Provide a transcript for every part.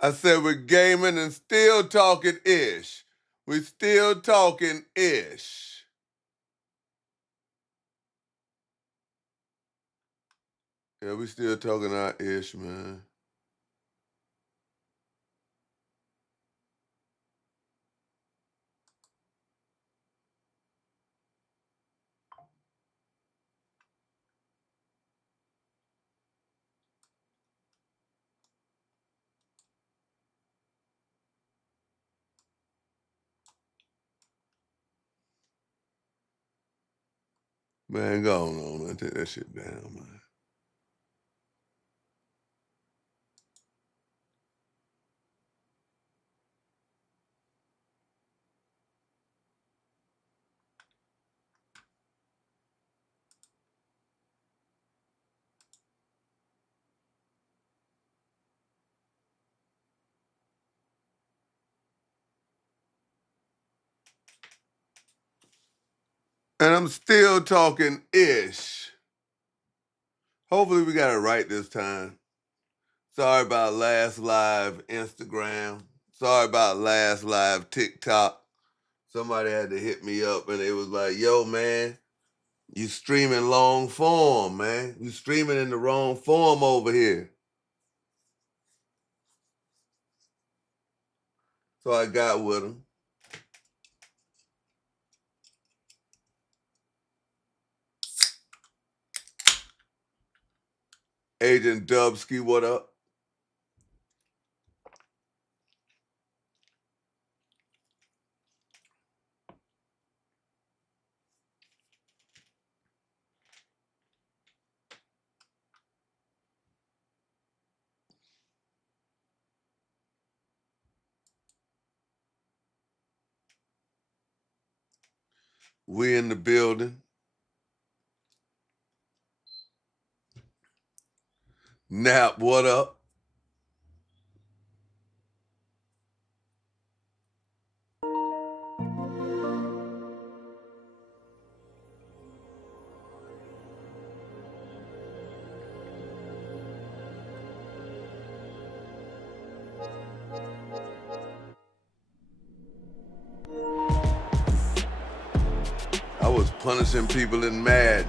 I said we're gaming and still talking ish. We still talking ish. Yeah, we still talking our ish, man. Man, go on, man. Take that shit down, man. And I'm still talking ish. Hopefully we got it right this time. Sorry about last live Instagram. Sorry about last live TikTok. Somebody had to hit me up and it was like, yo, man, you streaming long form, man. You streaming in the wrong form over here. So I got with him. Agent Dubsky, what up? We in the building. Nap, what up? I was punishing people in Madden.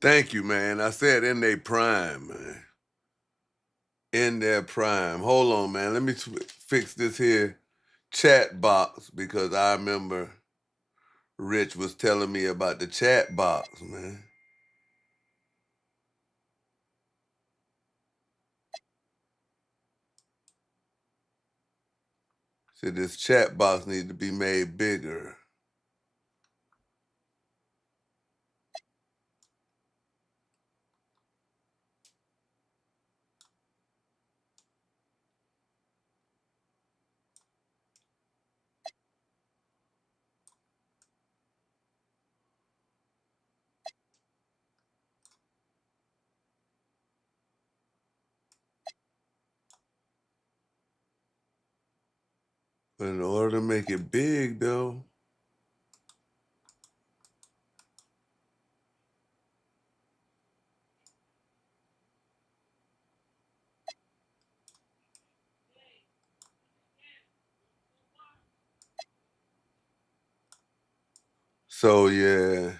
Thank you, man. I said in their prime, man. In their prime. Hold on, man. Let me fix this here chat box because I remember Rich was telling me about the chat box, man. Said this chat box needs to be made bigger. But in order to make it big, though, so yeah.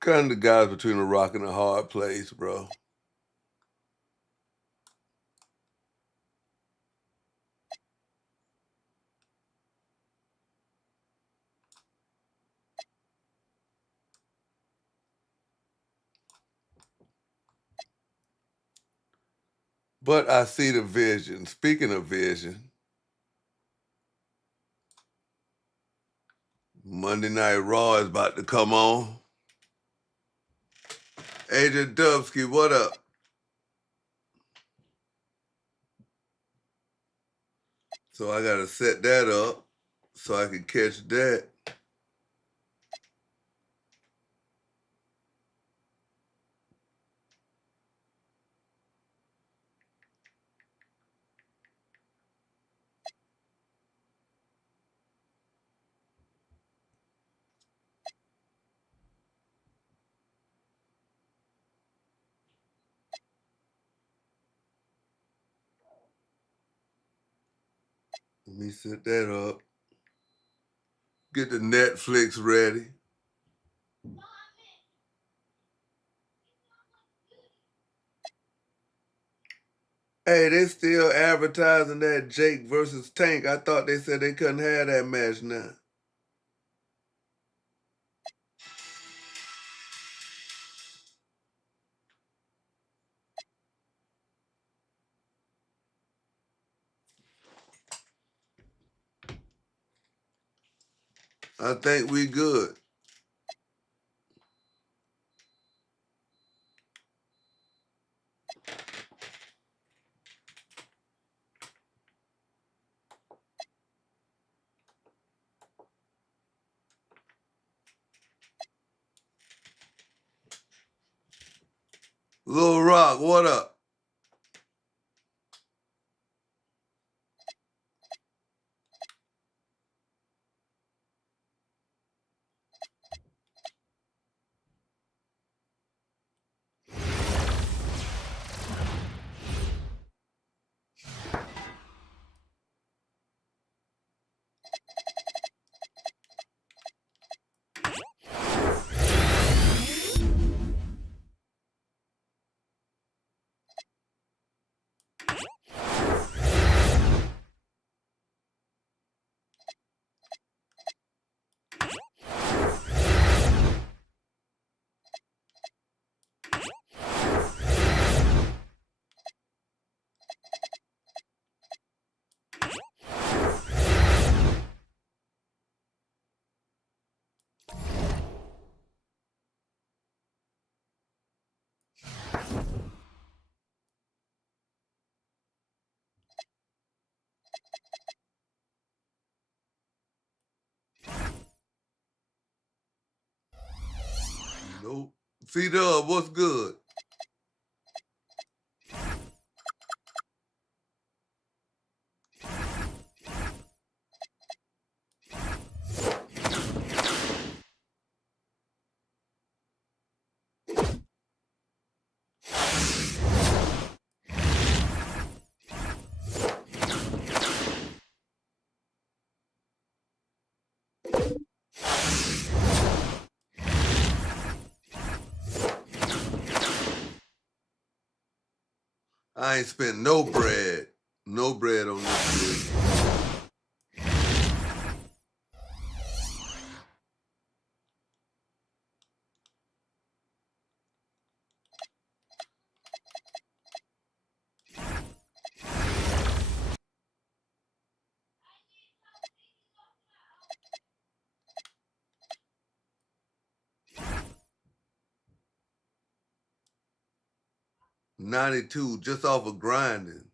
Kind of the guys between a rock and a hard place, bro. But I see the vision. Speaking of vision, Monday Night Raw is about to come on. Agent Dubsky, what up? So I gotta set that up so I can catch that. Let me set that up. Get the Netflix ready. Hey, they still advertising that Jake versus Tank. I thought they said they couldn't have that match now. I think we good. Lil Rock, what up? Nope. C-Dub, what's good? I ain't spent no bread. No bread on this shit. $92 just off of grinding.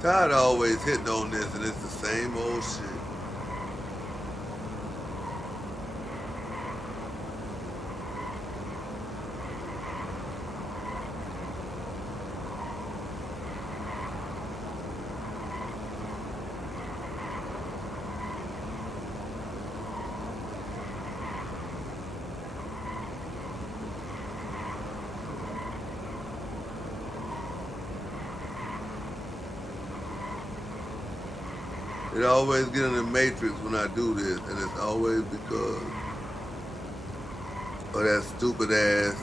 Tired of always hitting on this and it's the same old shit. It always get in the matrix when I do this, and it's always because of that stupid ass.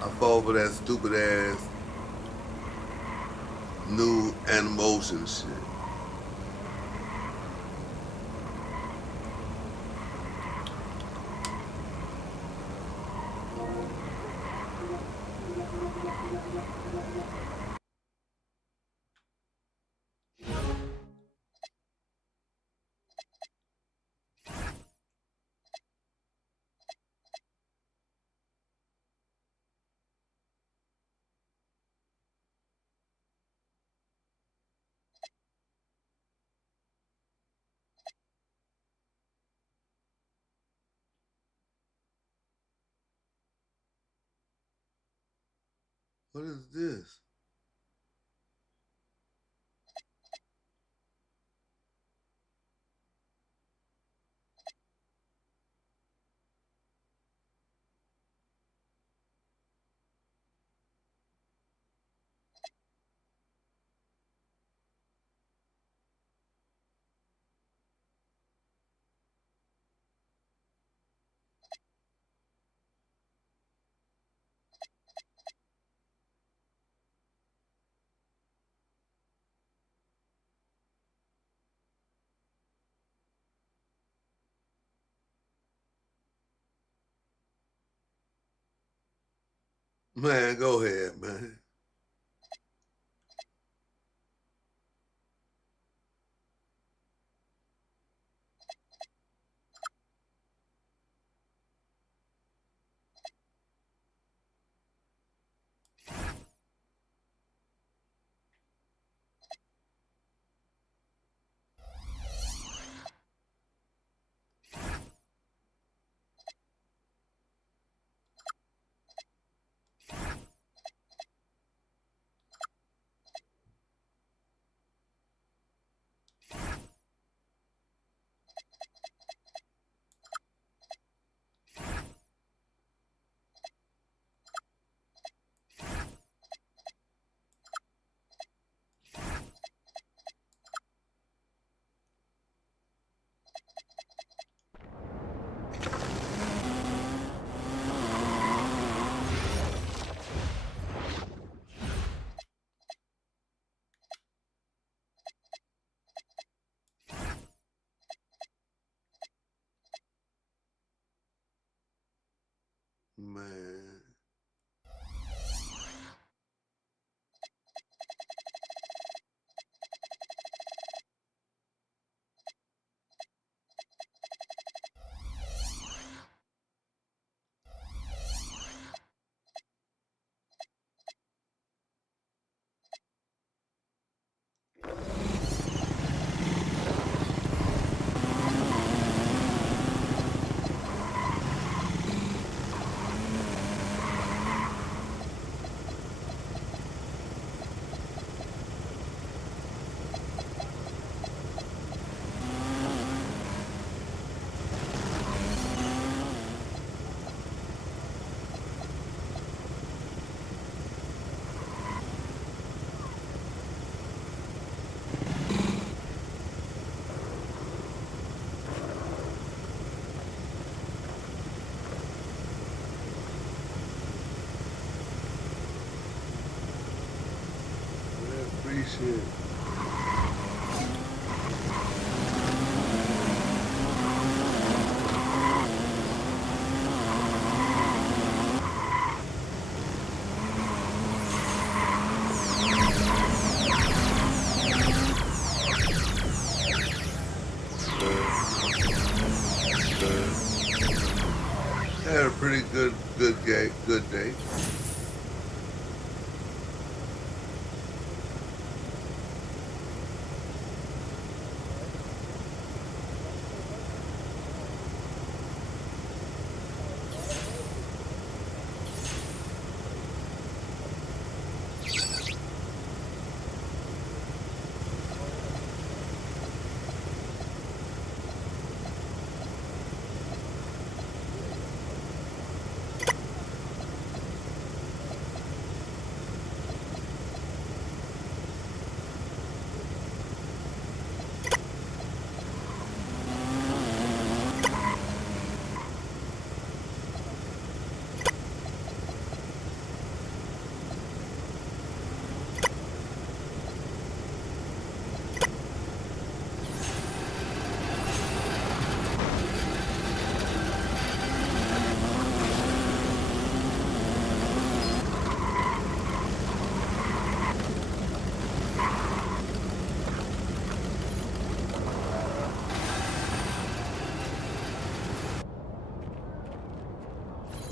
I fall for that stupid ass new animation shit. What is this? Man, go ahead, man. Man. Appreciate it. Had a pretty good day.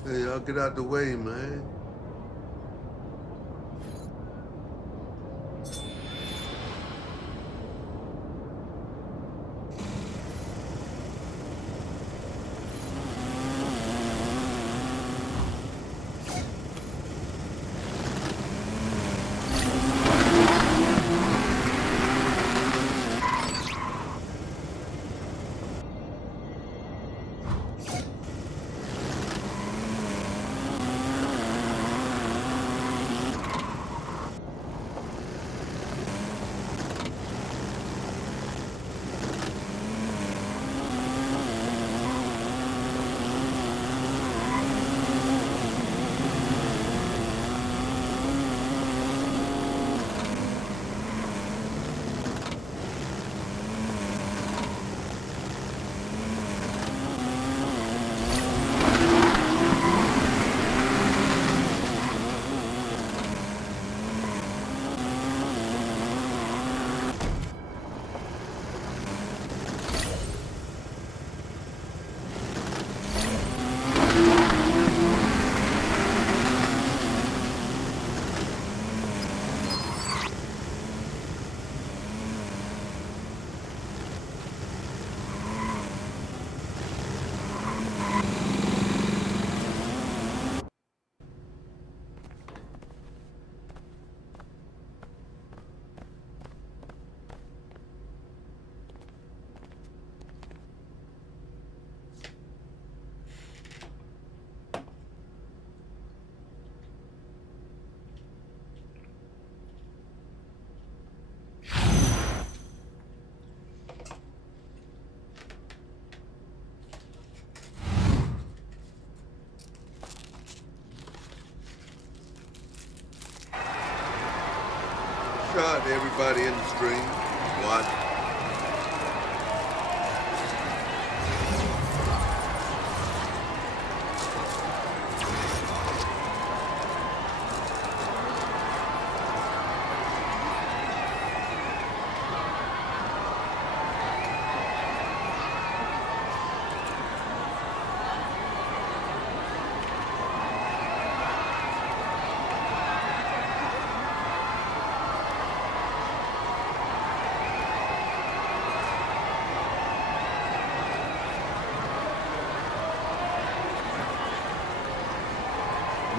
Hey, y'all get out the way, man. Shout out to everybody in the stream watching.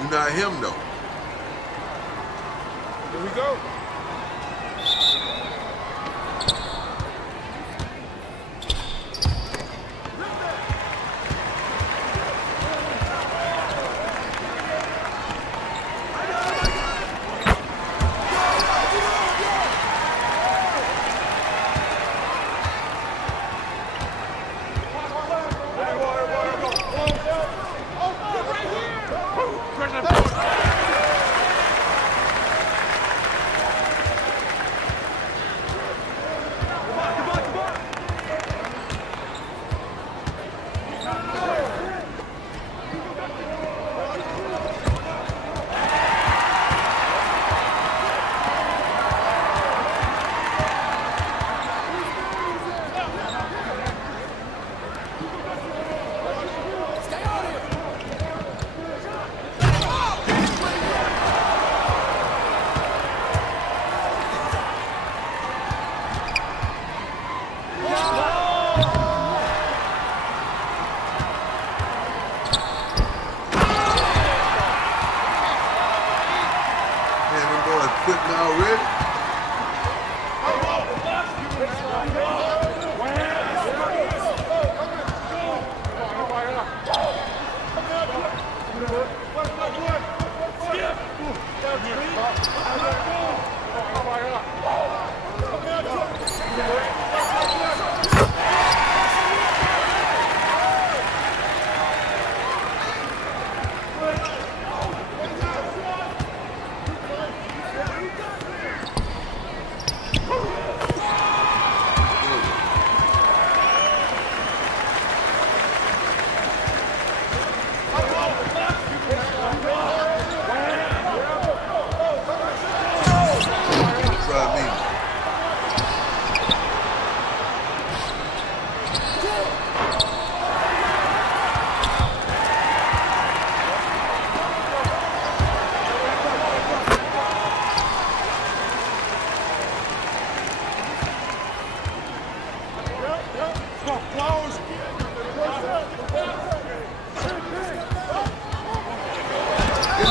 You're not him though. Here we go.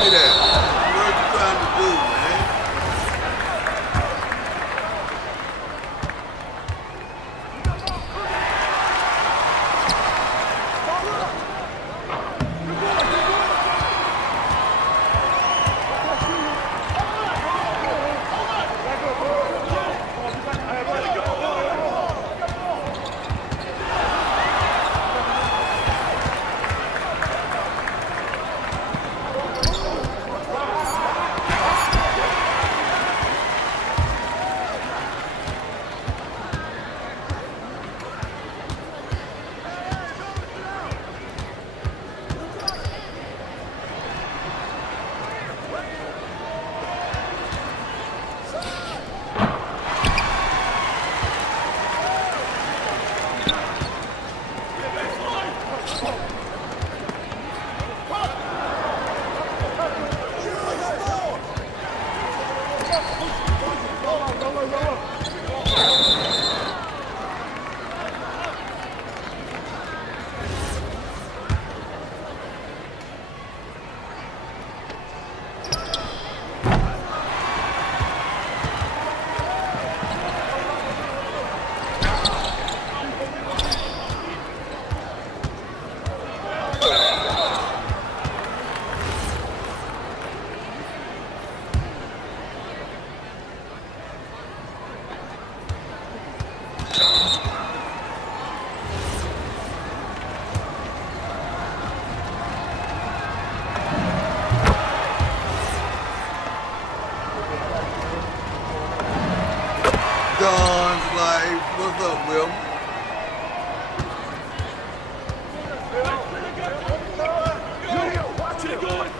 me that. What are you trying to do, man? Don's life. What's up, Will? Watch it going.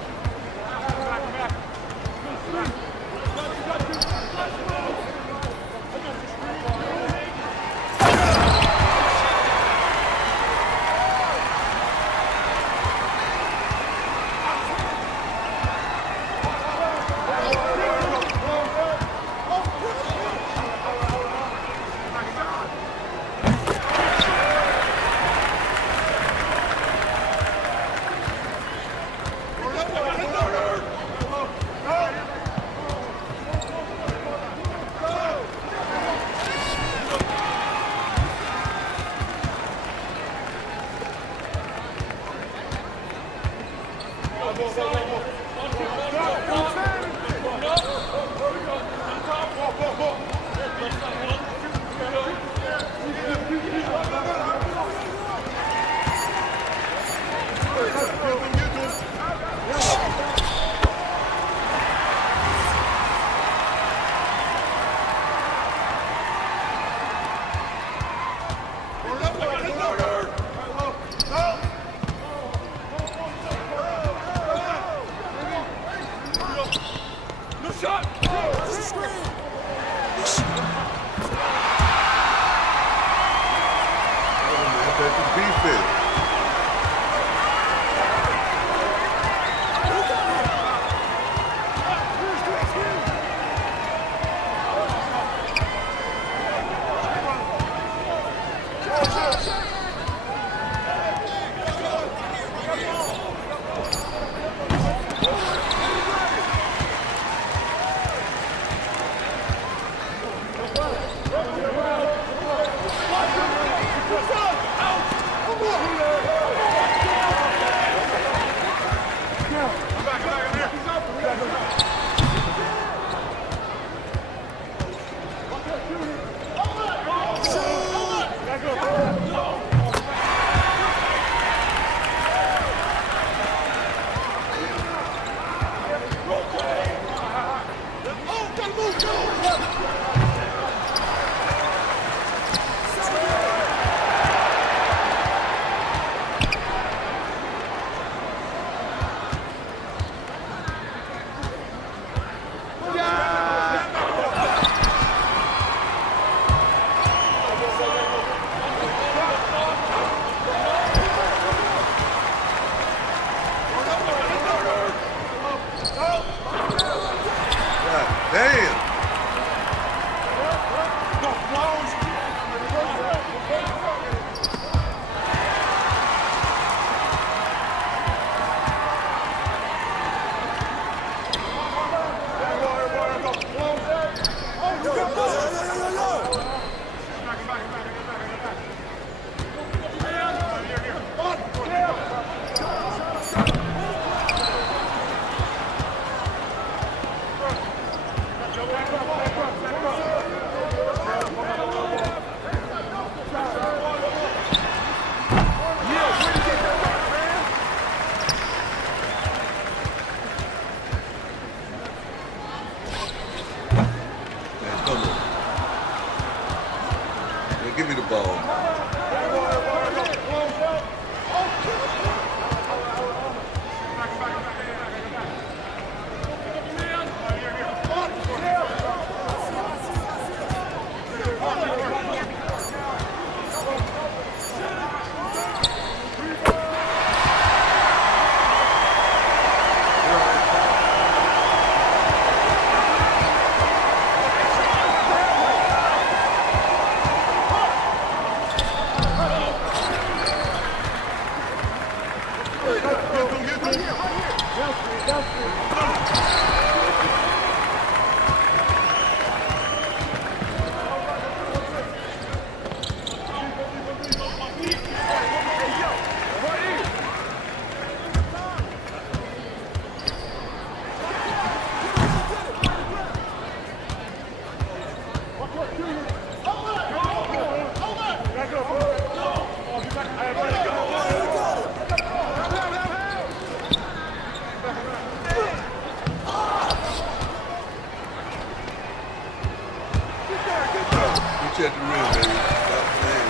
Check the rim, baby. Stop playing.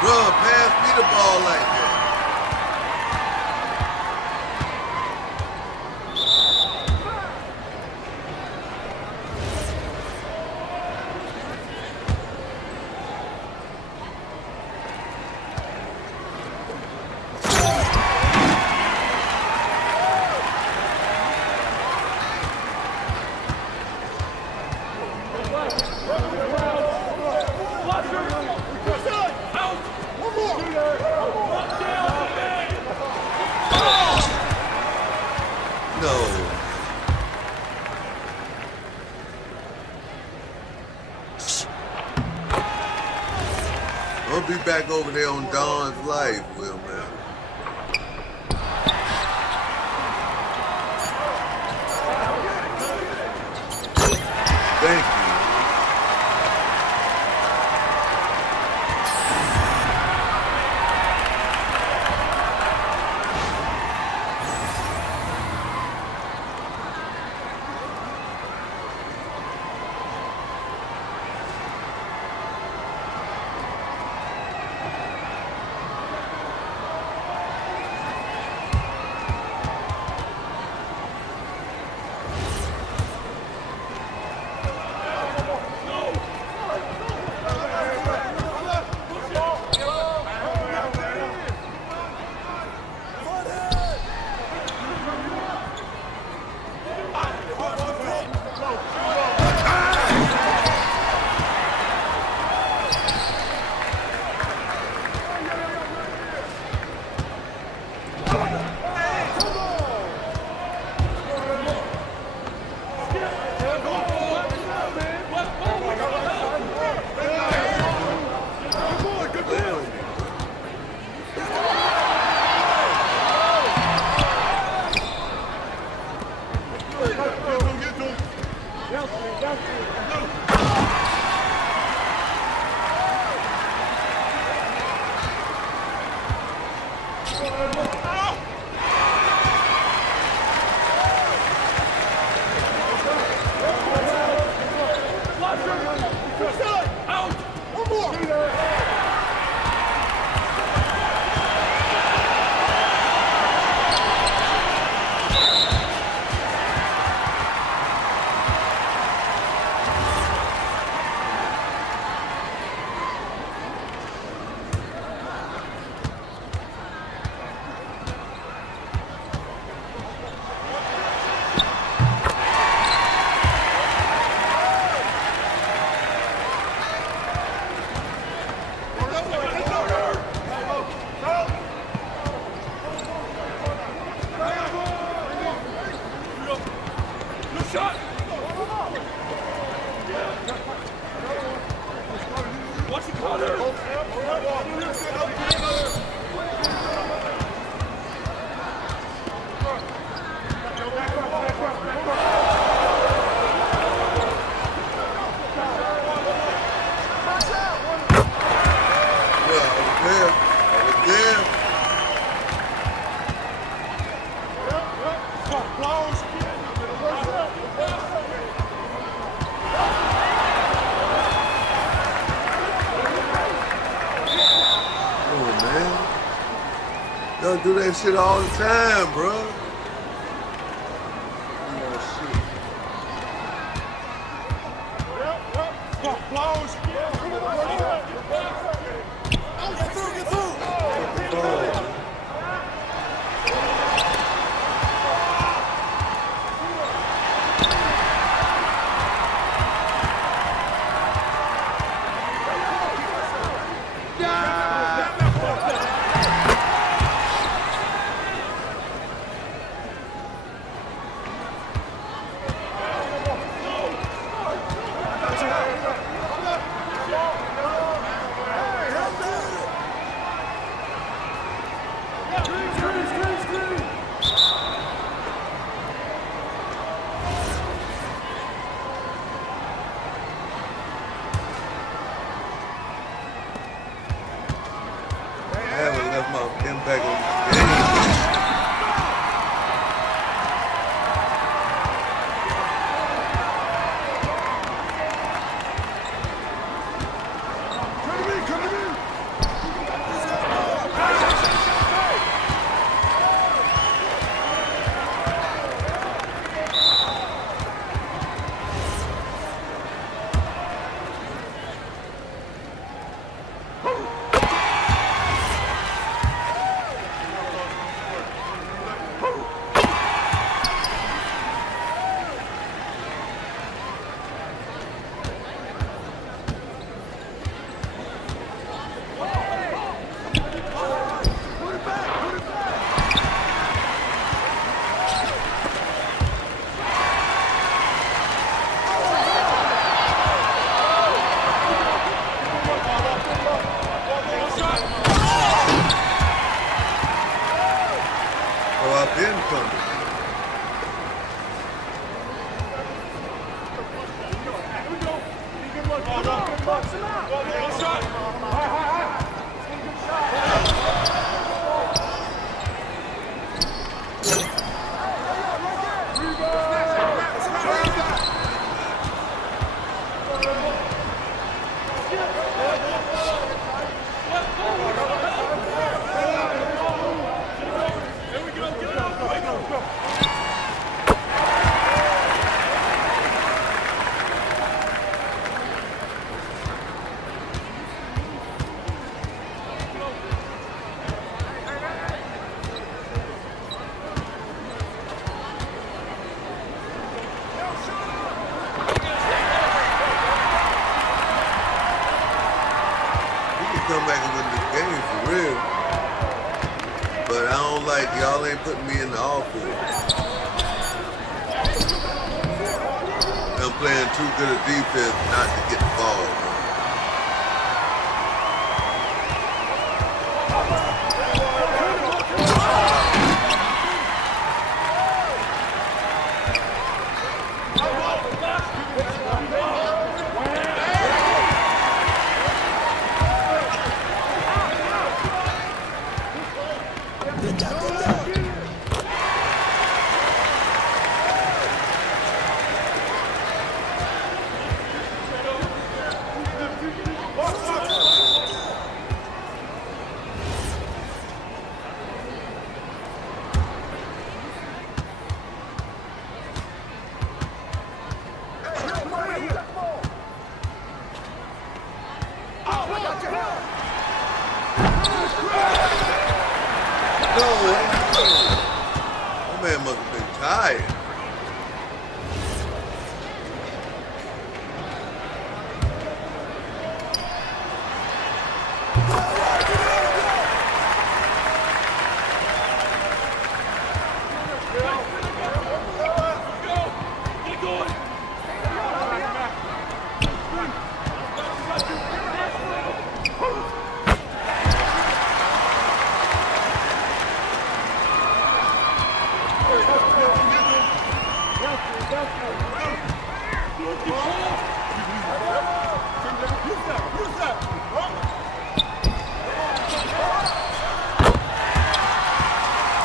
Bro, pass me the ball like that. No. I'll be back over there on Don's life, Will, man. Thank you. Y'all do that shit all the time, bro. back on the game. Come back and win this game for real. But I don't like y'all ain't putting me in the offense. I'm playing too good a defense not to get the ball. That man must have been tired.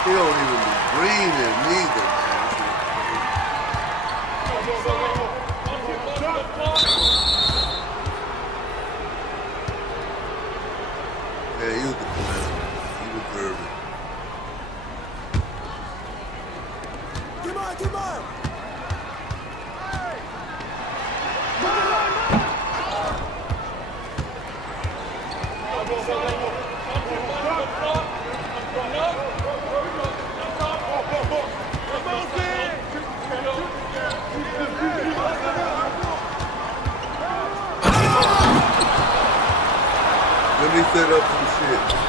He don't even be breathing neither. Yeah, he was the commander. He was nervous. Come on, come on! Let me set up some shit.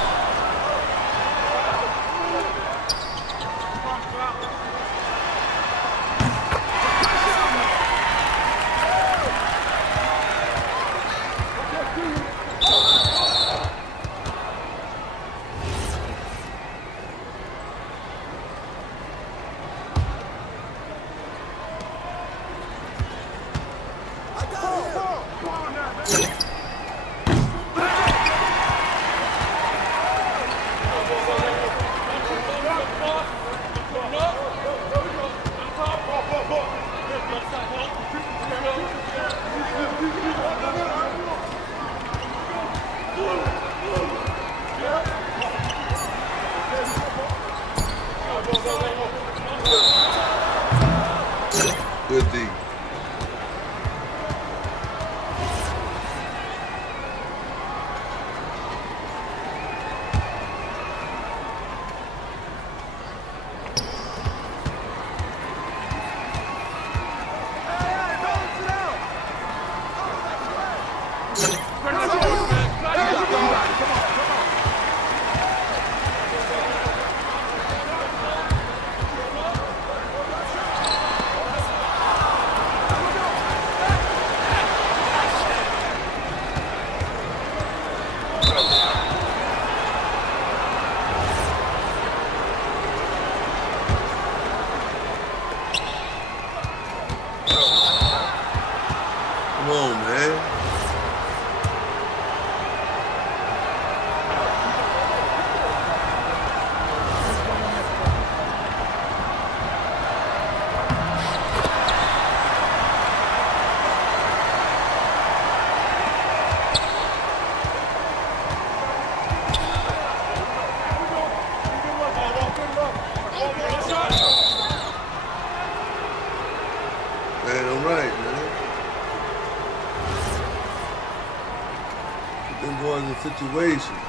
them boys in situations.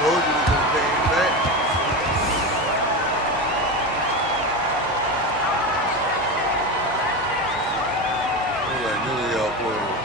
Told you we could came back. Look like none of y'all playing.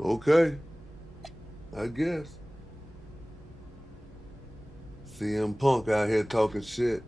Okay. I guess. CM Punk out here talking shit.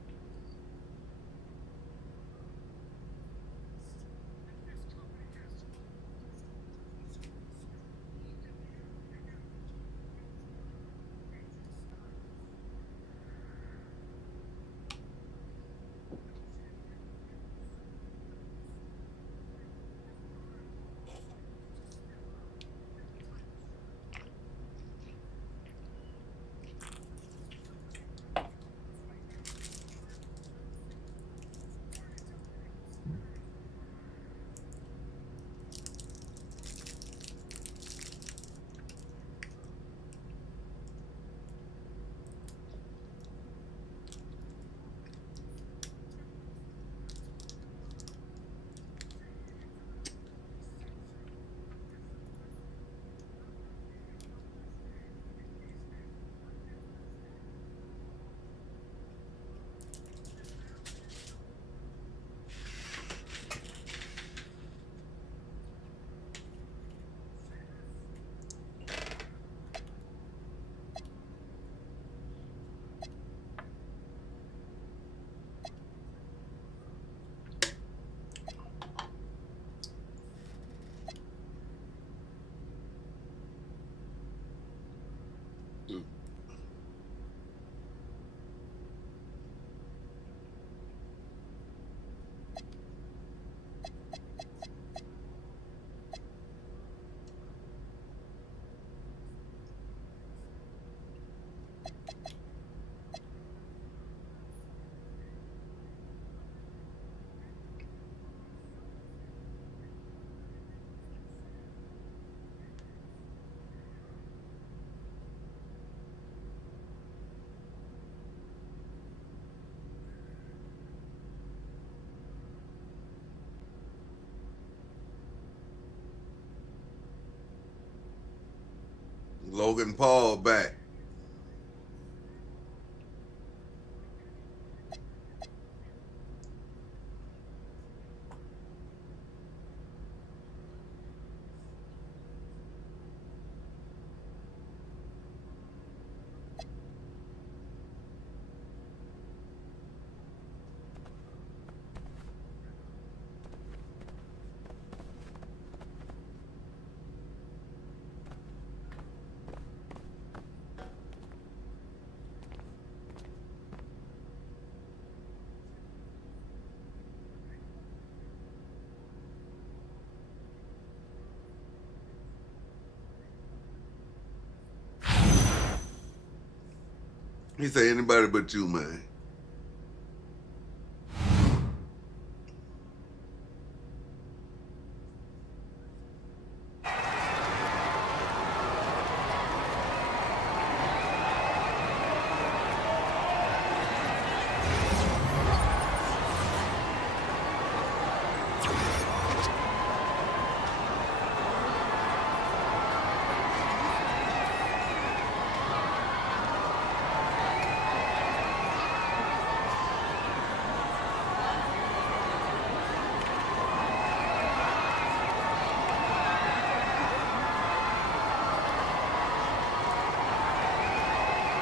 Logan Paul back. He said anybody but you, man.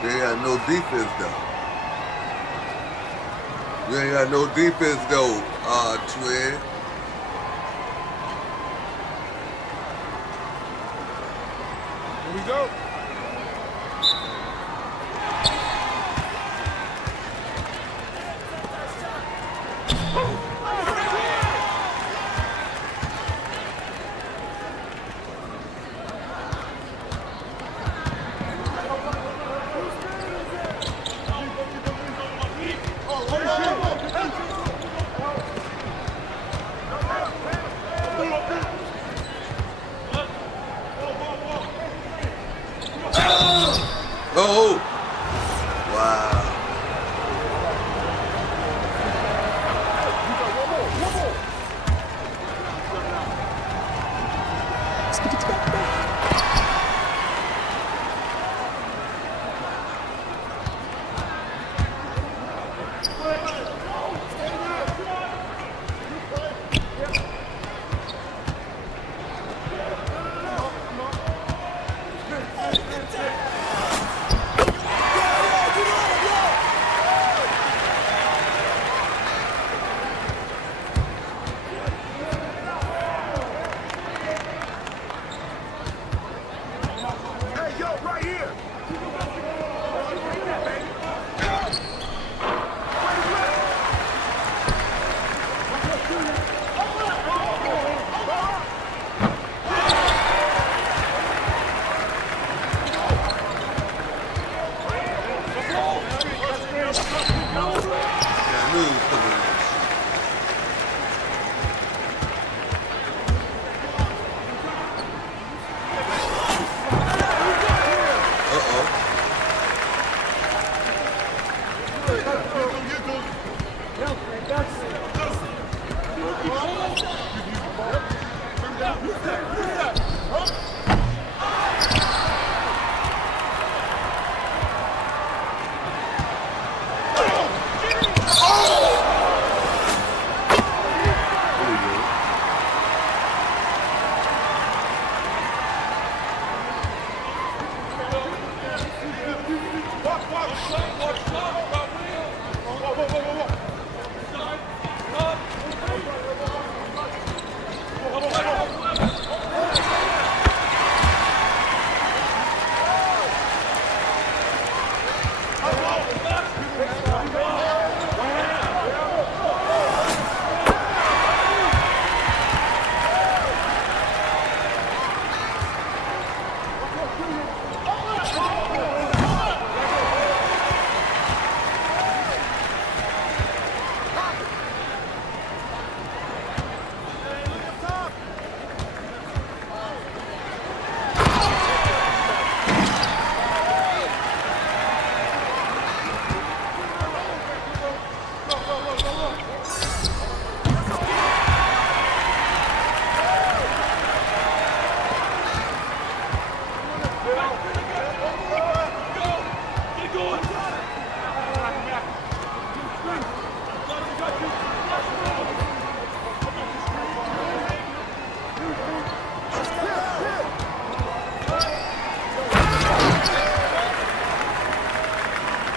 They ain't got no defense though. You ain't got no defense though, Twin. Here we go. Oh! Wow.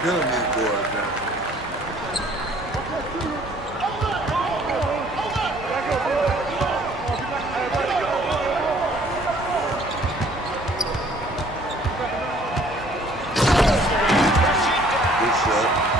Killing these boys now. Good shot.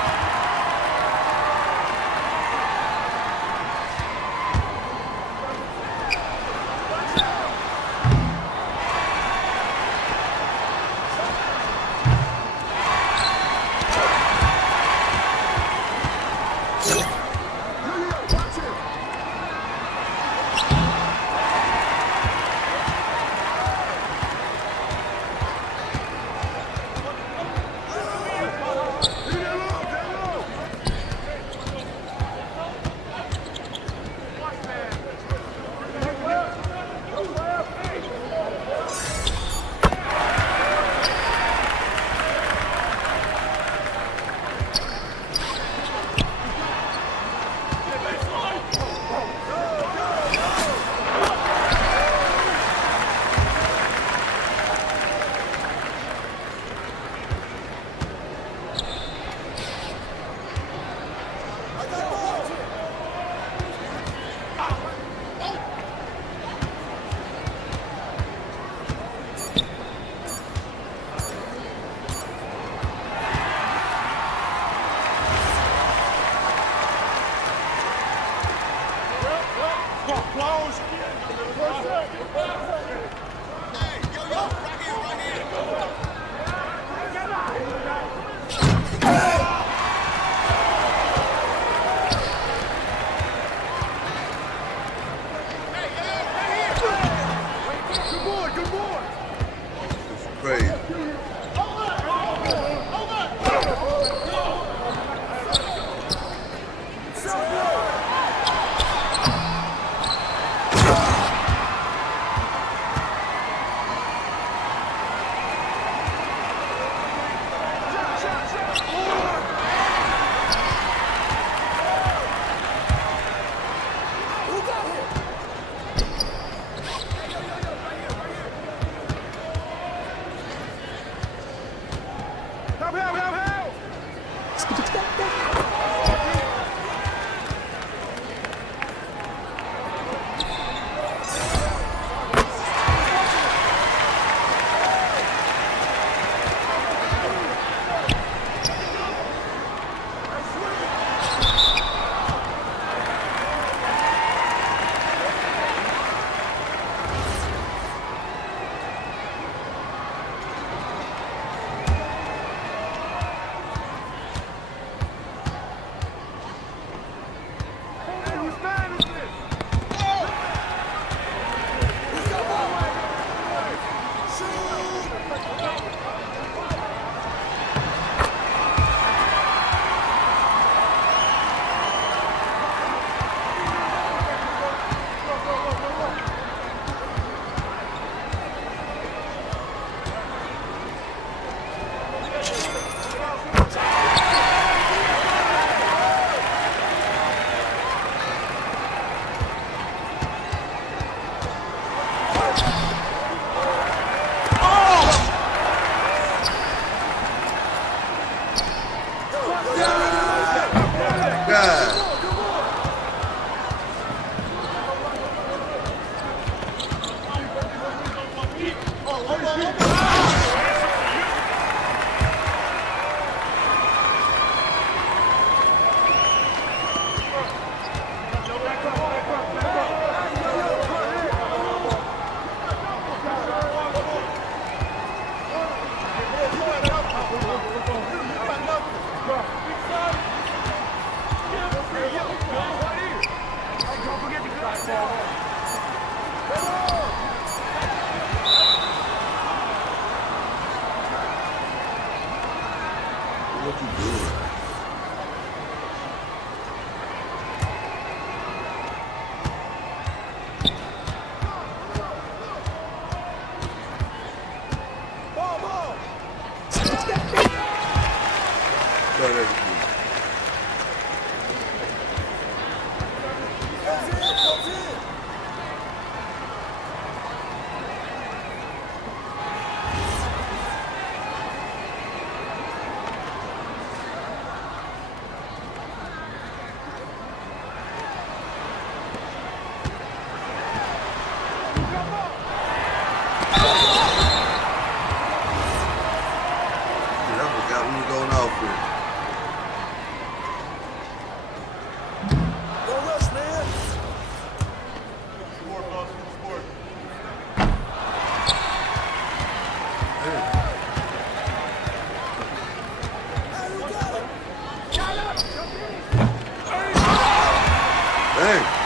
Crazy. Dang.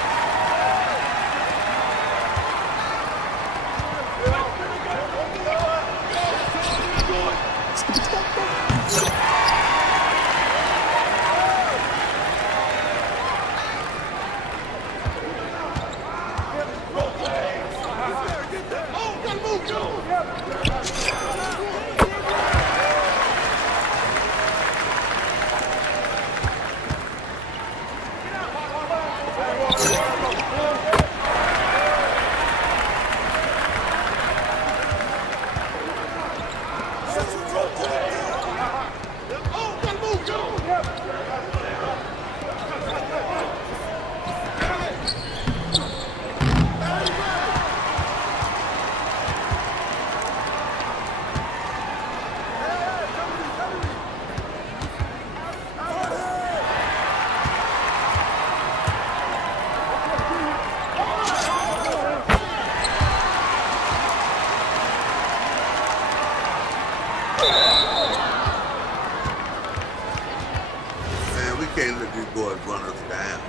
Man, we can't let these boys run us down.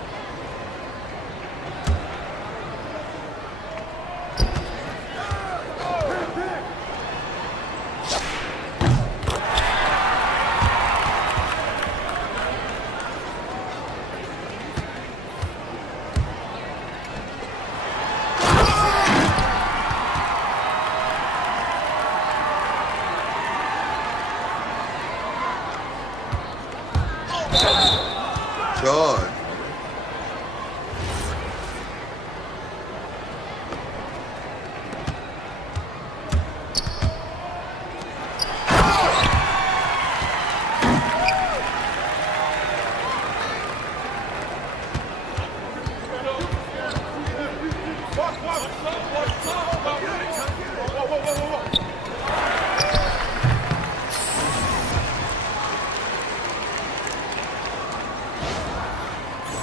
Charge.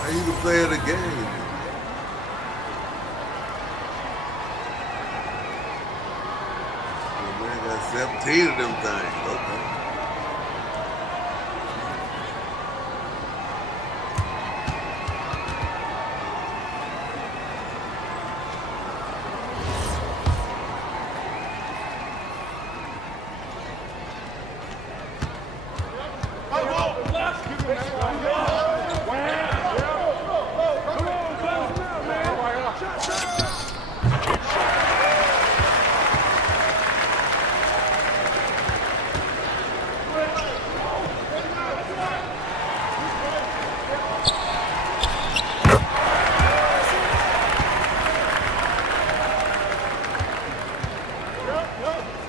Are you the player of the game? Oh, man, got 17 of them things. Okay.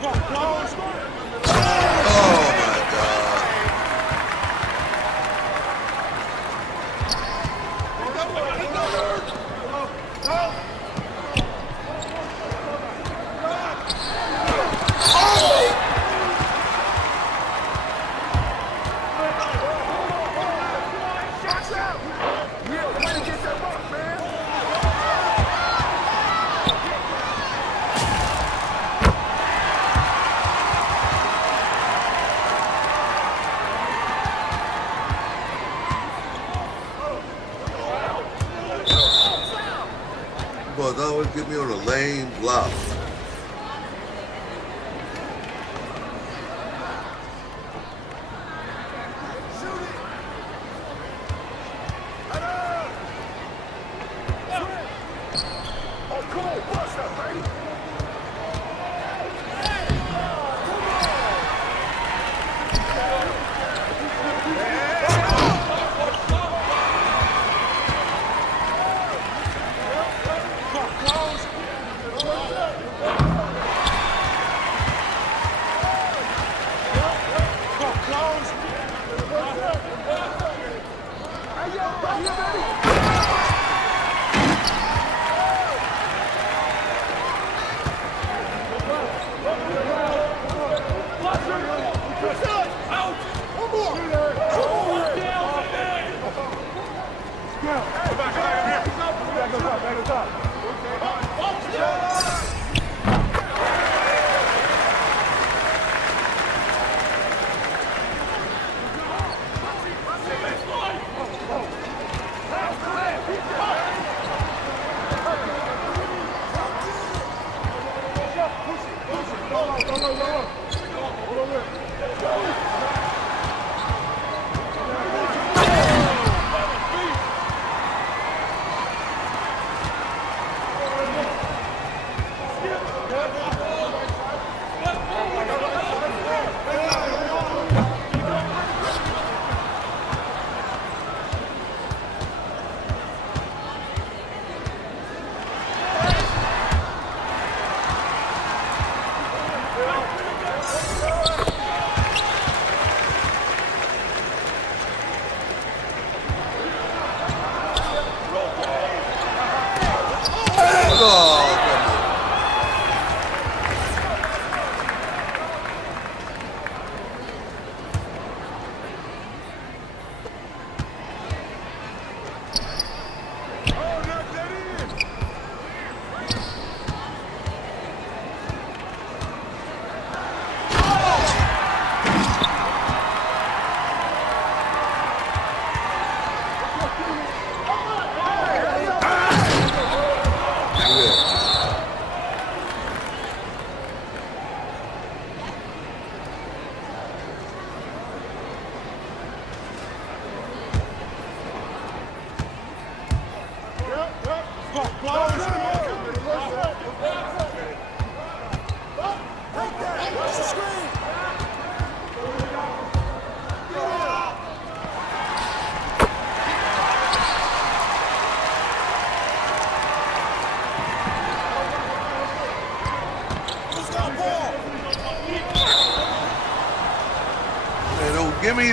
Oh my God. Boys always get me on a lame block.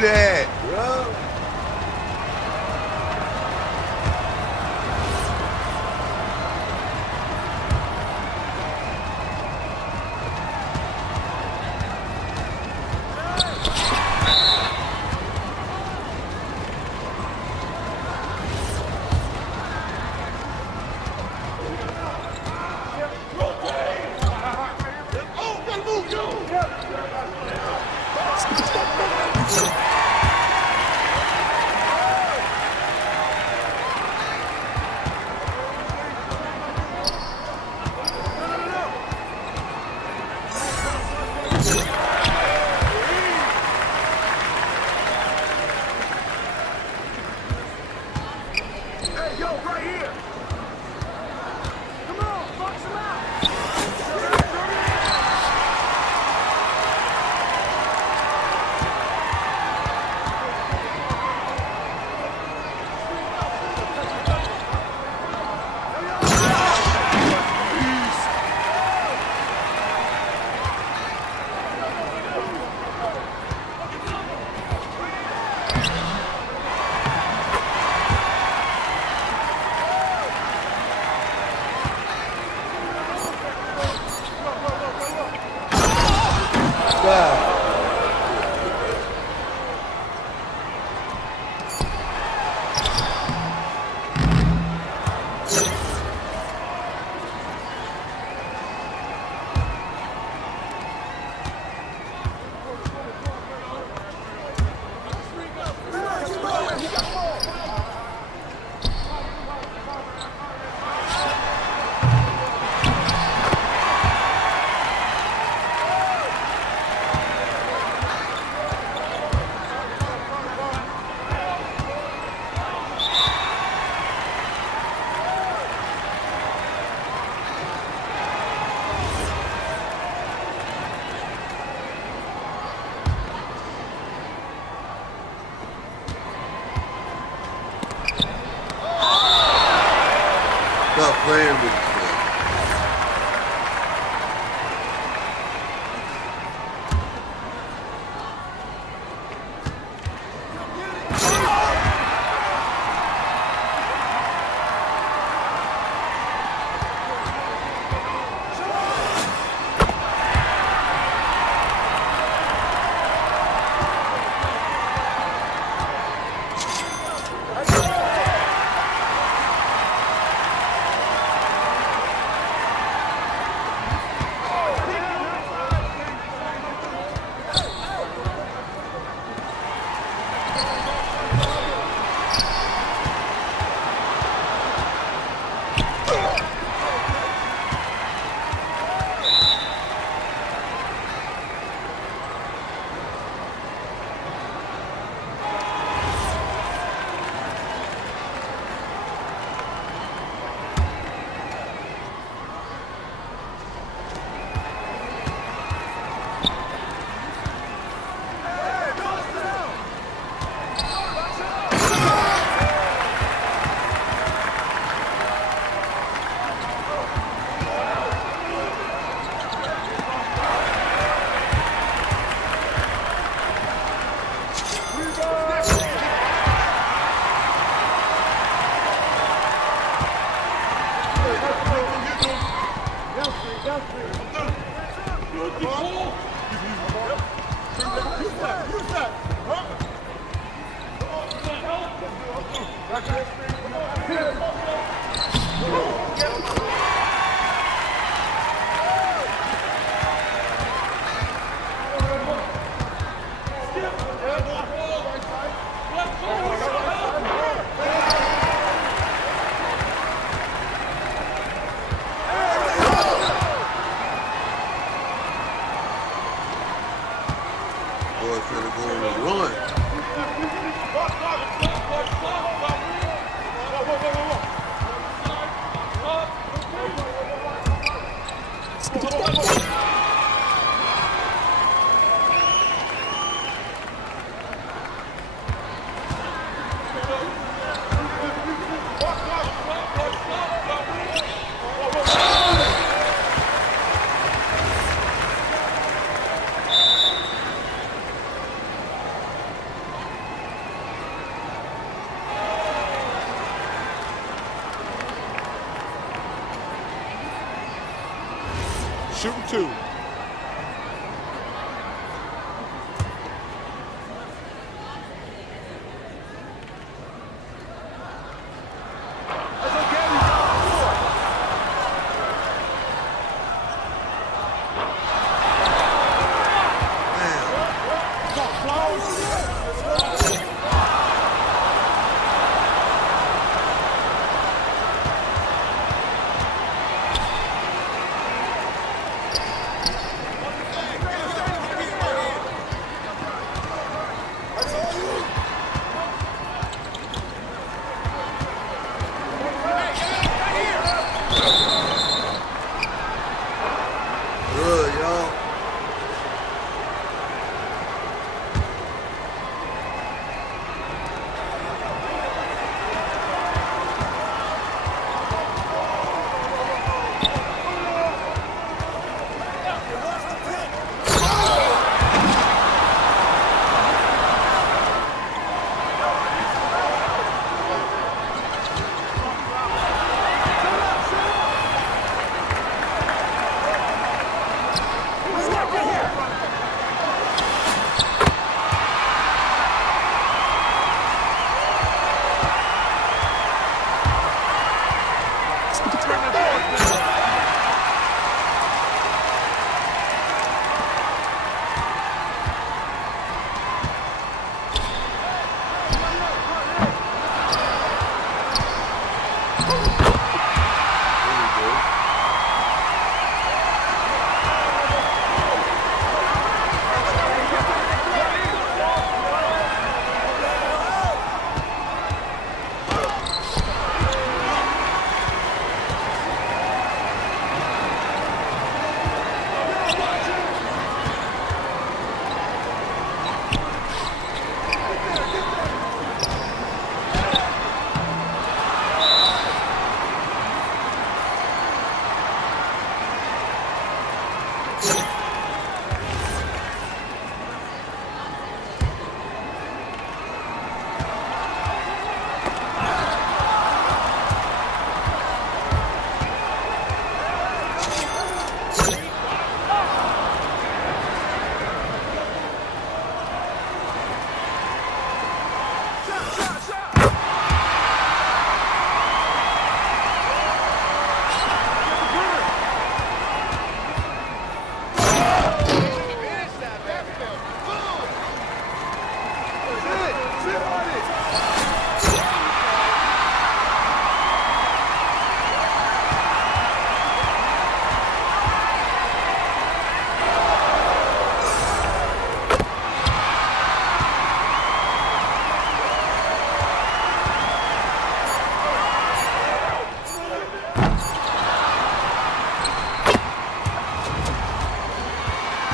that, bro. Stop playing with yourself. Shooting two. Good, y'all.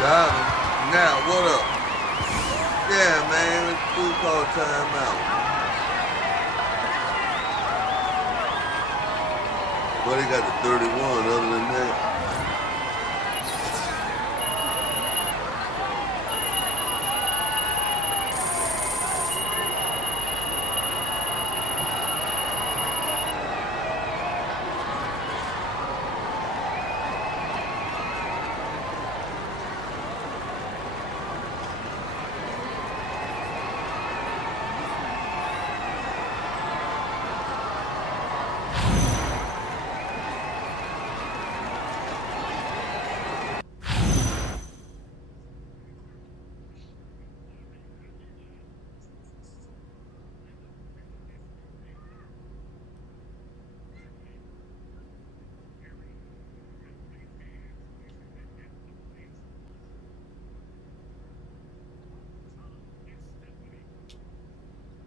Got him. Now, what up? Yeah, man, it's food call timeout. But he got the 31 other than that.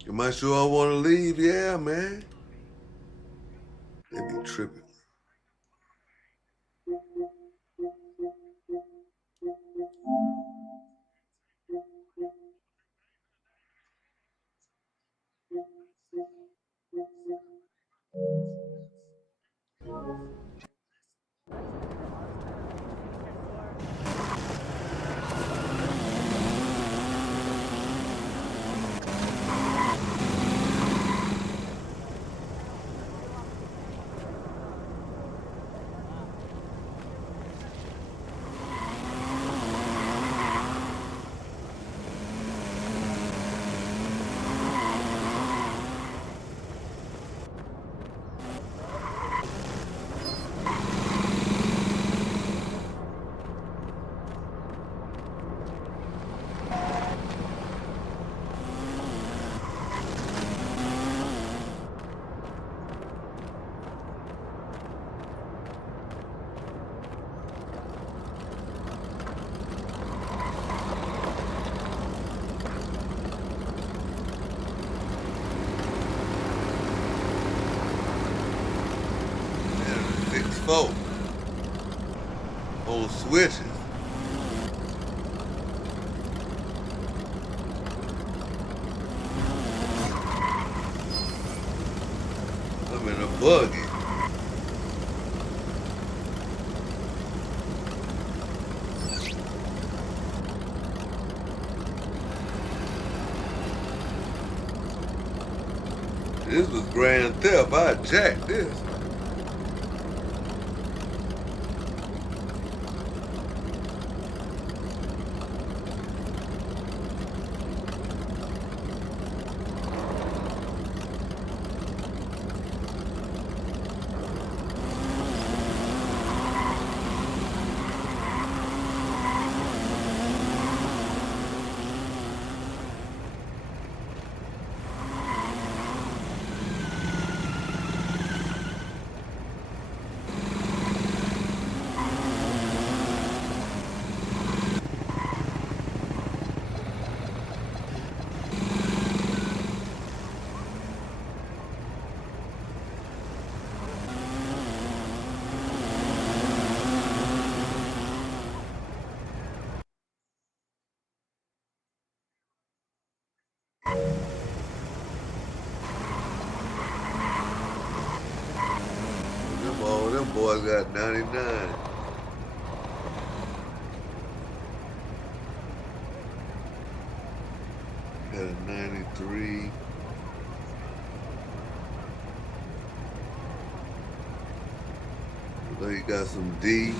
Am I sure I want to leave? Yeah, man. They be tripping. 94 on switches. I'm in a buggy. This was Grand Theft. I jacked this. Them boys got 99. Got a 93. So you got some D.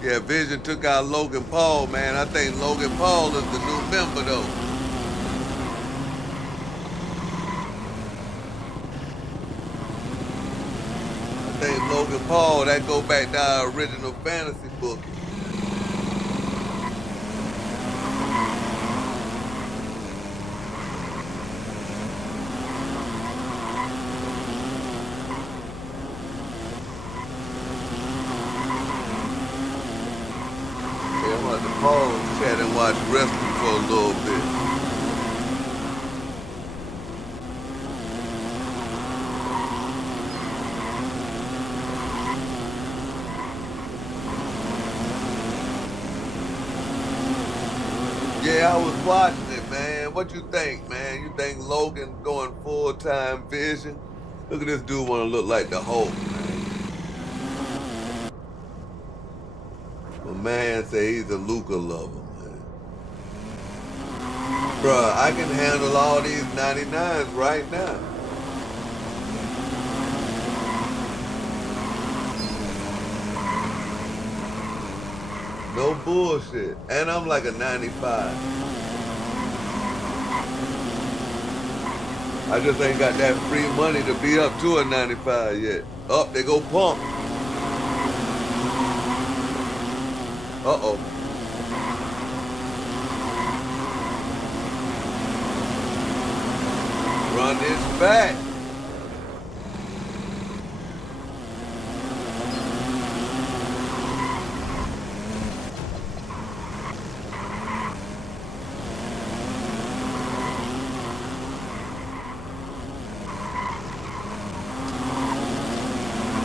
Yeah, Vision took out Logan Paul, man. I think Logan Paul is the new member, though. I think Logan Paul, that go back to our original fantasy book. Pause, chat, and watch wrestling for a little bit. Yeah, I was watching it, man. What you think, man? You think Logan going full-time Vision? Look at this dude want to look like the Hulk, man. My man say he's a Luca lover, man. Bruh, I can handle all these 99s right now. No bullshit. And I'm like a 95. I just ain't got that free money to be up to a 95 yet. Up, they go pump. Uh-oh. Run this back.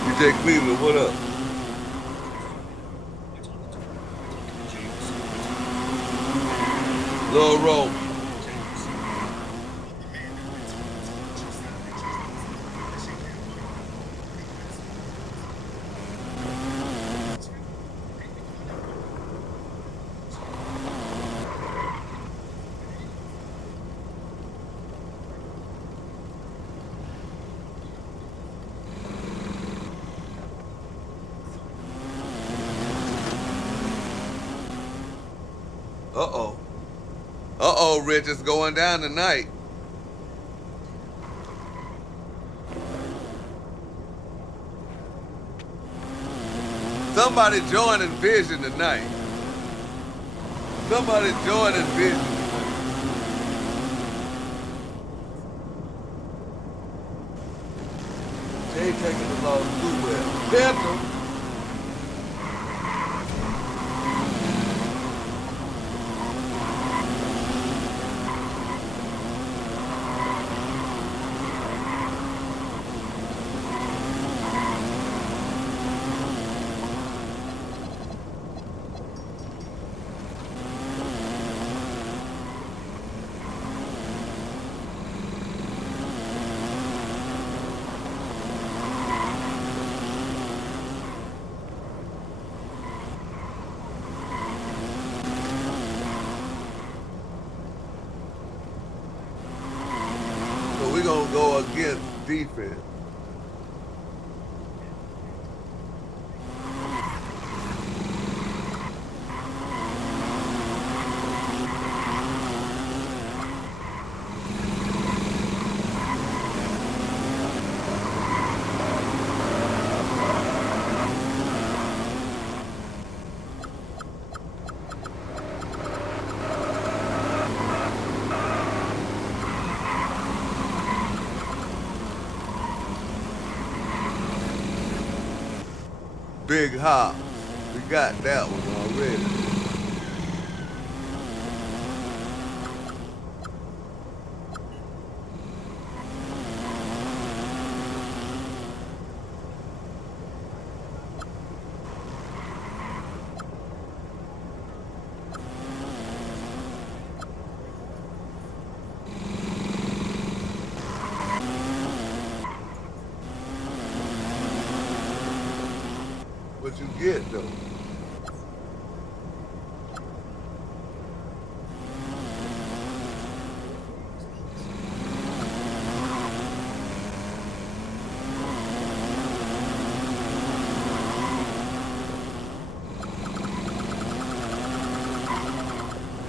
DJ Cleveland, what up? Lil Roll. Uh-oh. Uh-oh, Rich, it's going down tonight. Somebody joining Vision tonight. Somebody joining Vision. Jay taking the loss too well. Pepper. We're going to go against defense. Big hop. We got that one already. What you get though?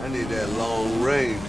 I need that long range.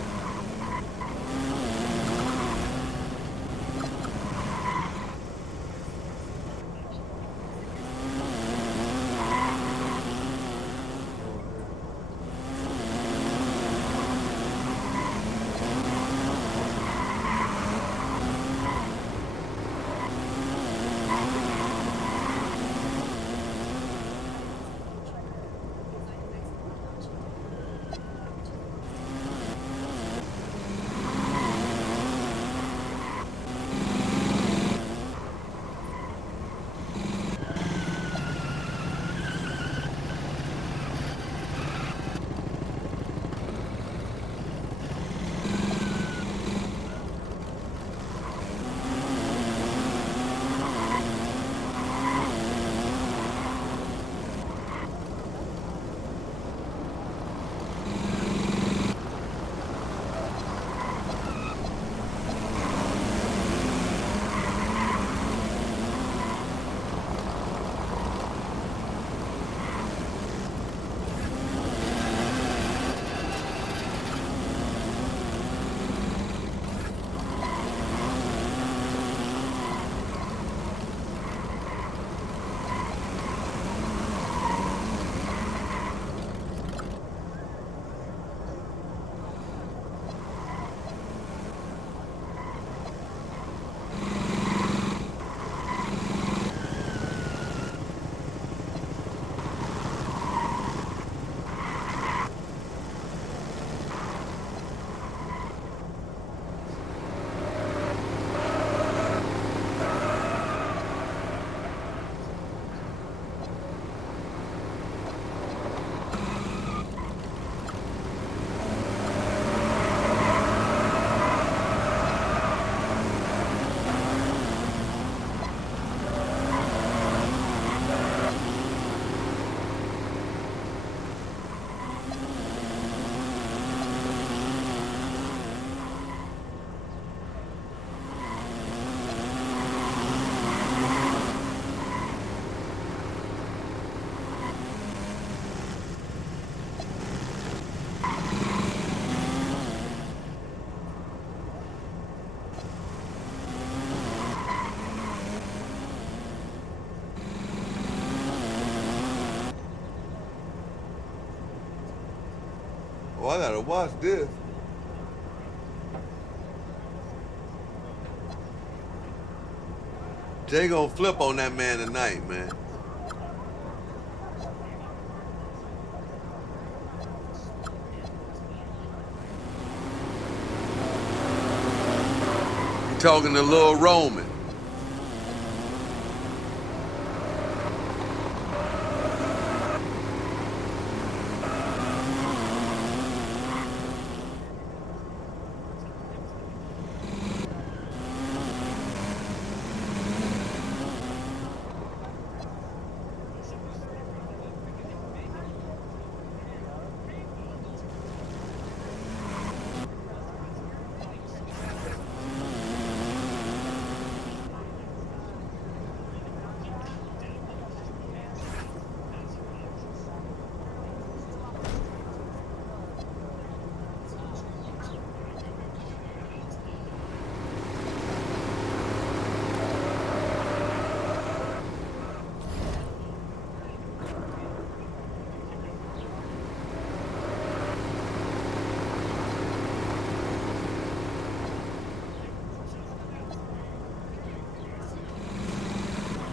Oh, I gotta watch this. Jay gonna flip on that man tonight, man. He talking to Lil Roman.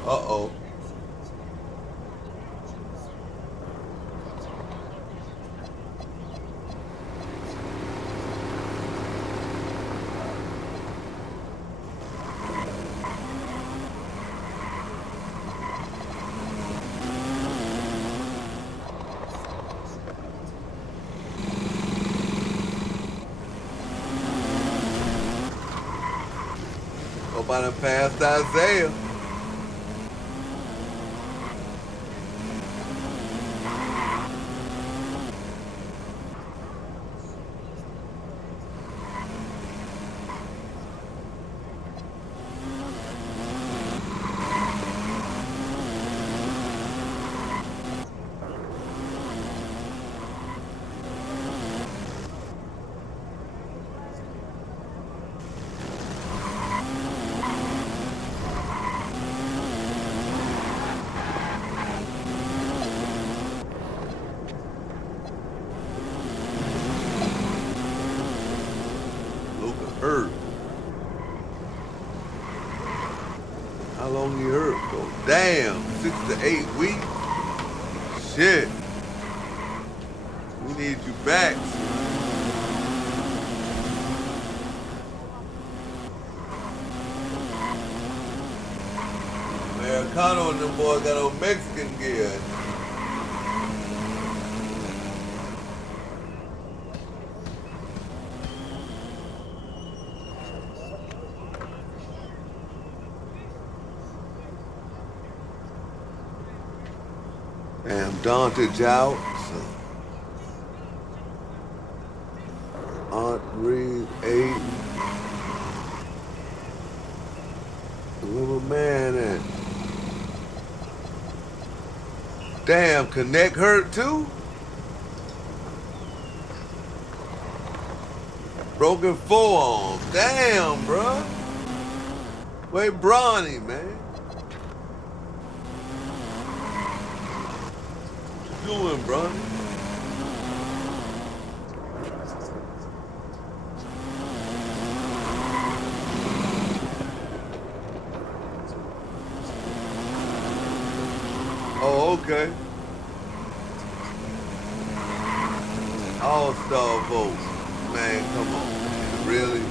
Uh-oh. Hope I done passed Isaiah. Luka hurt. How long he hurt for? Damn, 6 to 8 weeks? Shit. We need you back. Americano and them boys got on Mexican gear. Damn, Dante out. Aunt Reed, Aiden. Where my man at? Damn, Connect hurt too? Broken forearm. Damn, bruh. Wait, Bronny, man. What you doing, Bronny? Oh, okay. All-star vote. Man, come on, man. Really?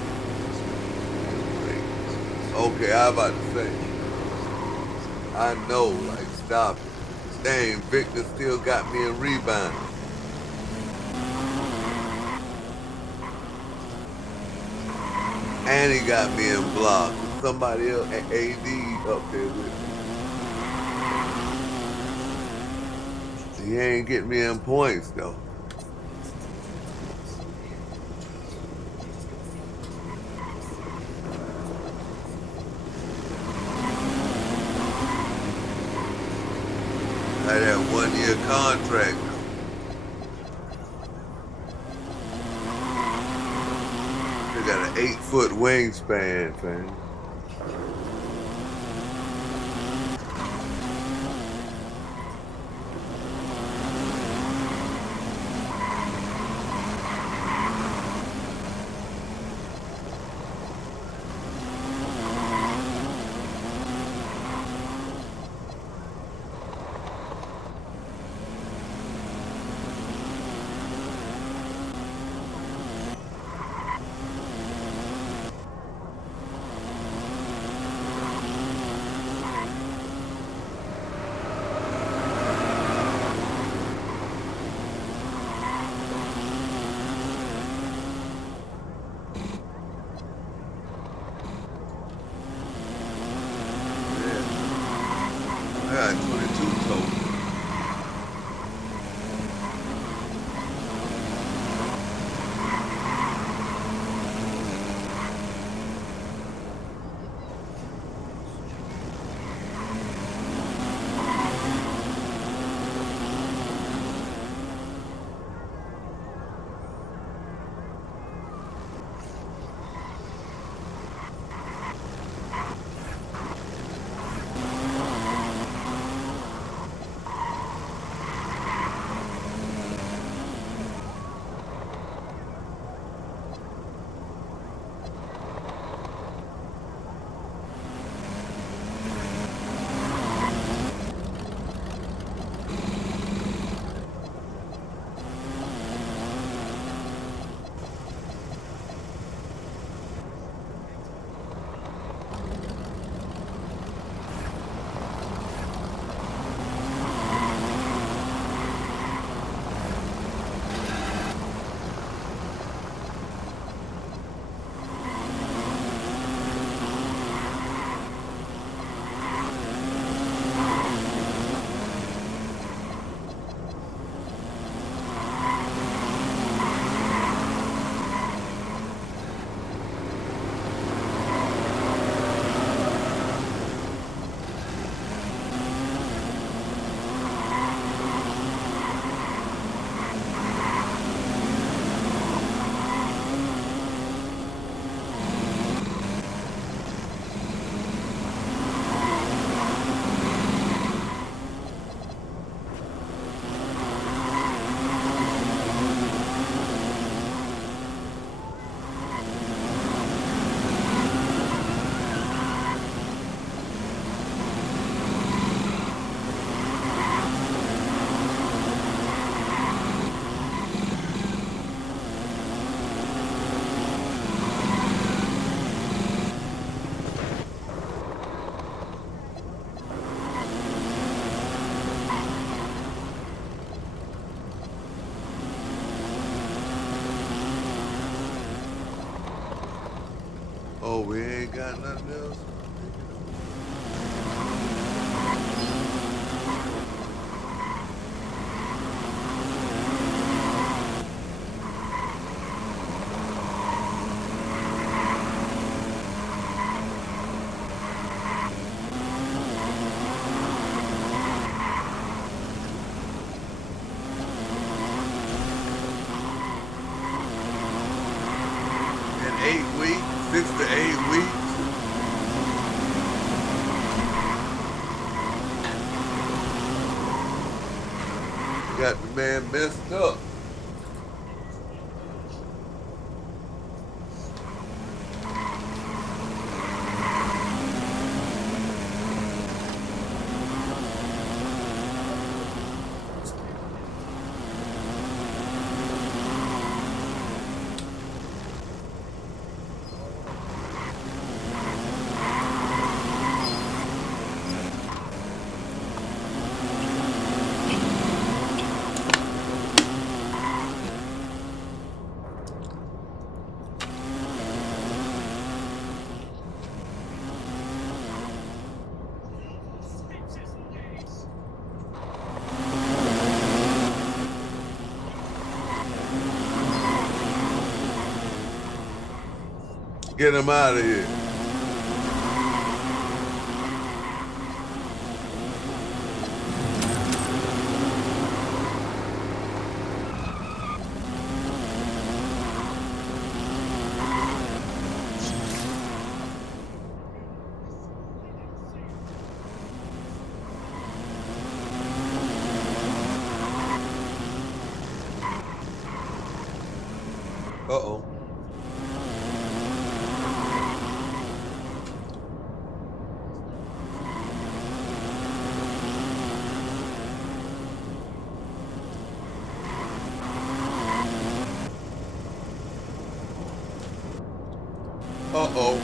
Okay, I about to say. I know, like, stop it. Dang, Victor still got me in rebound. And he got me in block. Somebody else, AD, up there with me. He ain't getting me in points, though. Had that 1-year contract. They got an 8-foot wingspan, fam. Oh, we ain't got nothing else? In 8 weeks, 6 to 8 weeks. Got the man messed up. Get him out of here. Uh-oh. Uh-oh.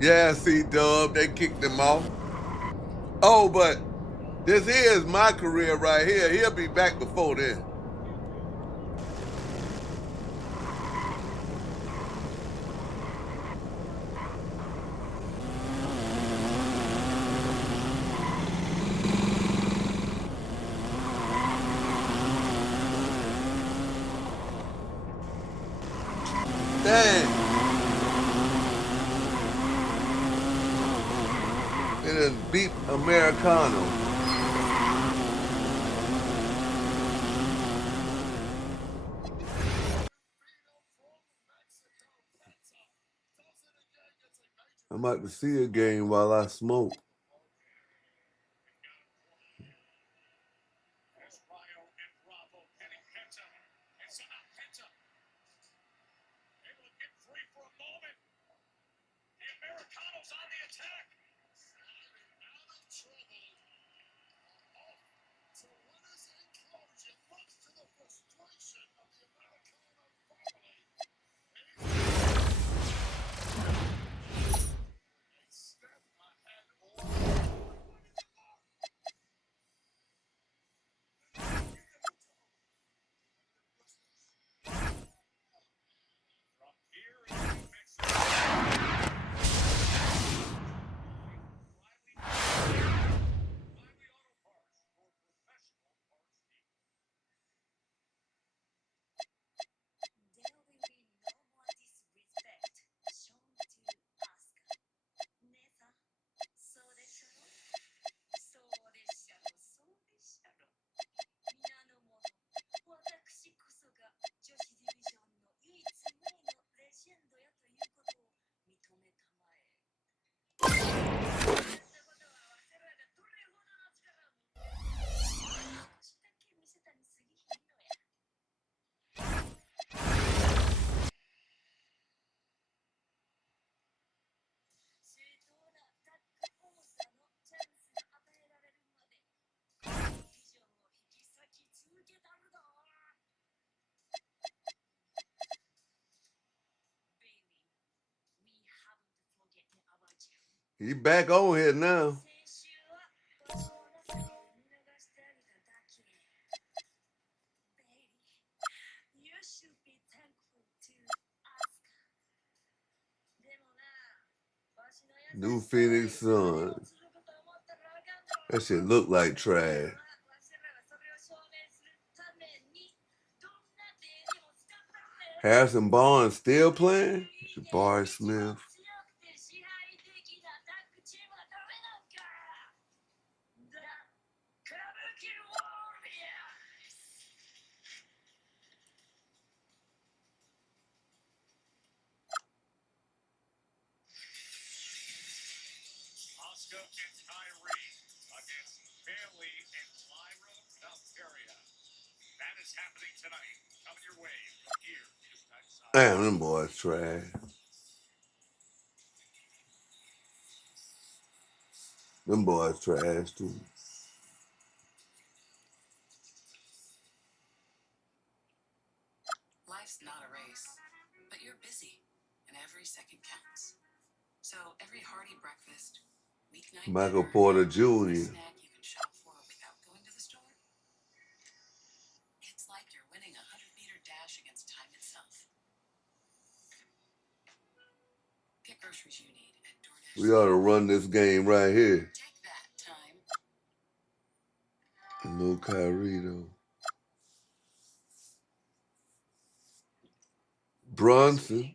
Yeah, C-Dub, they kicked him off. Oh, but this is my career right here. He'll be back before then. Dang. They done beat Americano. I'm about to see a game while I smoke. He back on here now. New Phoenix Suns. That shit look like trash. Harrison Barnes still playing? Jabari Smith. Damn, them boys trash. Them boys trash too. Life's not a race, but you're busy, and every second counts. So every hearty breakfast, weeknight Michael dinner, Porter Jr. snack you can shop for without going to the store. It's like you're winning a 100-meter dash against time itself. Get groceries you need at DoorDash. We ought to run this game right here. Take that time. And no Kyrie though. Brunson.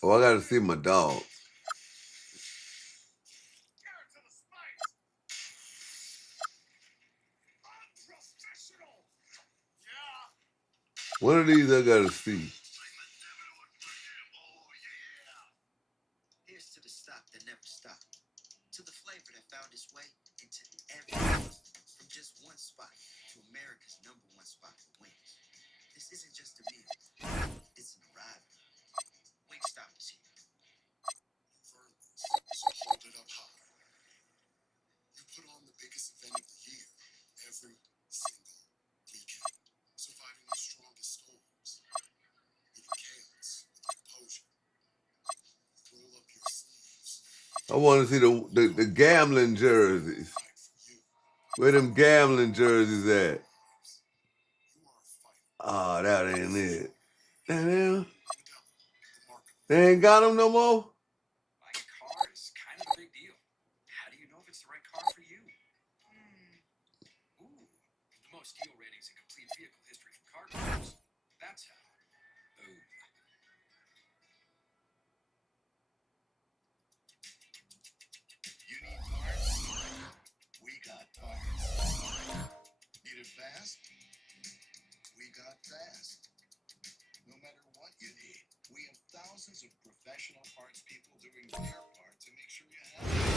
Oh, I gotta see my dog. One of these I gotta see. Here's to the stop that never stopped. To the flavor that found its way into every from just one spot to America's #1 spot for wings. This isn't just a meal. It's an arrival. Wingstop is here. So hold it up high. You put on the biggest event of the year every single weekend, surviving the strongest storms, with chaos, with composure. Roll up your sleeves. I want to see the gambling jerseys. Where them gambling jerseys at? Oh, that ain't it. Damn. They ain't got them no more? Buying a car is kind of a big deal. How do you know if it's the right car for you? Ooh, the most deal ratings and complete vehicle history from car dealers. That's how. Boom. You need parts? We got parts. Need it fast? We got fast. No matter what you need, we have thousands of professional parts people doing their part to make sure you have it.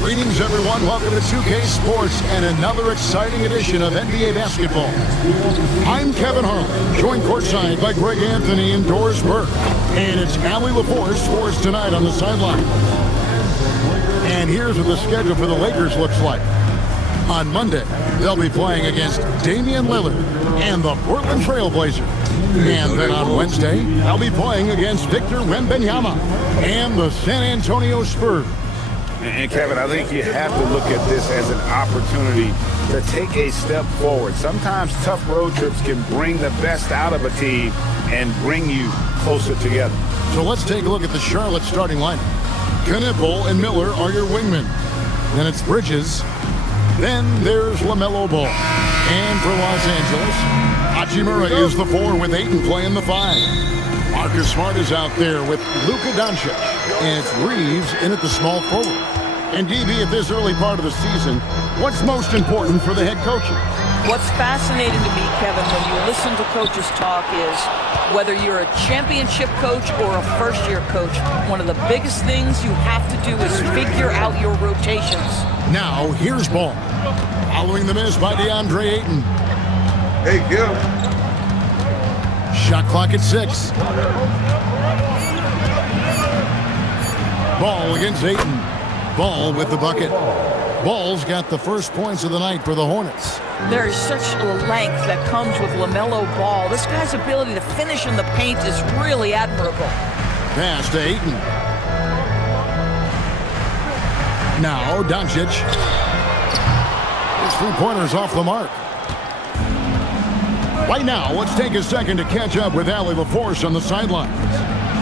Greetings, everyone. Welcome to 2K Sports and another exciting edition of NBA basketball. I'm Kevin Harlan, joined courtside by Greg Anthony and Doris Burke. And it's Allie LaForce for us tonight on the sideline. And here's what the schedule for the Lakers looks like. On Monday, they'll be playing against Damian Lillard and the Portland Trail Blazers. And then on Wednesday, they'll be playing against Victor Wembanyama and the San Antonio Spurs. And Kevin, I think you have to look at this as an opportunity to take a step forward. Sometimes tough road trips can bring the best out of a team and bring you closer together. So let's take a look at the Charlotte starting lineup. Knipple and Miller are your wingmen. Then it's Bridges. Then there's LaMelo Ball. And for Los Angeles, Hachimura is the 4 with Ayton playing the 5. Marcus Smart is out there with Luka Doncic. And it's Reeves in at the small forward. And DB, at this early part of the season, what's most important for the head coaches? What's fascinating to me, Kevin, when you listen to coaches talk is whether you're a championship coach or a first-year coach, one of the biggest things you have to do is figure out your rotations. Now, here's Ball. Following the miss by DeAndre Ayton. Hey, Gil. Shot clock at 6. Ball against Ayton. Ball with the bucket. Ball's got the first points of the night for the Hornets. There is such length that comes with LaMelo Ball. This guy's ability to finish in the paint is really admirable. Pass to Ayton. Now Doncic. His three-pointers off the mark. Right now, let's take a second to catch up with Allie LaForce on the sidelines.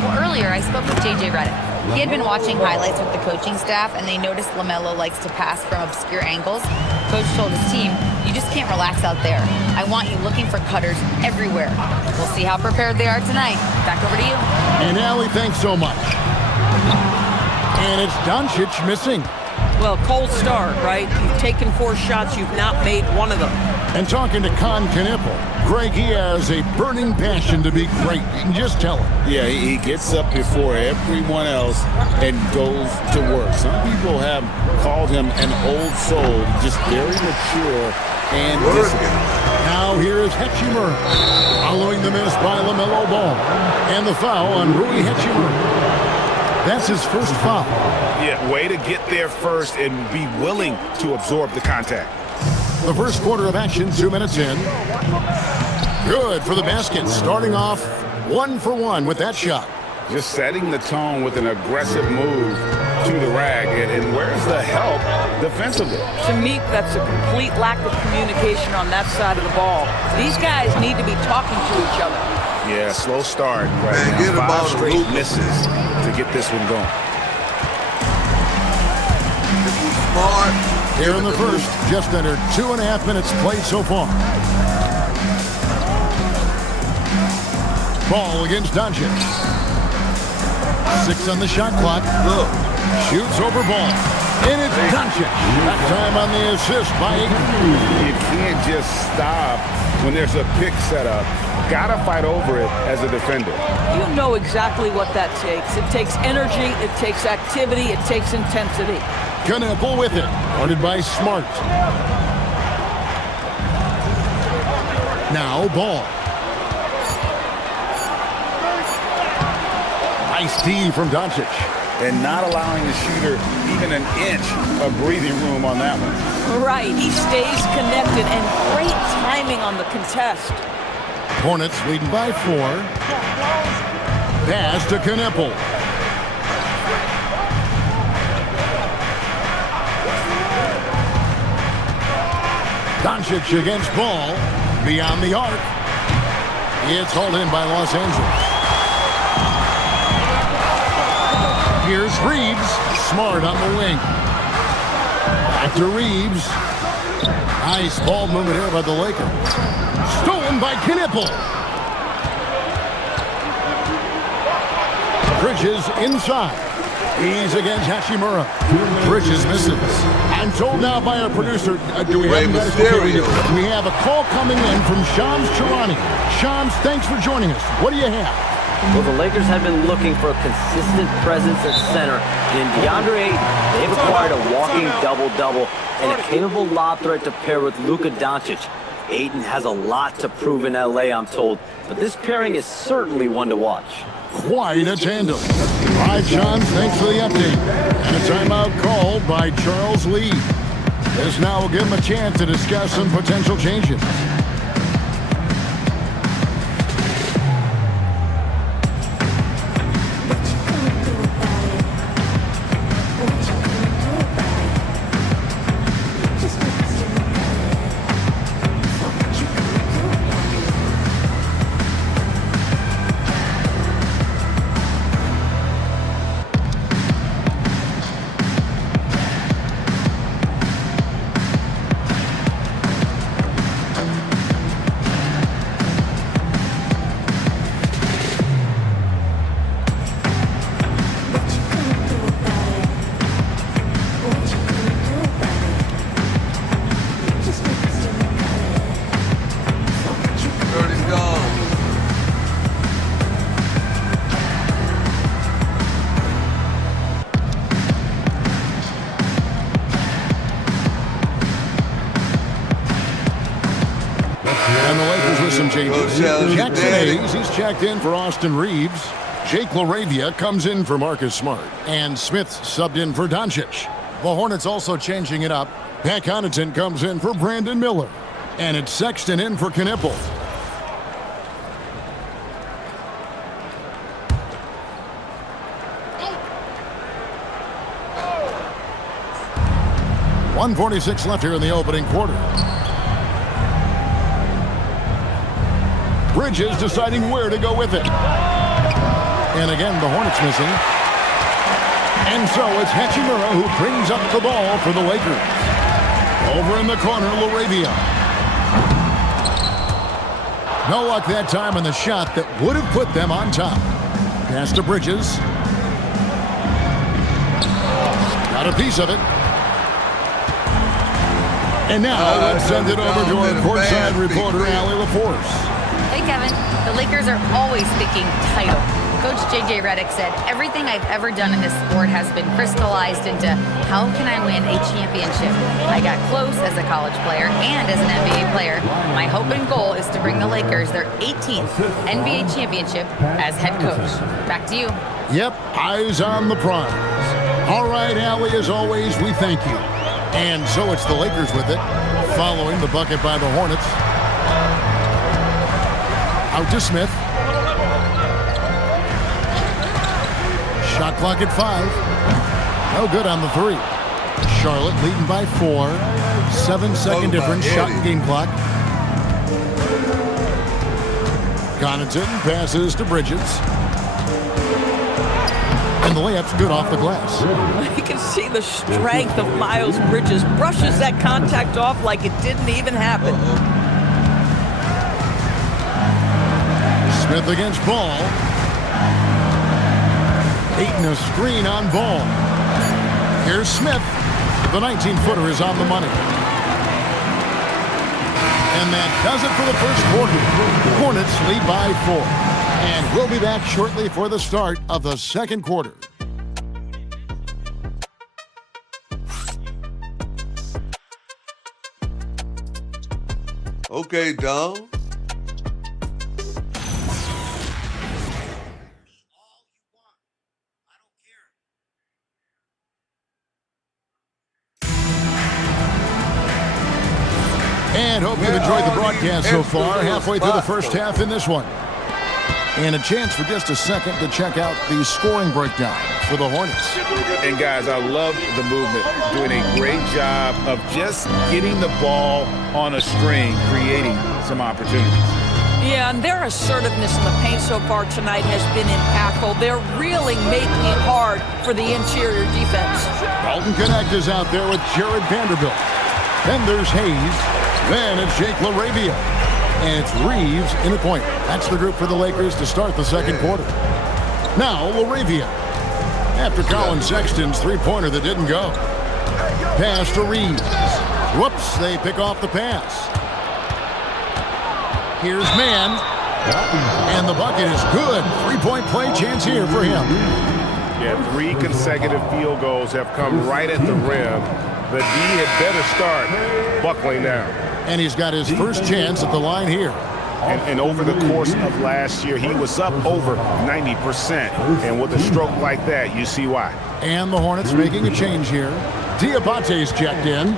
Well, earlier I spoke with J.J. Redick. He had been watching highlights with the coaching staff, and they noticed LaMelo likes to pass from obscure angles. Coach told his team, you just can't relax out there. I want you looking for cutters everywhere. We'll see how prepared they are tonight. Back over to you. And Allie, thanks so much. And it's Doncic missing. Well, cold start, right? You've taken 4 shots, you've not made one of them. And talking to Con Knippel, Greg, he has a burning passion to be great. You can just tell him. Yeah, he gets up before everyone else and goes to work. Some people have called him an old soul, just very mature and disciplined. Now here is Hachimura, following the miss by LaMelo Ball. And the foul on Rui Hachimura. That's his first foul. Yeah, way to get there first and be willing to absorb the contact. The first quarter of action, 2 minutes in. Good for the basket, starting off 1 for 1 with that shot. Just setting the tone with an aggressive move to the rack. And where's the help defensively? To me, that's a complete lack of communication on that side of the ball. These guys need to be talking to each other. Yeah, slow start right Man, get now. the ball 5 to straight Luka. misses to get this one going. Smart. Here in the first, just under 2.5 minutes played so far. Ball against Doncic. 6 on the shot clock. Look. Shoots over Ball. And it's Doncic. That time on the assist by Ayton. You can't just stop when there's a pick set up. Gotta fight over it as a defender. You know exactly what that takes. It takes energy, it takes activity, it takes intensity. Knippel with it. Guarded by Smart. Now Ball. Nice D from Doncic. And not allowing the shooter even an inch of breathing room on that one. Right, he stays connected and great timing on the contest. Hornets leading by 4. Pass to Knippel. Doncic against Ball. Beyond the arc. It's hauled in by Los Angeles. Here's Reeves. Smart on the wing. Back to Reeves. Nice ball movement here by the Lakers. Stolen by Knippel. Bridges inside. He's against Hachimura. Bridges misses. I'm told now by our producer, do we have we have a call coming in from Shams Charania. Shams, thanks for joining us. What do you have? Well, the Lakers have been looking for a consistent presence at center. In DeAndre Ayton, they've acquired a walking double-double and a capable lob threat to pair with Luka Doncic. Ayton has a lot to prove in LA, I'm told, but this pairing is certainly one to watch. Quite a tandem. All right, Sean, thanks for the update. And a timeout called by Charles Lee. This now will give him a chance to discuss some potential changes. And the Lakers with some changes. Jackson Hayes, he's checked in for Austin Reeves. Jake LaRavia comes in for Marcus Smart. And Smith subbed in for Doncic. The Hornets also changing it up. Pat Connaughton comes in for Brandon Miller. And it's Sexton in for Knippel. 1:46 left here in the opening quarter. Bridges deciding where to go with it. And again, the Hornets missing. And so it's Hachimura who brings up the ball for the Lakers. Over in the corner, LaRavia. No luck that time on the shot that would have put them on top. Pass to Bridges. Got a piece of it. And now let's send it over to our courtside reporter, Allie LaForce. Hey, Kevin. The Lakers are always thinking title. Coach J.J. Redick said, everything I've ever done in this sport has been crystallized into how can I win a championship? I got close as a college player and as an NBA player. My hope and goal is to bring the Lakers their 18th NBA championship as head coach. Back to you. Yep, eyes on the prize. All right, Allie, as always, we thank you. And so it's the Lakers with it, following the bucket by the Hornets. Out to Smith. Shot clock at 5. No good on the 3. Charlotte leading by 4. 7-second difference, shot and game clock. Connaughton passes to Bridges. And the layup's good off the glass. You can see the strength of Miles Bridges. Brushes that contact off like it didn't even happen. Smith against Ball. Eating a screen on Ball. Here's Smith. The 19-footer is on the money. And that does it for the first quarter. Hornets lead by 4. And we'll be back shortly for the start of the second quarter. Okay, Don. And hope you've enjoyed the broadcast so far. Halfway through the first half in this one. And a chance for just a second to check out the scoring breakdown for the Hornets. And guys, I love the movement. Doing a great job of just getting the ball on a string, creating some opportunities. Yeah, and their assertiveness in the paint so far tonight has been impactful. They're really making it hard for the interior defense. Dalton Connect is out there with Jared Vanderbilt. Then there's Hayes. Then it's Jake LaRavia. And it's Reeves in the point. That's the group for the Lakers to start the second quarter. Now, LaRavia. After Colin Sexton's three-pointer that didn't go. Pass to Reeves. Whoops, they pick off the pass. Here's Mann. And the bucket is good. Three-point play chance here for him. Yeah, 3 consecutive field goals have come right at the rim. The D had better start buckling now. And he's got his first chance at the line here. And over the course of last year, he was up over 90%. And with a stroke like that, you see why. And the Hornets making a change here. Diabate's checked in.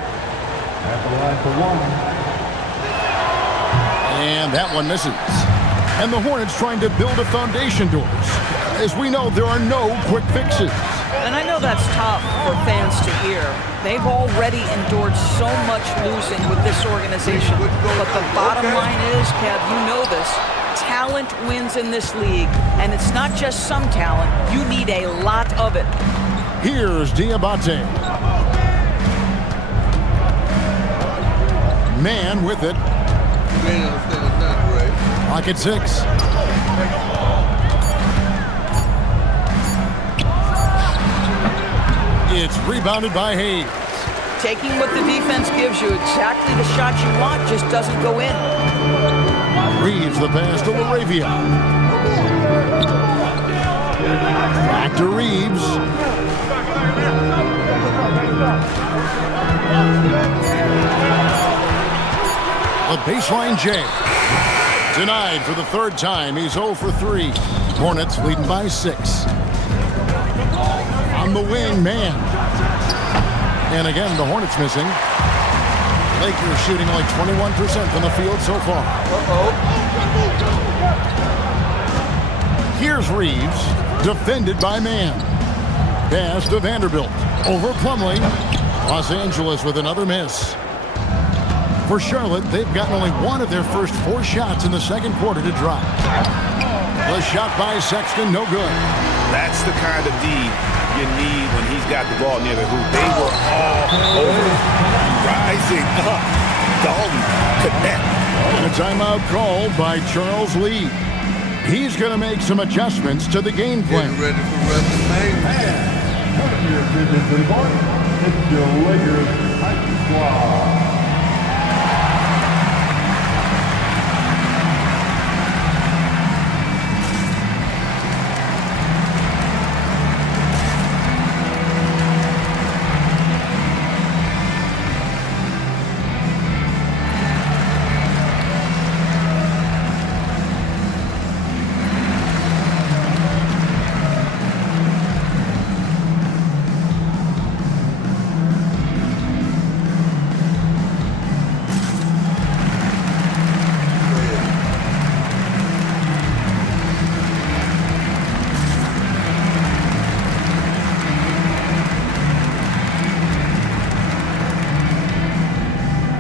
And that one misses. And the Hornets trying to build a foundation doors. As we know, there are no quick fixes. And I know that's tough for fans to hear. They've already endured so much losing with this organization. But the bottom line is, Kev, you know this, talent wins in this league. And it's not just some talent. You need a lot of it. Here's Diabate. Mann with it. Lock at 6. It's rebounded by Hayes. Taking what the defense gives you, exactly the shot you want, just doesn't go in. Reeves the pass to LaRavia. Back to Reeves. A baseline J. Denied for the third time. He's 0 for 3. Hornets leading by 6. On the wing, Mann. And again, the Hornets missing. Lakers shooting only 21% from the field so far. Here's Reeves, defended by Mann. Pass to Vanderbilt. Over Plumlee. Los Angeles with another miss. For Charlotte, they've gotten only one of their first 4 shots in the second quarter to drop. The shot by Sexton, no good. That's the kind of D you need when he's got the ball near the hoop. They were all over, rising up. Dalton connect. And a timeout called by Charles Lee. He's going to make some adjustments to the game plan. Getting ready for WrestleMania. Coming to your attention to the court, it's the Lakers Hype Squad.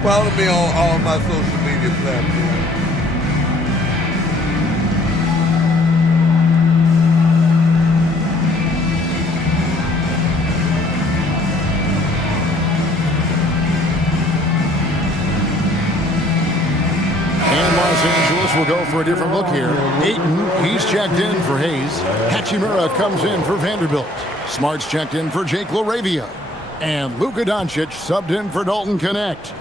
Follow me on all my social media platforms. And Los Angeles will go for a different look here. Ayton, he's checked in for Hayes. Hachimura comes in for Vanderbilt. Smart's checked in for Jake LaRavia. And Luka Doncic subbed in for Dalton Connect.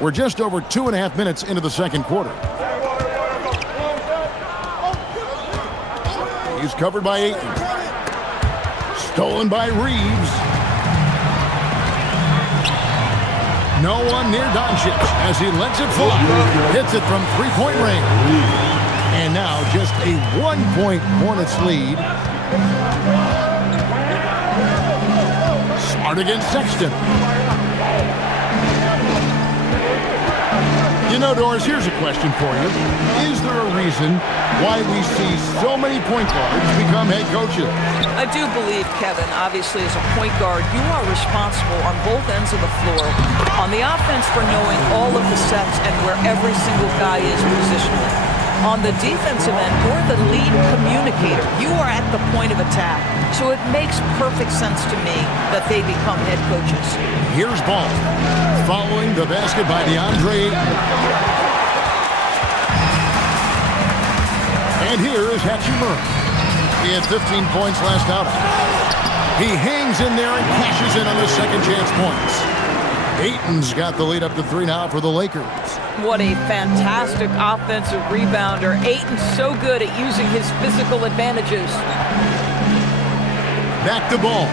We're just over 2.5 minutes into the second quarter. He's covered by Ayton. Stolen by Reeves. No one near Doncic as he lets it fly. Hits it from three-point range. And now just a 1-point Hornets lead. Smart against Sexton. You know, Doris, here's a question for you. Is there a reason why we see so many point guards become head coaches? I do believe, Kevin, obviously as a point guard, you are responsible on both ends of the floor. On the offense for knowing all of the sets and where every single guy is positionally. On the defensive end, you're the lead communicator. You are at the point of attack. So it makes perfect sense to me that they become head coaches. Here's Ball. Following the basket by DeAndre Ayton. And here is Hachimura. He had 15 points last outing. He hangs in there and cashes in on the second chance points. Ayton's got the lead up to 3 now for the Lakers. What a fantastic offensive rebounder. Ayton's so good at using his physical advantages. Back to Ball.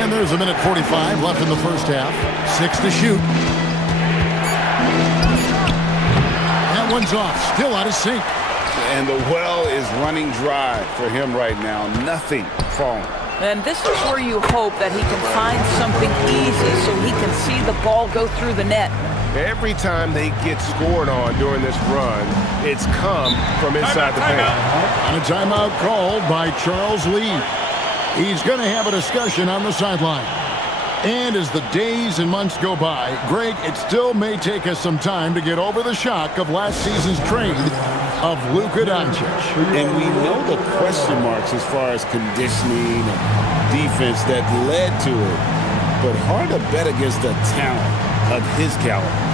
And there's a minute 45 left in the first half. 6 to shoot. That one's off. Still out of sync. And the well is running dry for him right now. Nothing falling. And this is where you hope that he can find something easy so he can see the ball go through the net. Every time they get scored on during this run, it's come from inside the paint. And a timeout called by Charles Lee. He's going to have a discussion on the sideline. And as the days and months go by, Greg, it still may take us some time to get over the shock of last season's trade of Luka Doncic. And we know the question marks as far as conditioning and defense that led to it. But hard to bet against the talent of his caliber.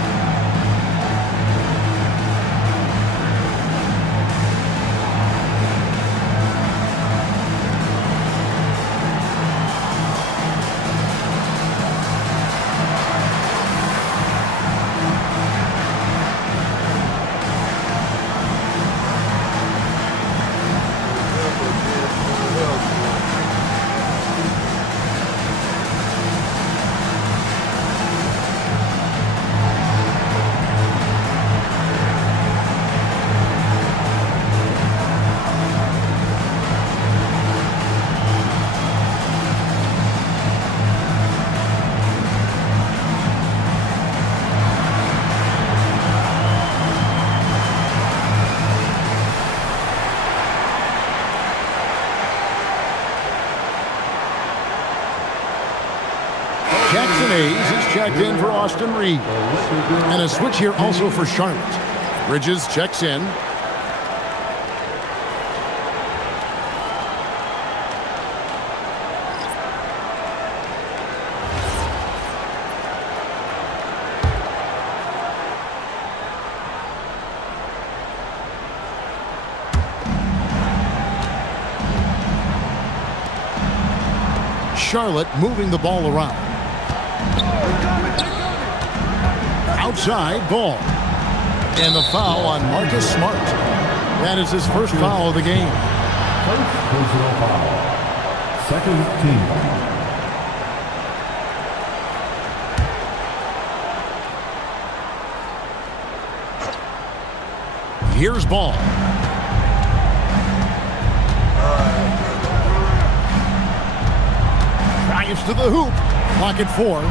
Jackson Hayes is checked in for Austin Reed. And a switch here also for Charlotte. Bridges checks in. Charlotte moving the ball around. Outside ball. And the foul on Marcus Smart. That is his first foul of the game. First personal foul. Second team foul. Here's ball. Drives to the hoop. Clock at 4.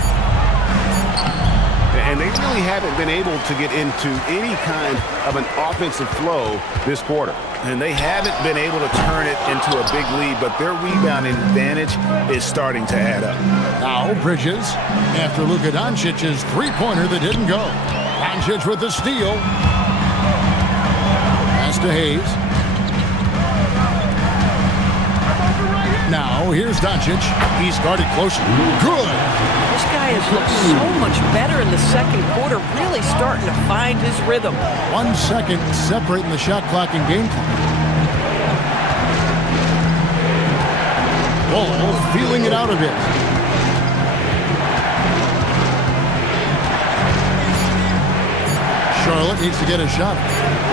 And they really haven't been able to get into any kind of an offensive flow this quarter. And they haven't been able to turn it into a big lead, but their rebounding advantage is starting to add up. Now Bridges, after Luka Doncic's three-pointer that didn't go. Doncic with the steal. Pass to Hayes. Now here's Doncic. He's guarded closely. Good. This guy has looked so much better in the second quarter, really starting to find his rhythm. 1 second separating the shot clock and game clock. Ball feeling it out a bit. Charlotte needs to get a shot.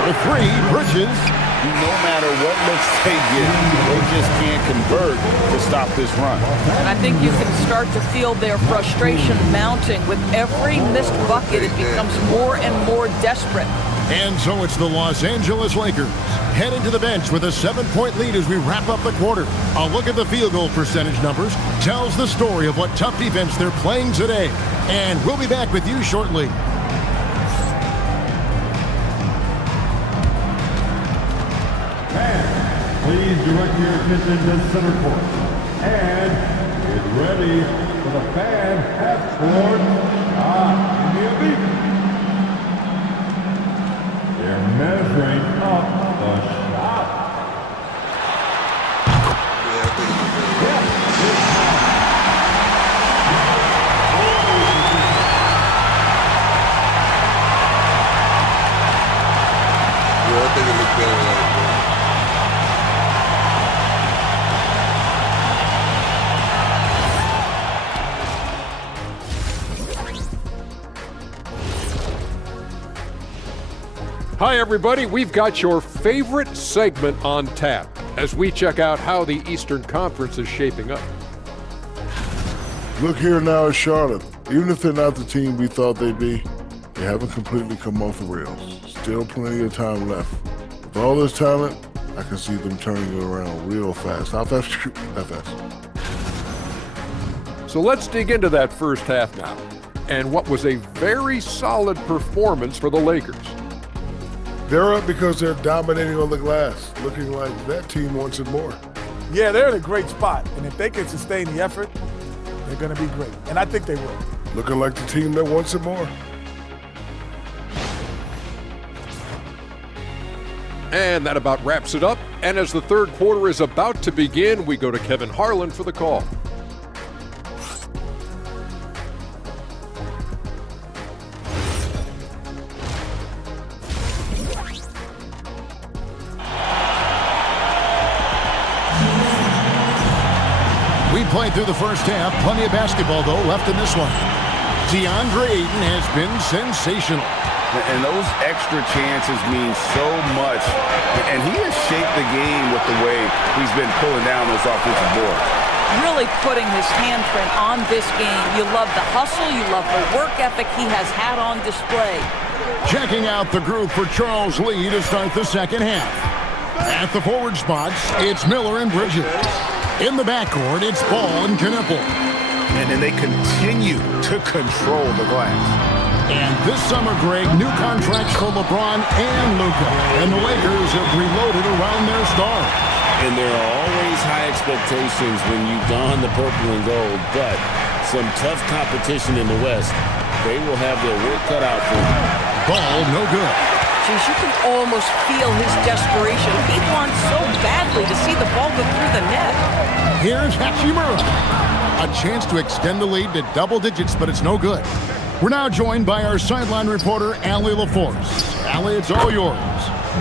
For 3, Bridges. No matter what looks they get, they just can't convert to stop this run. And I think you can start to feel their frustration mounting. With every missed bucket, it becomes more and more desperate. And so it's the Los Angeles Lakers heading to the bench with a 7-point lead as we wrap up the quarter. A look at the field goal percentage numbers tells the story of what tough defense they're playing today. And we'll be back with you shortly. Please direct your attention to center court. And get ready for the fan half-court shot in the elite. They're measuring up the shot. I think it looks better than that. Hi, everybody. We've got your favorite segment on tap as we check out how the Eastern Conference is shaping up. Look here now at Charlotte. Even if they're not the team we thought they'd be, they haven't completely come off the rails. Still plenty of time left. With all this talent, I can see them turning it around real fast. Not fast, not fast. So let's dig into that first half now, and what was a very solid performance for the Lakers. They're up because they're dominating on the glass, looking like that team wants it more. Yeah, they're in a great spot, and if they can sustain the effort, they're going to be great, and I think they will. Looking like the team that wants it more. And that about wraps it up. And as the third quarter is about to begin, we go to Kevin Harlan for the call. We played through the first half. Plenty of basketball, though, left in this one. DeAndre Ayton has been sensational. And those extra chances mean so much. And he has shaped the game with the way he's been pulling down those offensive boards. Really putting his handprint on this game. You love the hustle. You love the work ethic he has had on display. Checking out the group for Charles Lee to start the second half. At the forward spots, it's Miller and Bridges. In the backcourt, it's Ball and Knipple. And then they continue to control the glass. And this summer, Greg, new contracts for LeBron and Luka. And the Lakers have reloaded around their stars. And there are always high expectations when you don the purple and gold, but some tough competition in the West. They will have their work cut out for them. Ball no good. Geez, you can almost feel his desperation. He wants so badly to see the ball go through the net. Here's Hachimura. A chance to extend the lead to double digits, but it's no good. We're now joined by our sideline reporter, Allie LaForce. Allie, it's all yours.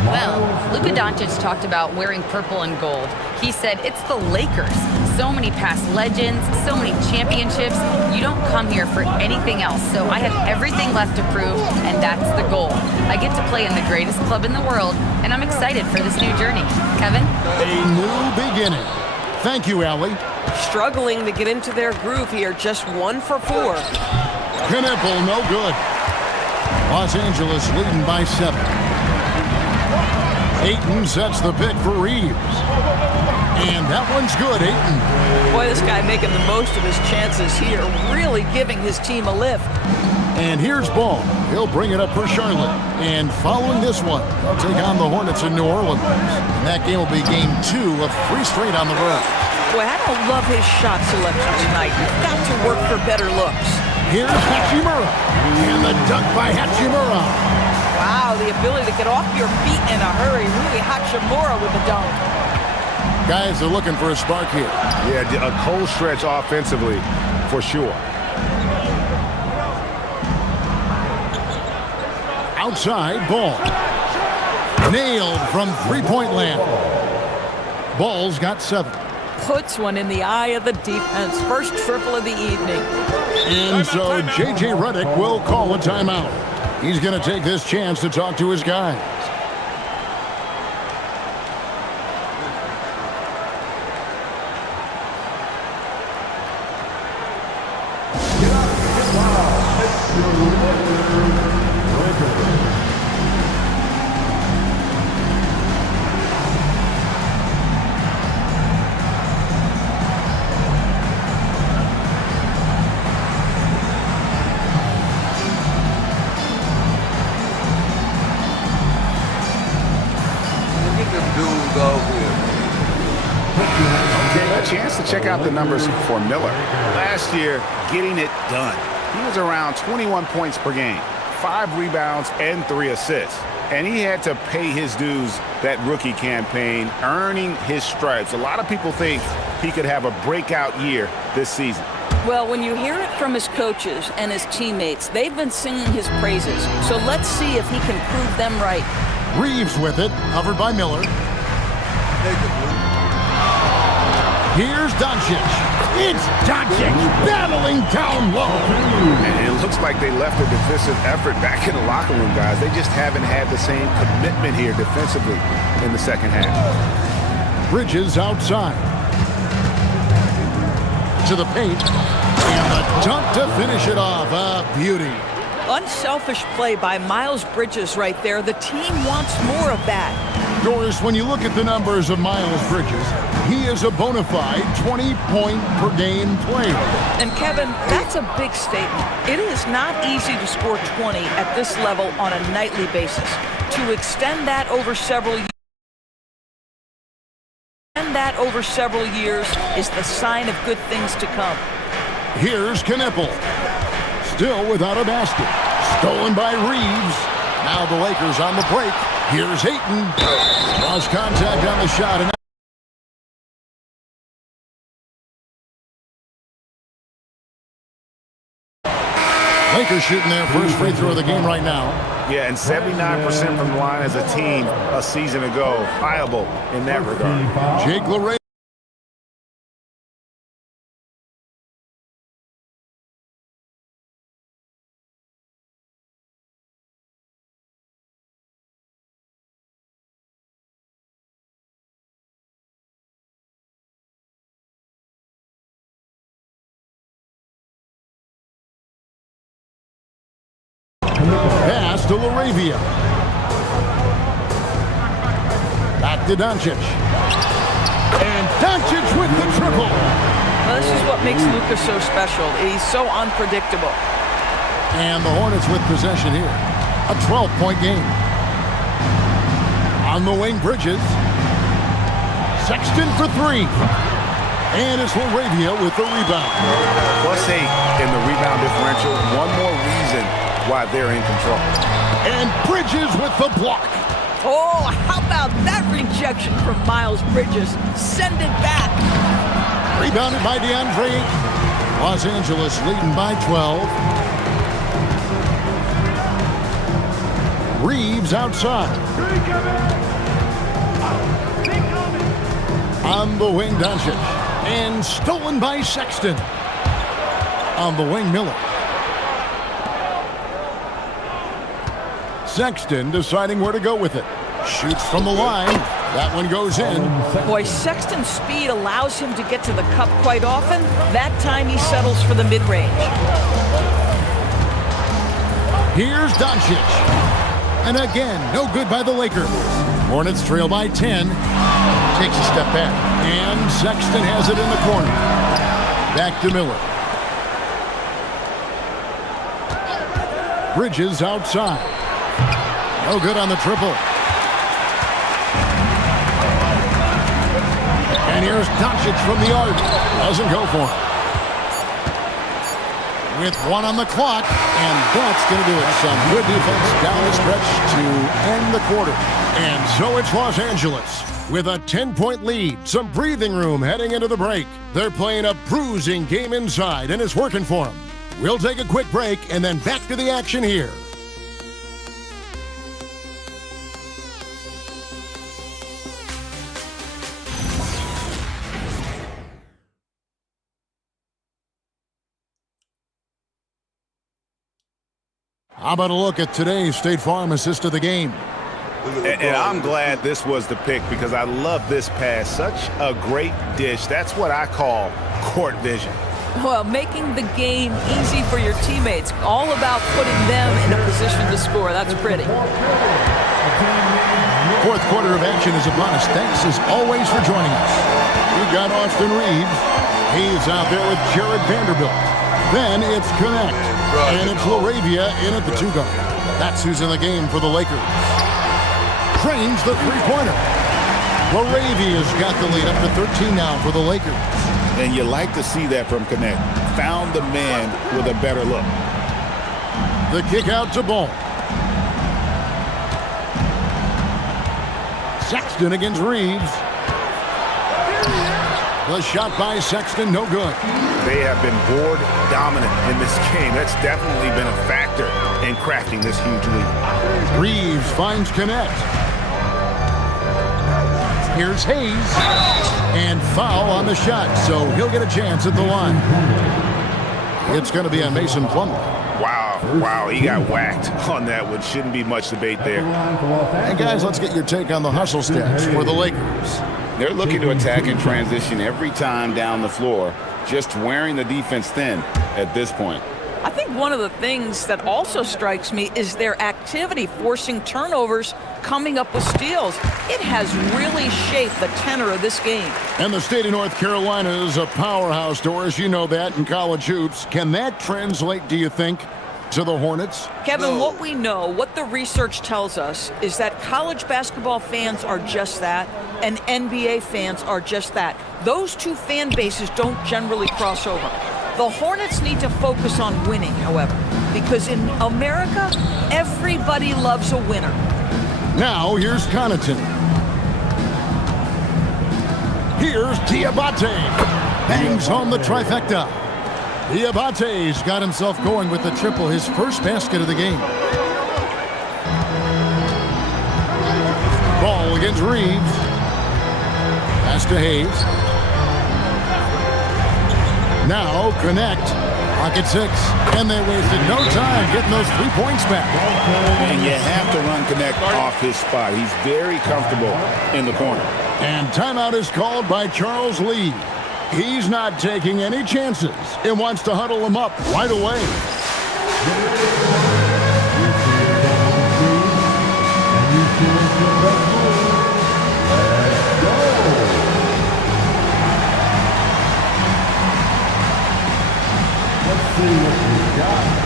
Well, Luka Doncic talked about wearing purple and gold. He said it's the Lakers. So many past legends, so many championships. You don't come here for anything else. So I have everything left to prove, and that's the goal. I get to play in the greatest club in the world, and I'm excited for this new journey. Kevin? A new beginning. Thank you, Allie. Struggling to get into their groove here, just 1 for 4. Knipple, no good. Los Angeles leading by 7. Ayton sets the pick for Reeves. And that one's good, Ayton. Boy, this guy making the most of his chances here, really giving his team a lift. And here's Ball. He'll bring it up for Charlotte. And following this one, they'll take on the Hornets in New Orleans. And that game will be game 2 of 3 straight on the road. Boy, I don't love his shot selection tonight. You've got to work for better looks. Here's Hachimura. And the dunk by Hachimura. Wow, the ability to get off your feet in a hurry. Rui Hachimura with the dunk. Guys are looking for a spark here. Yeah, a cold stretch offensively, for sure. Outside, Ball. Nailed from three-point land. Ball's got 7. Puts one in the eye of the defense. First triple of the evening. And so J.J. Redick will call a timeout. He's going to take this chance to talk to his guys. A chance to check out the numbers for Miller. Last year, getting it done. He was around 21 points per game, 5 rebounds, and 3 assists. And he had to pay his dues that rookie campaign, earning his stripes. A lot of people think he could have a breakout year this season. Well, when you hear it from his coaches and his teammates, they've been singing his praises. So let's see if he can prove them right. Reeves with it, covered by Miller. Here's Doncic. It's Doncic battling down low. And it looks like they left a defensive effort back in the locker room, guys. They just haven't had the same commitment here defensively in the second half. Bridges outside. To the paint. And the dunk to finish it off. A beauty. Unselfish play by Miles Bridges right there. The team wants more of that. Doris, when you look at the numbers of Miles Bridges, he is a bona fide 20-point-per-game player. And Kevin, that's a big statement. It is not easy to score 20 at this level on a nightly basis. To extend that over several years is the sign of good things to come. Here's Knipple. Still without a basket. Stolen by Reeves. Now the Lakers on the break. Here's Ayton. Lost contact on the shot. And Lakers shooting their first free throw of the game right now. Yeah, and 79% from the line as a team a season ago. Viable in that regard. Jake LaRae. Pass to Laravia. Back to Doncic. And Doncic with the triple. Well, this is what makes Luka so special. He's so unpredictable. And the Hornets with possession here. A 12-point game. On the wing, Bridges. Sexton for 3. And it's Laravia with the rebound. +8 in the rebound differential. One more reason why they're in control. And Bridges with the block. Oh, how about that rejection from Miles Bridges? Send it back. Rebounded by DeAndre. Los Angeles leading by 12. Reeves outside. On the wing, Doncic. And stolen by Sexton. On the wing, Miller. Sexton deciding where to go with it. Shoots from the line. That one goes in. Boy, Sexton's speed allows him to get to the cup quite often. That time he settles for the mid-range. Here's Doncic. And again, no good by the Lakers. Hornets trail by 10. Takes a step back. And Sexton has it in the corner. Back to Miller. Bridges outside. No good on the triple. And here's Doncic from the arc. Doesn't go for him. With 1 on the clock, and that's going to do it. Some good defense down the stretch to end the quarter. And so it's Los Angeles with a 10-point lead. Some breathing room heading into the break. They're playing a bruising game inside, and it's working for them. We'll take a quick break and then back to the action here. How about a look at today's State Farm assist of the game? And I'm glad this was the pick because I love this pass. Such a great dish. That's what I call court vision. Well, making the game easy for your teammates. All about putting them in a position to score. That's pretty. Fourth quarter of action is upon us. Thanks as always for joining us. We've got Austin Reeves. He's out there with Jared Vanderbilt. Then it's Connect. And it's Laravia in at the 2-guard. That's who's in the game for the Lakers. Trains the three-pointer. Laravia's got the lead up to 13 now for the Lakers. And you like to see that from Connect. Found the man with a better look. The kick out to Ball. Sexton against Reeves. The shot by Sexton, no good. They have been board dominant in this game. That's definitely been a factor in crafting this huge lead. Reeves finds Connect. Here's Hayes. And foul on the shot, so he'll get a chance at the line. It's going to be on Mason Plumlee. Wow, he got whacked on that one. Shouldn't be much debate there. And guys, let's get your take on the hustle stats for the Lakers. They're looking to attack in transition every time down the floor, just wearing the defense thin at this point. I think one of the things that also strikes me is their activity, forcing turnovers, coming up with steals. It has really shaped the tenor of this game. And the state of North Carolina is a powerhouse, Doris. You know that in college hoops. Can that translate, do you think, to the Hornets? Kevin, what we know, what the research tells us, is that college basketball fans are just that, and NBA fans are just that. Those two fan bases don't generally cross over. The Hornets need to focus on winning, however, because in America, everybody loves a winner. Now, here's Connaughton. Here's Diabate. Bangs home the trifecta. Diabate's got himself going with the triple, his first basket of the game. Ball against Reeves. Pass to Hayes. Now Connect. Pocket 6. And they wasted no time getting those 3 points back. And you have to run Connect off his spot. He's very comfortable in the corner. And timeout is called by Charles Lee. He's not taking any chances and wants to huddle him up right away. Let's see what we got.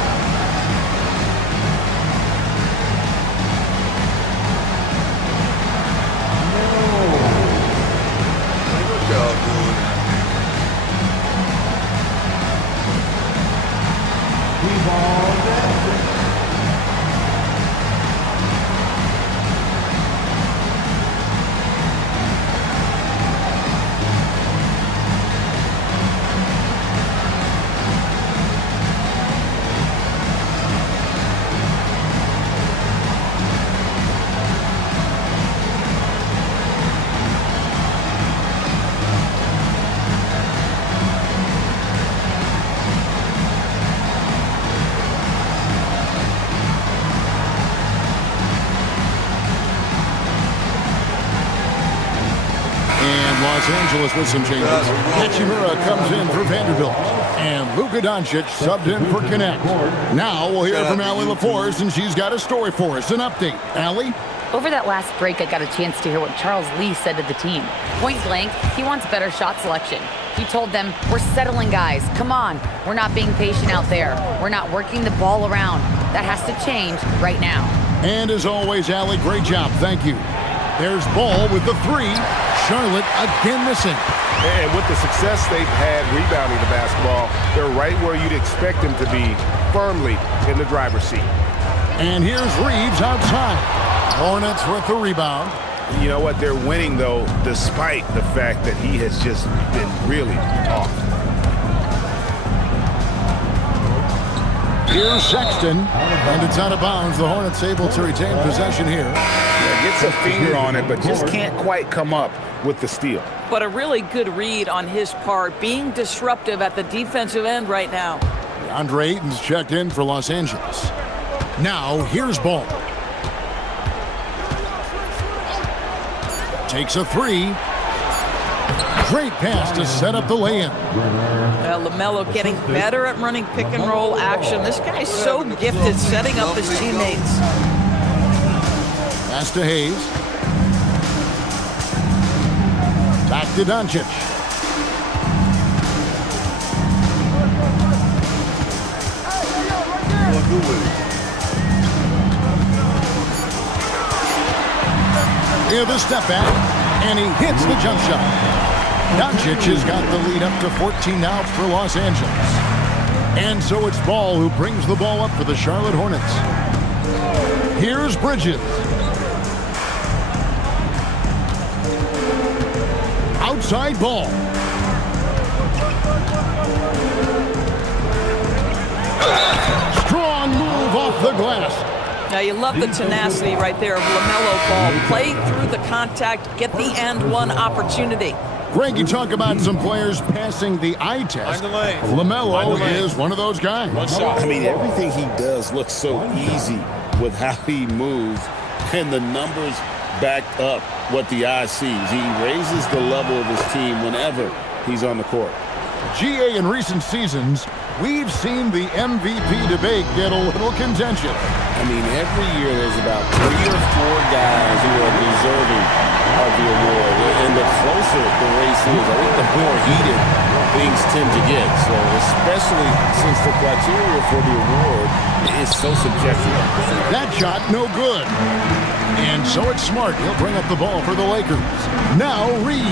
Los Angeles with some changes. Hachimura comes in for Vanderbilt. And Luka Doncic subbed in for Connect. Now we'll hear from Allie LaForce, and she's got a story for us. An update. Allie? Over that last break, I got a chance to hear what Charles Lee said to the team. Point blank, he wants better shot selection. He told them, we're settling, guys. Come on. We're not being patient out there. We're not working the ball around. That has to change right now. And as always, Allie, great job. Thank you. There's Ball with the three. Charlotte again missing. And with the success they've had rebounding the basketball, they're right where you'd expect them to be, firmly in the driver's seat. And here's Reeves outside. Hornets with the rebound. You know what? They're winning, though, despite the fact that he has just been really off. Here's Sexton, and it's out of bounds. The Hornets able to retain possession here. Yeah, gets a finger on it, but just can't quite come up with the steal. But a really good read on his part, being disruptive at the defensive end right now. Andre Ayton's checked in for Los Angeles. Now, here's Ball. Takes a three. Great pass to set up the lay-in. LaMelo getting better at running pick and roll action. This guy's so gifted setting up his teammates. Pass to Hayes. Back to Doncic. Here the step back, and he hits the jump shot. Doncic has got the lead up to 14 now for Los Angeles. And so it's Ball who brings the ball up for the Charlotte Hornets. Here's Bridges. Outside Ball. Strong move off the glass. Now you love the tenacity right there of LaMelo Ball. Play through the contact, get the and one opportunity. Greg, you talk about some players passing the eye test. LaMelo is one of those guys. I mean, everything he does looks so easy with how he moves, and the numbers back up what the eye sees. He raises the level of his team whenever he's on the court. GA, in recent seasons, we've seen the MVP debate get a little contentious. I mean, every year there's about 3 or 4 guys who are deserving of the award. And the closer the race is, I think the more heated things tend to get. So especially since the criteria for the award is so subjective. That shot, no good. And so it's Smart. He'll bring up the ball for the Lakers. Now Reeves.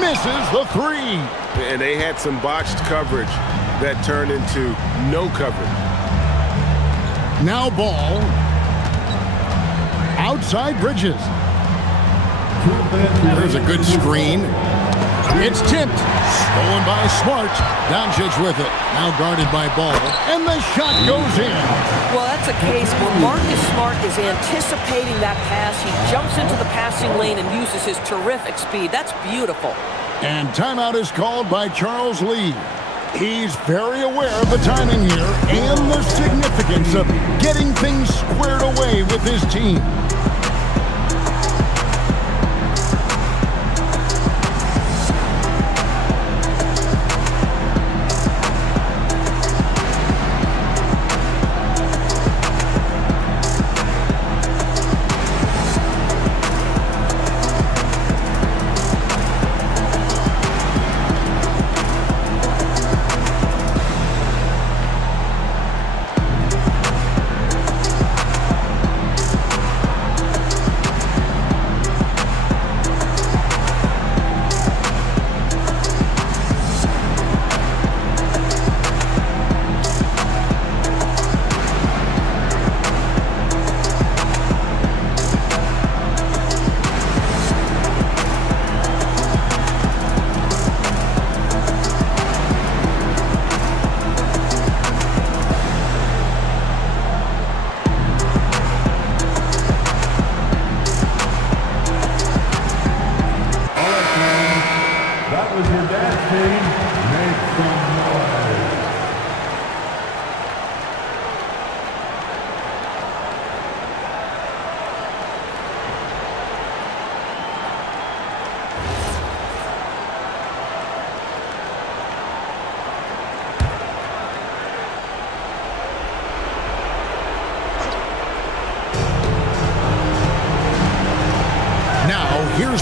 Misses the three. And they had some botched coverage that turned into no coverage. Now Ball. Outside Bridges. There's a good screen. It's tipped. Stolen by Smart. Doncic with it. Now guarded by Ball. And the shot goes in. Well, that's a case where Marcus Smart is anticipating that pass. He jumps into the passing lane and uses his terrific speed. That's beautiful. And timeout is called by Charles Lee. He's very aware of the timing here and the significance of getting things squared away with his team.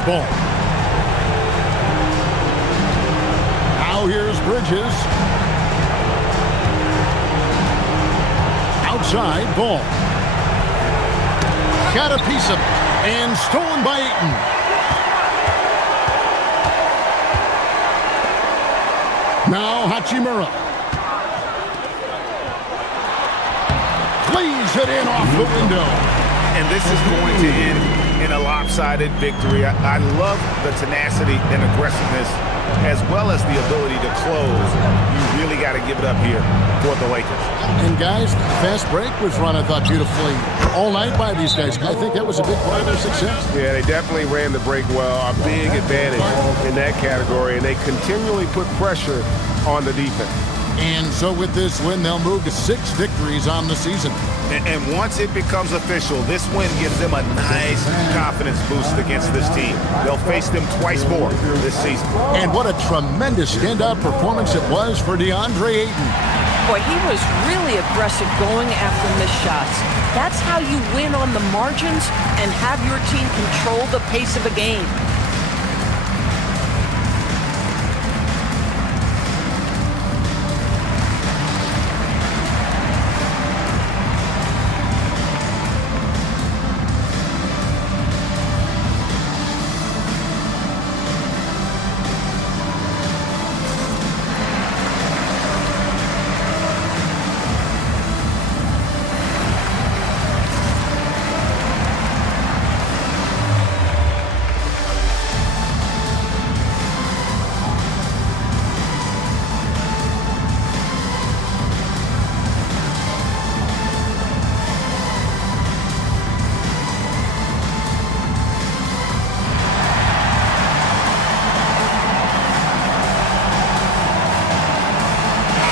ball. Now here's Bridges. Outside ball. Got a piece of it. And stolen by Ayton. Now Hachimura. Plays it in off the window. And this is going to end in a lopsided victory. I love the tenacity and aggressiveness as well as the ability to close. You really got to give it up here for the Lakers. And guys, the fast break was run, I thought, beautifully all night by these guys. I think that was a big part of their success. Yeah, they definitely ran the break well. A big advantage in that category, and they continually put pressure on the defense. And so with this win, they'll move to 6 victories on the season. And once it becomes official, this win gives them a nice confidence boost against this team. They'll face them twice more this season. And what a tremendous standout performance it was for DeAndre Ayton. Boy, he was really aggressive going after missed shots. That's how you win on the margins and have your team control the pace of a game.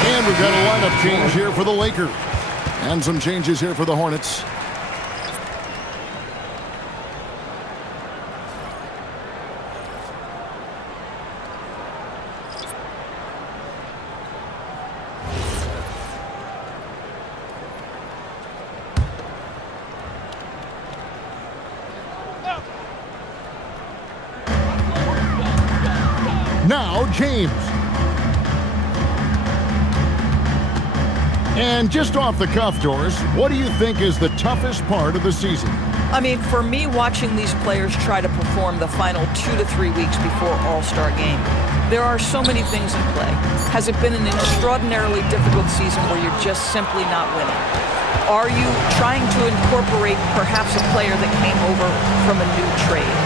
And we've got a lineup change here for the Lakers. And some changes here for the Hornets. Now James. And just off the cuff, Doris, what do you think is the toughest part of the season? I mean, for me, watching these players try to perform the final 2 to 3 weeks before All-Star game, there are so many things in play. Has it been an extraordinarily difficult season where you're just simply not winning? Are you trying to incorporate perhaps a player that came over from a new trade?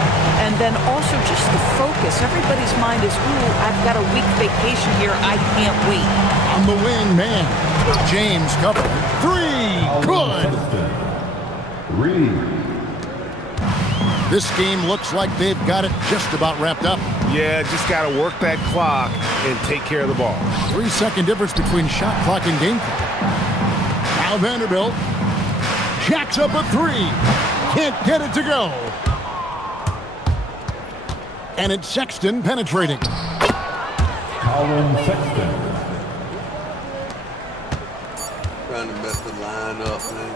And then also just the focus. Everybody's mind is, ooh, I've got a week vacation here. I can't wait. On the wing, man. James covered. 3. Good. 3. This game looks like they've got it just about wrapped up. Yeah, just got to work that clock and take care of the ball. 3-second difference between shot clock and game clock. Now Vanderbilt jacks up a 3. Can't get it to go. And it's Sexton penetrating. Colin Sexton. Trying to mess the line up, man.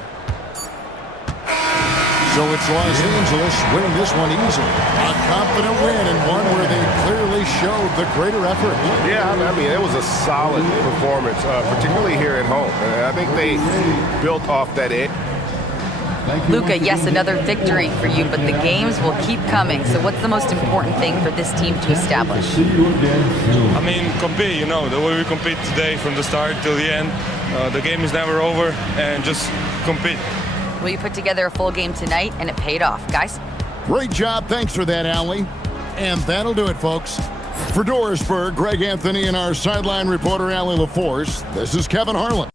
So it's Los Angeles winning this one easily. A confident win and one where they clearly showed the greater effort. Yeah, I mean, it was a solid performance, particularly here at home. I think they built off that edge. Luka, yes, another victory for you, but the games will keep coming. So what's the most important thing for this team to establish? I mean, compete, you know, the way we compete today from the start till the end. The game is never over, and just compete. Well, you put together a full game tonight, and it paid off. Guys? Great job. Thanks for that, Allie. And that'll do it, folks. For Dorisburg, Greg Anthony, and our sideline reporter, Allie LaForce, this is Kevin Harlan.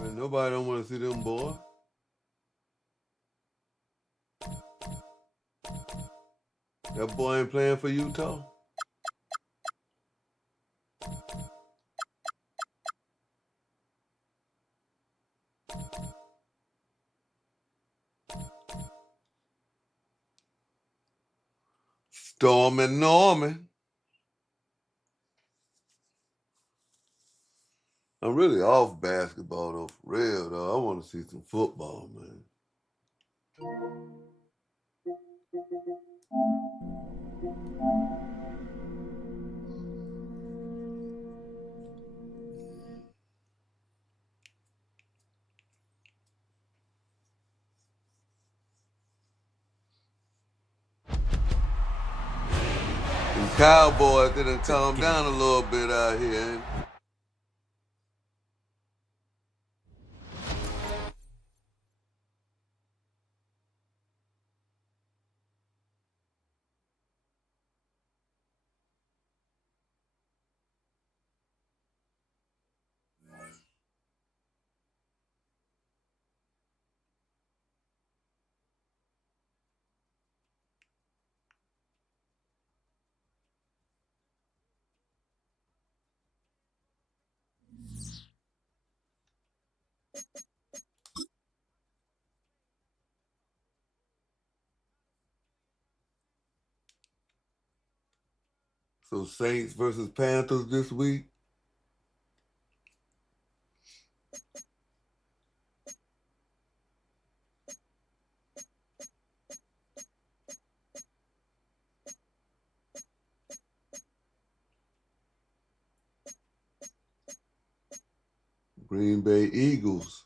Man, nobody don't want to see them, boy. That boy ain't playing for Utah? Stormin' Norman. I'm really off basketball though, for real though. I want to see some football, man. The Cowboys didn't calm down a little bit out here, ain't it? So Saints versus Panthers this week. Green Bay Eagles.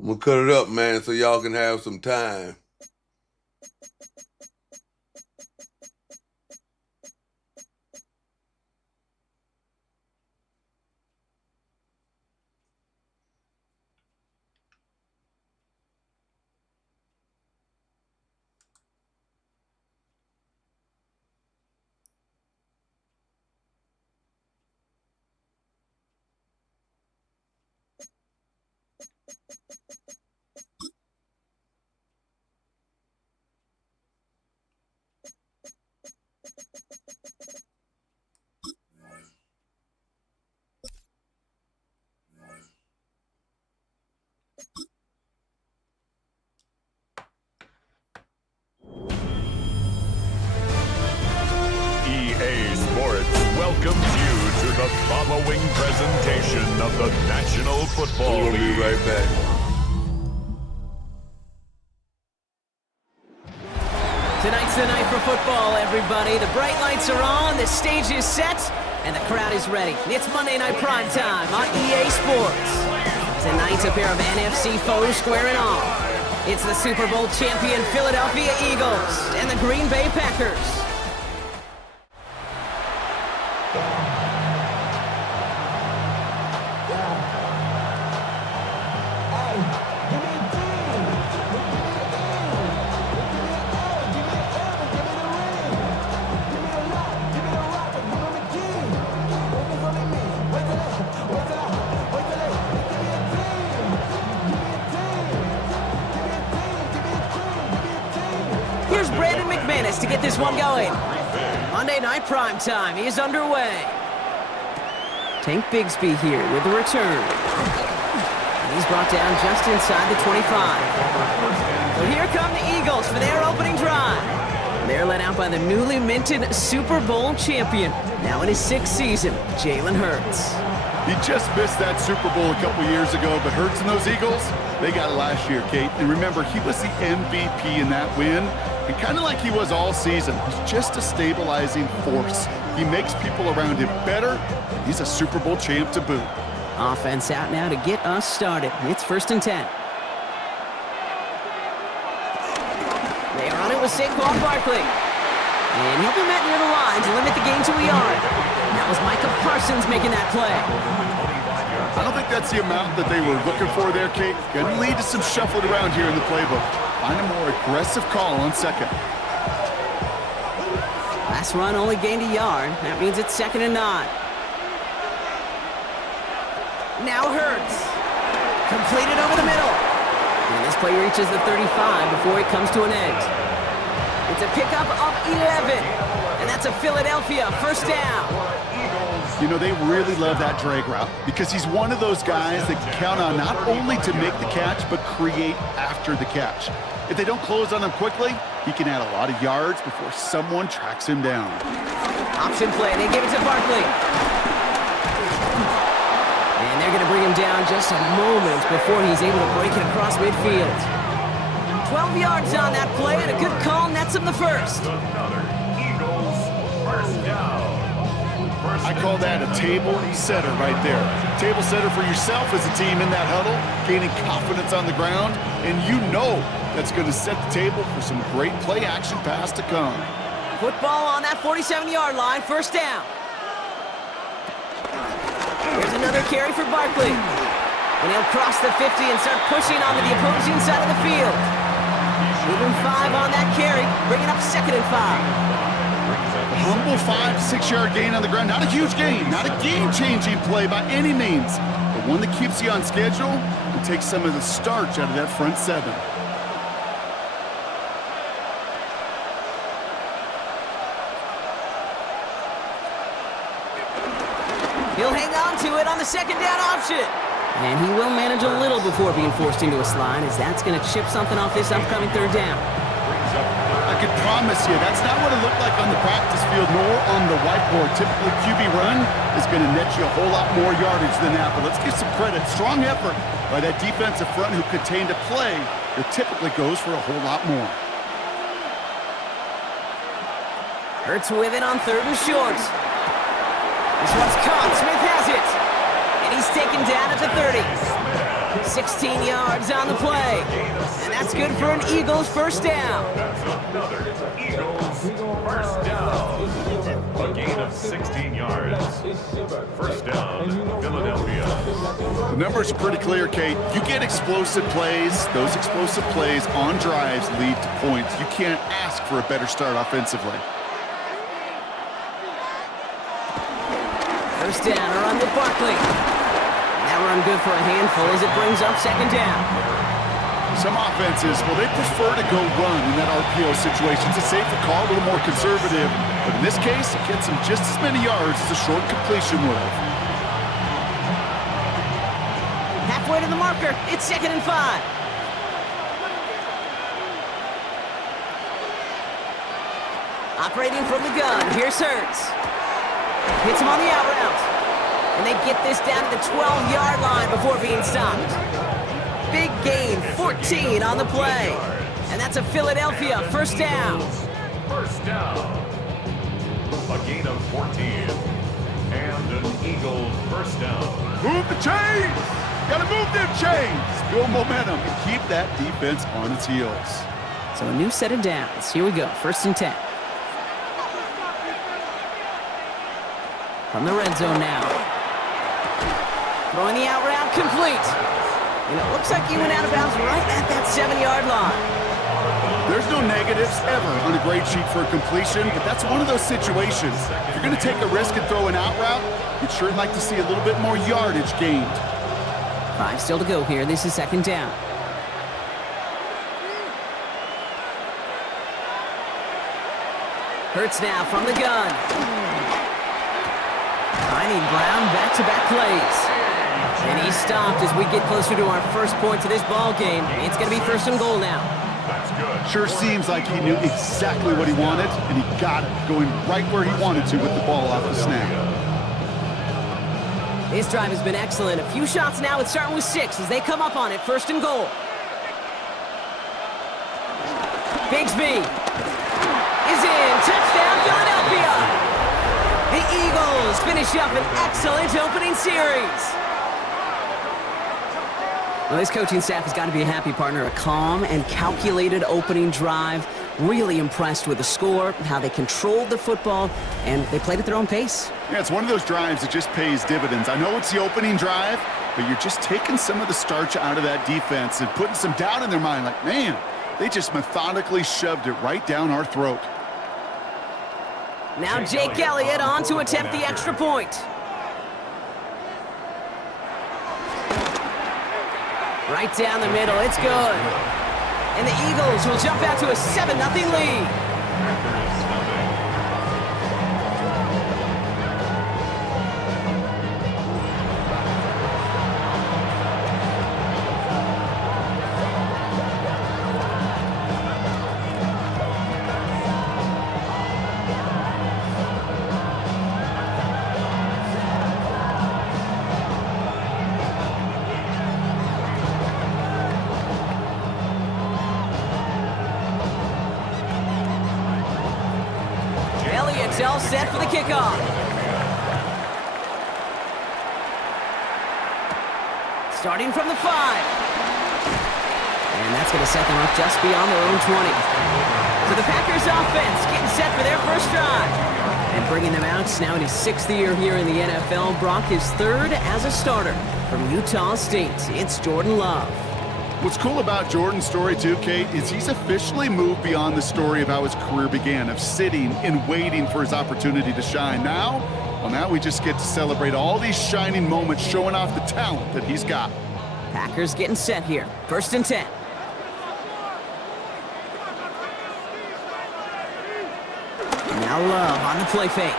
I'm gonna cut it up, man, so y'all can have some time. EA Sports welcomes you to the following presentation of the National Football League. We'll be right back. Tonight's the night for football, everybody. The bright lights are on, the stage is set, and the crowd is ready. It's Monday Night Prime Time on EA Sports. Tonight, a pair of NFC foes squaring off. It's the Super Bowl champion Philadelphia Eagles and the Green Bay Packers. To get this one going. Monday Night Prime Time is underway. Tank Bigsby here with the return. And he's brought down just inside the 25. So here come the Eagles for their opening drive. They're led out by the newly minted Super Bowl champion, now in his 6th season, Jalen Hurts. He just missed that Super Bowl a couple years ago, but Hurts and those Eagles, they got it last year, Kate. And remember, he was the MVP in that win. And kind of like he was all season, he's just a stabilizing force. He makes people around him better, and he's a Super Bowl champ to boot. Offense out now to get us started. It's 1st and 10. They are on it with Saquon Barkley. And he'll be met near the line to limit the gain to a yard. That was Micah Parsons making that play. I don't think that's the amount that they were looking for there, Kate. Going to lead to some shuffling around here in the playbook. Find a more aggressive call on second. Last run only gained a yard. That means it's 2nd and 9. Now Hurts. Completed over the middle. And this play reaches the 35 before it comes to an end. It's a pickup of 11. And that's a Philadelphia first down. You know, they really love that drag route because he's one of those guys that can count on not only to make the catch, but create after the catch. If they don't close on him quickly, he can add a lot of yards before someone tracks him down. Option play, they give it to Barkley. And they're going to bring him down just a moment before he's able to break it across midfield. 12 yards on that play, and a good call nets him the first. I call that a table setter right there. Table setter for yourself as a team in that huddle, gaining confidence on the ground, and you know that's going to set the table for some great play action pass to come. Football on that 47-yard line, first down. Here's another carry for Barkley. And he'll cross the 50 and start pushing onto the opposing side of the field. Even 5 on that carry, bringing up 2nd and 5. Humble 5-6 yard gain on the ground. Not a huge gain, not a game-changing play by any means, but one that keeps you on schedule and takes some of the starch out of that front 7. He'll hang on to it on the 2nd down option. And he will manage a little before being forced into a slide, as that's going to chip something off this upcoming 3rd down. I can promise you, that's not what it looked like on the practice field nor on the whiteboard. Typically, QB run is going to net you a whole lot more yardage than that, but let's give some credit. Strong effort by that defensive front who contained a play that typically goes for a whole lot more. Hurts with it on 3rd and short. This one's caught. Smith has it. And he's taken down at the 30. 16 yards on the play. And that's good for an Eagles first down. Another Eagles first down. A gain of 16 yards. First down, Philadelphia. The numbers are pretty clear, Kate. You get explosive plays. Those explosive plays on drives lead to points. You can't ask for a better start offensively. First down, a run with Barkley. That run good for a handful as it brings up 2nd down. Some offenses, well, they prefer to go run in that RPO situation. It's a safer call, a little more conservative. But in this case, it gets them just as many yards as a short completion would have. Halfway to the marker, it's 2nd and 5. Operating from the gun, here's Hurts. Hits him on the out route. And they get this down to the 12-yard line before being stopped. Big gain, 14 on the play. And that's a Philadelphia first down. First down. A gain of 14. And an Eagle first down. Move the chains! Gotta move them chains! Build momentum and keep that defense on its heels. So a new set of downs. Here we go, 1st and 10. From the red zone now. Throwing the out route complete. And it looks like he went out of bounds right at that 7-yard line. There's no negatives ever on a grade sheet for a completion, but that's one of those situations. If you're going to take a risk and throw an out route, you'd sure like to see a little bit more yardage gained. 5 still to go here. This is 2nd down. Hurts now from the gun. Finding Brown back-to-back plays. And he's stopped as we get closer to our first point to this ball game. It's going to be 1st and goal now. That's good. Sure seems like he knew exactly what he wanted, and he got it, going right where he wanted to with the ball off the snap. This drive has been excellent. A few shots now, it's starting with 6 as they come up on it. 1st and goal. Bigsby is in. Touchdown, Philadelphia! The Eagles finish up an excellent opening series. Well, this coaching staff has got to be a happy partner. A calm and calculated opening drive Really impressed with the score, how they controlled the football, and they played at their own pace. Yeah, it's one of those drives that just pays dividends. I know it's the opening drive, but you're just taking some of the starch out of that defense and putting some doubt in their mind. Like, man, they just methodically shoved it right down our throat. Now Jake Elliott on to attempt the extra point. Right down the middle, it's good. And the Eagles will jump out to a 7-0 lead. Elliott's all set for the kickoff. Starting from the 5. And that's going to set them up just beyond their own 20. So the Packers offense getting set for their first drive. And bringing them out now in his 6th year here in the NFL. Brock his 3rd as a starter from Utah State. It's Jordan Love. What's cool about Jordan's story too, Kate, is he's officially moved beyond the story of how his career began, of sitting and waiting for his opportunity to shine. Now we just get to celebrate all these shining moments, showing off the talent that he's got. Packers getting set here. 1st and 10. Now Love on the play fake.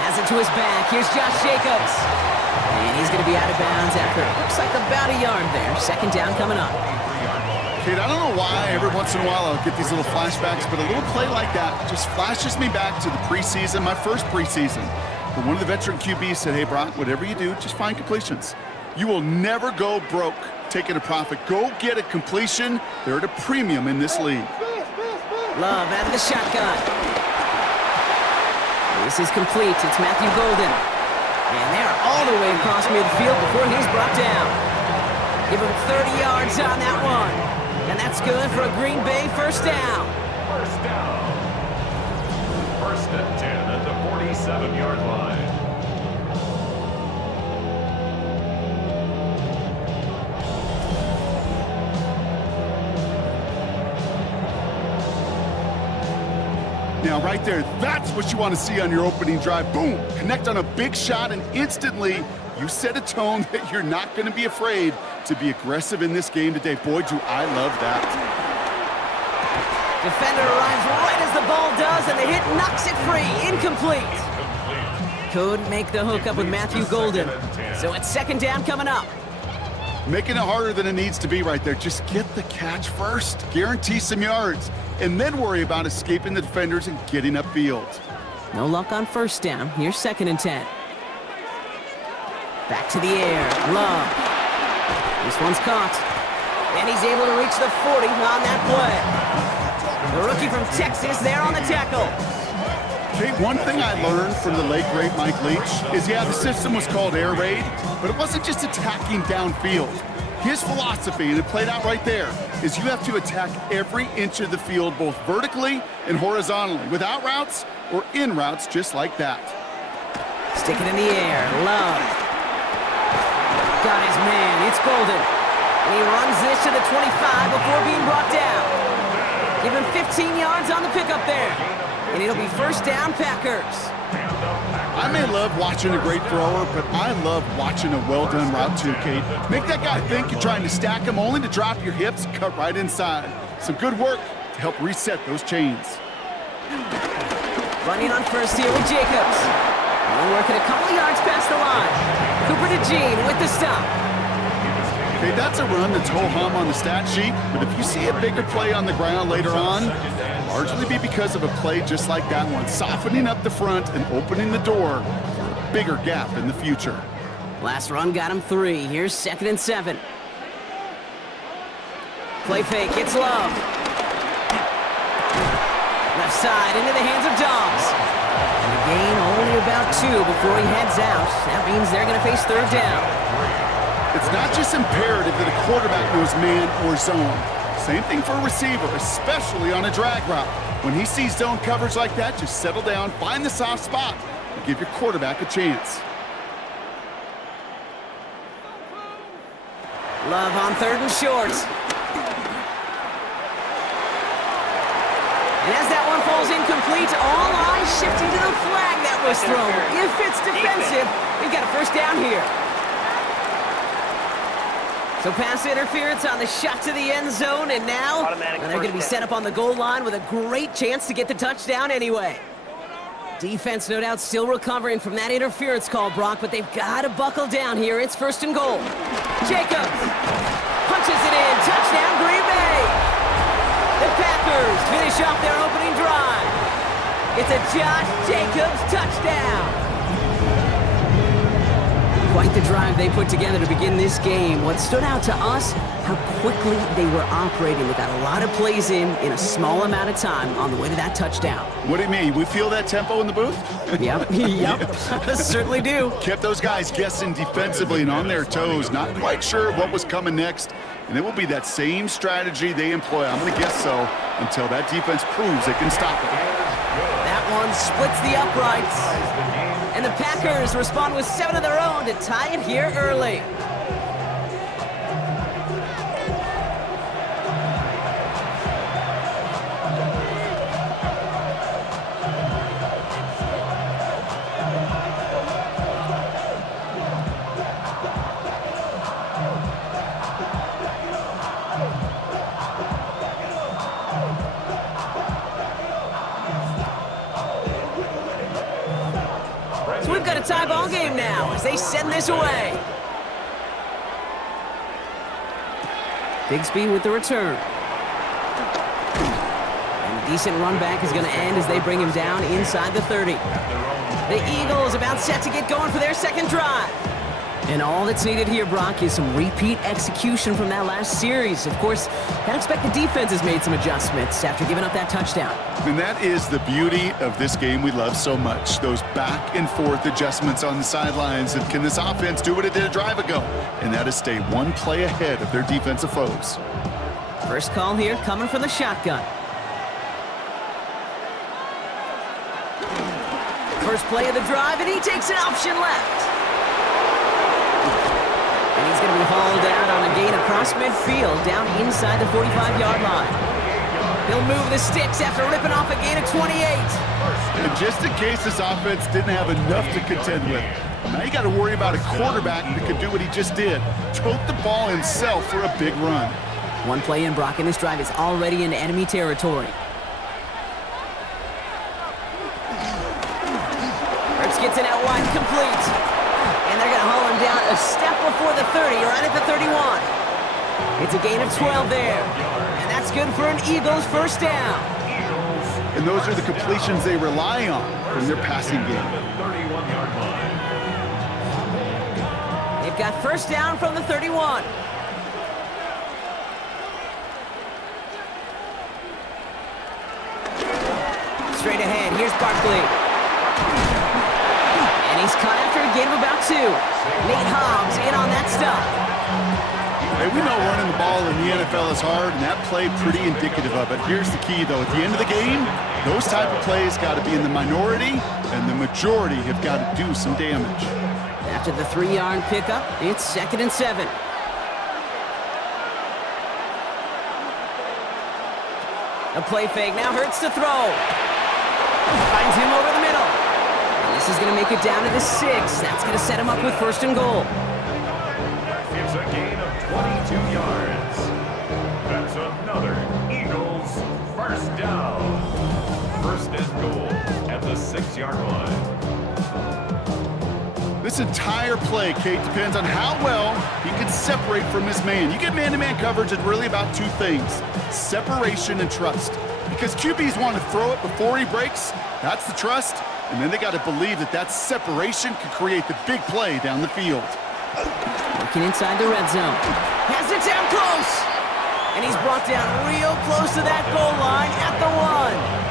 Has it to his back. Here's Josh Jacobs. And he's going to be out of bounds after, looks like about a yard there. 2nd down coming up. Kate, I don't know why every once in a while I'll get these little flashbacks, but a little play like that just flashes me back to the preseason, my first preseason. But one of the veteran QBs said, hey, Brock, whatever you do, just find completions. You will never go broke taking a profit. Go get a completion. They're at a premium in this league. Love out of the shotgun. This is complete. It's Matthew Golden. And they're all the way across midfield before he's brought down. Give him 30 yards on that one. And that's good for a Green Bay 1st down. 1st down. 1st and 10 at the 47-yard line. Now, right there, that's what you want to see on your opening drive. Boom! Connect on a big shot, and instantly you set a tone that you're not going to be afraid to be aggressive in this game today. Boy, do I love that. Defender arrives right as the ball does, and the hit knocks it free. Incomplete. Couldn't make the hook up with Matthew Golden. So it's 2nd down coming up. Making it harder than it needs to be right there. Just get the catch first. Guarantee some yards. And then worry about escaping the defenders and getting upfield. No luck on 1st down. Here's 2nd and 10. Back to the air. Love. This one's caught. And he's able to reach the 40 on that play. The rookie from Texas there on the tackle. Kate, one thing I learned from the late, great Mike Leach is, yeah, the system was called air raid, but it wasn't just attacking downfield. His philosophy, and it played out right there, is you have to attack every inch of the field, both vertically and horizontally, without routes or in routes just like that. Stick it in the air. Love. Got his man. It's Golden. And he runs this to the 25 before being brought down. Give him 15 yards on the pickup there. And it'll be 1st down, Packers. I may love watching a great thrower, but I love watching a well-done route too, Kate. Make that guy think you're trying to stack him only to drop your hips, cut right inside. Some good work to help reset those chains. Running on 1st here with Jacobs. And working a couple yards past the line. Cooper DeJean with the stop. Okay, that's a run that's ho-hum on the stat sheet, but if you see a bigger play on the ground later on, largely be because of a play just like that one, softening up the front and opening the door for a bigger gap in the future. Last run got him 3. Here's 2nd and 7. Play fake, it's Love. Left side into the hands of Dobbs. And a gain only about 2 before he heads out. That means they're going to face 3rd down. It's not just imperative that a quarterback knows man or zone. Same thing for a receiver, especially on a drag route. When he sees zone coverage like that, just settle down, find the soft spot, and give your quarterback a chance. Love on 3rd and short. And as that one falls incomplete, all eyes shifting to the flag that was thrown. If it's defensive, we've got a first down here. So pass interference on the shot to the end zone, and now they're going to be set up on the goal line with a great chance to get the touchdown anyway. Defense, no doubt, still recovering from that interference call, Brock, but they've got to buckle down here. It's 1st and goal. Jacobs punches it in. Touchdown, Green Bay. The Packers finish off their opening drive. It's a Josh Jacobs touchdown. Quite the drive they put together to begin this game. What stood out to us, how quickly they were operating. They got a lot of plays in a small amount of time on the way to that touchdown. What do you mean? We feel that tempo in the booth? Yep, yep, certainly do. Kept those guys guessing defensively and on their toes, not quite sure what was coming next. And it will be that same strategy they employ, I'm going to guess so, until that defense proves they can stop it. That one splits the uprights. And the Packers respond with 7 of their own to tie it here early. Tie ball game now as they send this away. Bigsby with the return. And a decent run back is going to end as they bring him down inside the 30. The Eagles about set to get going for their second drive. And all that's needed here, Brock, is some repeat execution from that last series. Of course, I expect the defense has made some adjustments after giving up that touchdown. And that is the beauty of this game we love so much. Those back and forth adjustments on the sidelines. And can this offense do what it did a drive ago? And that is stay one play ahead of their defensive foes. First call here coming from the shotgun. First play of the drive, and he takes an option left. And he's going to be hauled out on a gain across midfield, down inside the 45-yard line. He'll move the sticks after ripping off a gain of 28. And just in case this offense didn't have enough to contend with, now you got to worry about a quarterback that could do what he just did. Tote the ball himself for a big run. One play in, Brock, and this drive is already into enemy territory. Hurts gets it out wide, complete. And they're going to haul him down a step before the 30, right at the 31. It's a gain of 12 there. And that's good for an Eagles first down. And those are the completions they rely on from their passing game. They've got first down from the 31. Straight ahead, here's Barkley. And he's caught after a gain of about 2. Nate Hobbs in on that stop. Hey, we know running the ball in the NFL is hard, and that play pretty indicative of it. Here's the key, though. At the end of the game, those type of plays got to be in the minority, and the majority have got to do some damage. After the 3-yard pickup, it's 2nd and 7. A play fake now Hurts to throw. Finds him over the middle. And this is going to make it down to the 6. That's going to set him up with 1st and goal. It's a gain of 22 yards. That's another Eagles first down. 1st and goal at the 6-yard line. This entire play, Kate, depends on how well he can separate from his man. You get man-to-man coverage, it's really about 2 things, separation and trust. Because QBs want to throw it before he breaks, that's the trust, and then they got to believe that that separation can create the big play down the field. Working inside the red zone. Has it down close. And he's brought down real close to that goal line at the 1.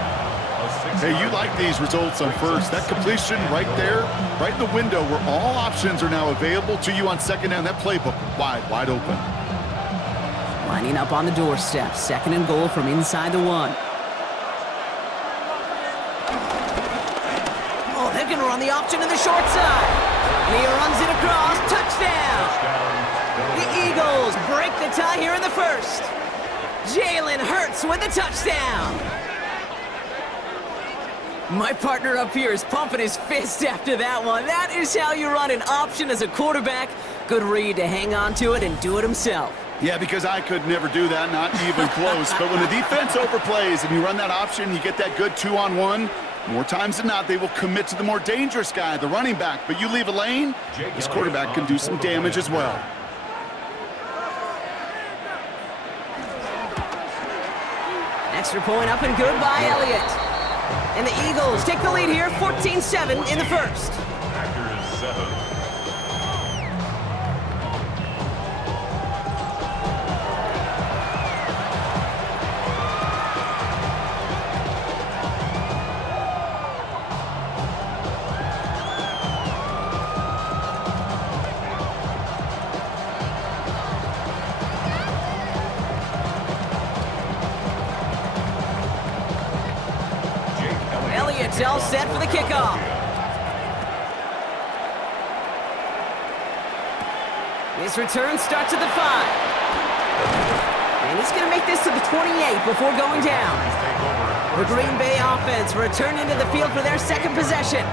Hey, you like these results on first. That completion right there, right in the window where all options are now available to you on 2nd down. That playbook wide open. Lining up on the doorstep. 2nd and goal from inside the 1. Oh, they're going to run the option to the short side. And he runs it across. Touchdown. The Eagles break the tie here in the 1st. Jalen Hurts with a touchdown. My partner up here is pumping his fist after that one. That is how you run an option as a quarterback. Good read to hang on to it and do it himself. Yeah, because I could never do that, not even close. But when the defense overplays and you run that option, you get that good 2-on-1, more times than not, they will commit to the more dangerous guy, the running back. But you leave a lane, this quarterback can do some damage as well. Extra point up and good by Elliott. And the Eagles take the lead here, 14-7 in the 1st. Packers 7. Elliott's all set for the kickoff. His return starts at the 5. And he's going to make this to the 28 before going down. The Green Bay offense returning to the field for their 2nd possession.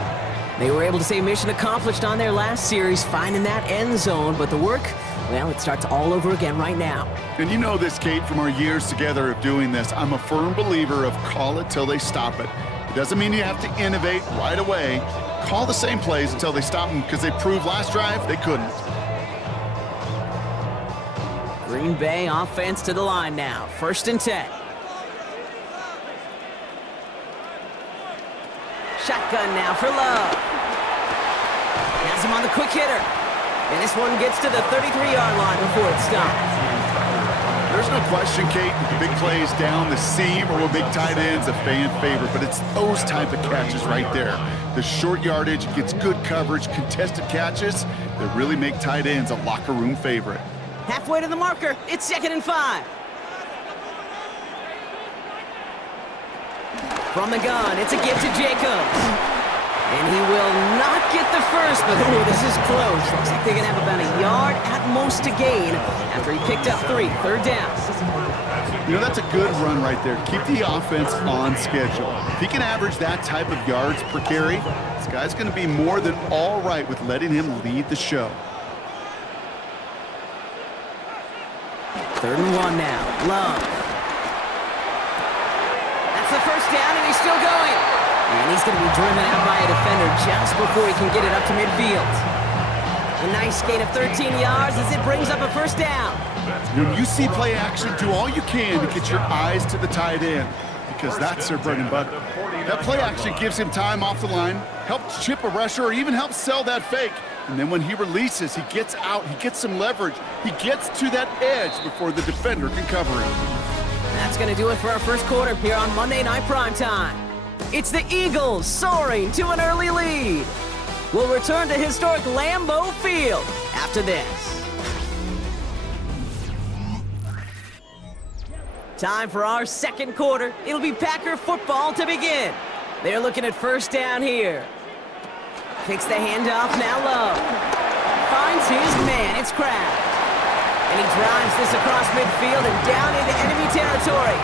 They were able to say mission accomplished on their last series, finding that end zone, but the work, well, it starts all over again right now. And you know this, Kate, from our years together of doing this. I'm a firm believer of call it till they stop it. It doesn't mean you have to innovate right away. Call the same plays until they stop them, because they proved last drive they couldn't. Green Bay offense to the line now. 1st and 10. Shotgun now for Love. Has him on the quick hitter. And this one gets to the 33-yard line before it stops. There's no question, Kate, the big plays down the seam or with big tight ends, a fan favorite, but it's those type of catches right there. The short yardage gets good coverage, contested catches that really make tight ends a locker room favorite. Halfway to the marker, it's 2nd and 5. From the gun, it's a give to Jacobs. And he will not get the first, but ooh, this is close. Looks like they're going to have about a yard at most to gain after he picked up 3. 3rd down. You know, that's a good run right there. Keep the offense on schedule. If he can average that type of yards per carry, this guy's going to be more than all right with letting him lead the show. 3rd and 1 now. Love. That's the 1st down, and he's still going. And he's going to be driven out by a defender just before he can get it up to midfield. A nice gain of 13 yards as it brings up a 1st down. When you see play action, do all you can to get your eyes to the tight end, because that's their bread and butter. That play action gives him time off the line, helps chip a rusher, or even helps sell that fake. And then when he releases, he gets out, he gets some leverage, he gets to that edge before the defender can cover him. That's going to do it for our 1st quarter here on Monday Night Primetime. It's the Eagles soaring to an early lead. We'll return to historic Lambeau Field after this. Time for our 2nd quarter. It'll be Packer football to begin. They're looking at 1st down here. Takes the handoff, now Love. Finds his man, it's Kraft. And he drives this across midfield and down into enemy territory.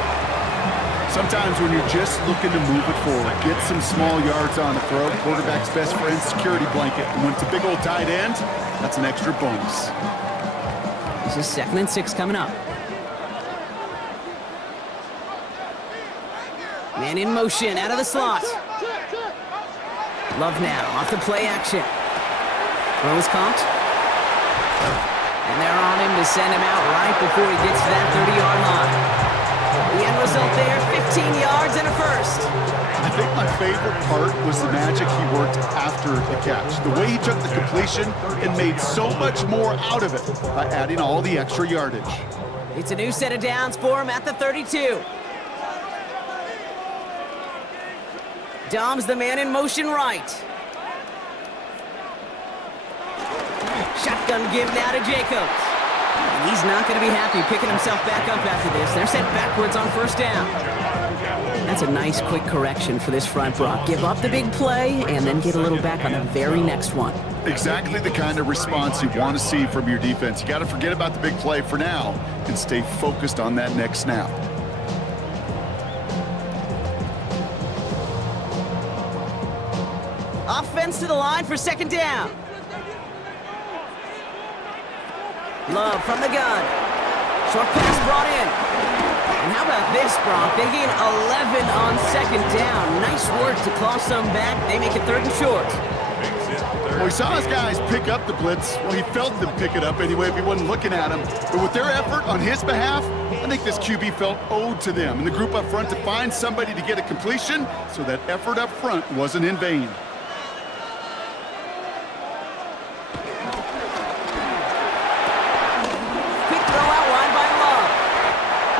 Sometimes when you're just looking to move it forward, get some small yards on the throw, quarterback's best friend, security blanket. And when it's a big old tight end, that's an extra bonus. This is 2nd and 6 coming up. Man in motion, out of the slot. Love now, off the play action. Throw is caught. And they're on him to send him out right before he gets to that 30-yard line. The end result there, 15 yards and a 1st. I think my favorite part was the magic he worked after the catch. The way he took the completion and made so much more out of it by adding all the extra yardage. It's a new set of downs for him at the 32. Dom's the man in motion right. Shotgun give now to Jacobs. And he's not going to be happy picking himself back up after this. They're sent backwards on first down. That's a nice quick correction for this front, Brock. Give up the big play and then get a little back on the very next one. Exactly the kind of response you want to see from your defense. You got to forget about the big play for now and stay focused on that next snap. Offense to the line for second down. Love from the gun. Short pass brought in. And how about this, Brock? They gain 11 on second down. Nice work to claw some back. They make it third and short. Well, he saw his guys pick up the blitz. Well, he felt them pick it up anyway if he wasn't looking at him. But with their effort on his behalf, I think this QB felt owed to them and the group up front to find somebody to get a completion, so that effort up front wasn't in vain.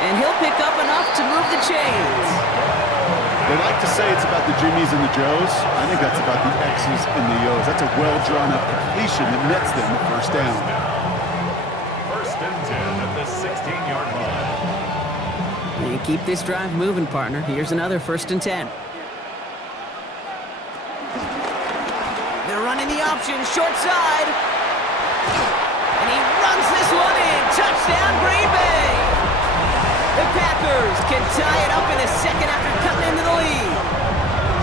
And he'll pick up enough to move the chains. They like to say it's about the Jimmies and the Joes. I think that's about the X's and the O's. That's a well-drawn-up completion that nets them the first down. First and 10 at the 16-yard line. And keep this drive moving, partner. Here's another first and 10. They're running the option, short side. And he runs this one in. Touchdown, Green Bay. The Packers can tie it up in a second after cutting into the lead.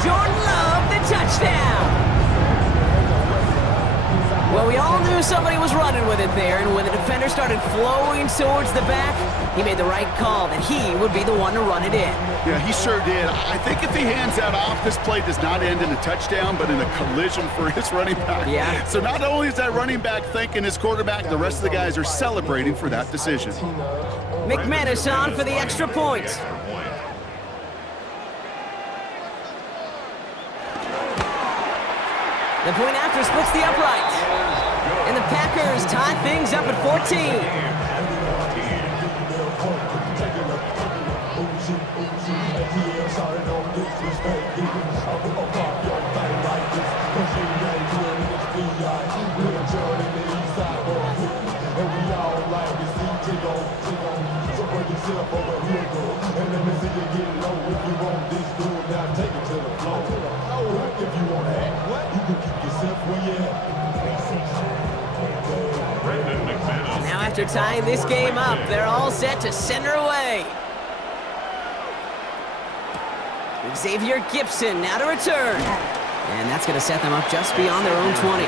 Jordan Love, the touchdown. Well, we all knew somebody was running with it there, and when the defender started flowing towards the back, he made the right call that he would be the one to run it in. Yeah, he sure did. I think if he hands that off, this play does not end in a touchdown, but in a collision for his running back. Yeah. So not only is that running back thanking his quarterback, the rest of the guys are celebrating for that decision. McManus on for the extra point. The point after splits the upright. And the Packers tie things up at 14. Now after tying this game up, they're all set to send her away. Xavier Gibson now to return. And that's going to set them up just beyond their own 20.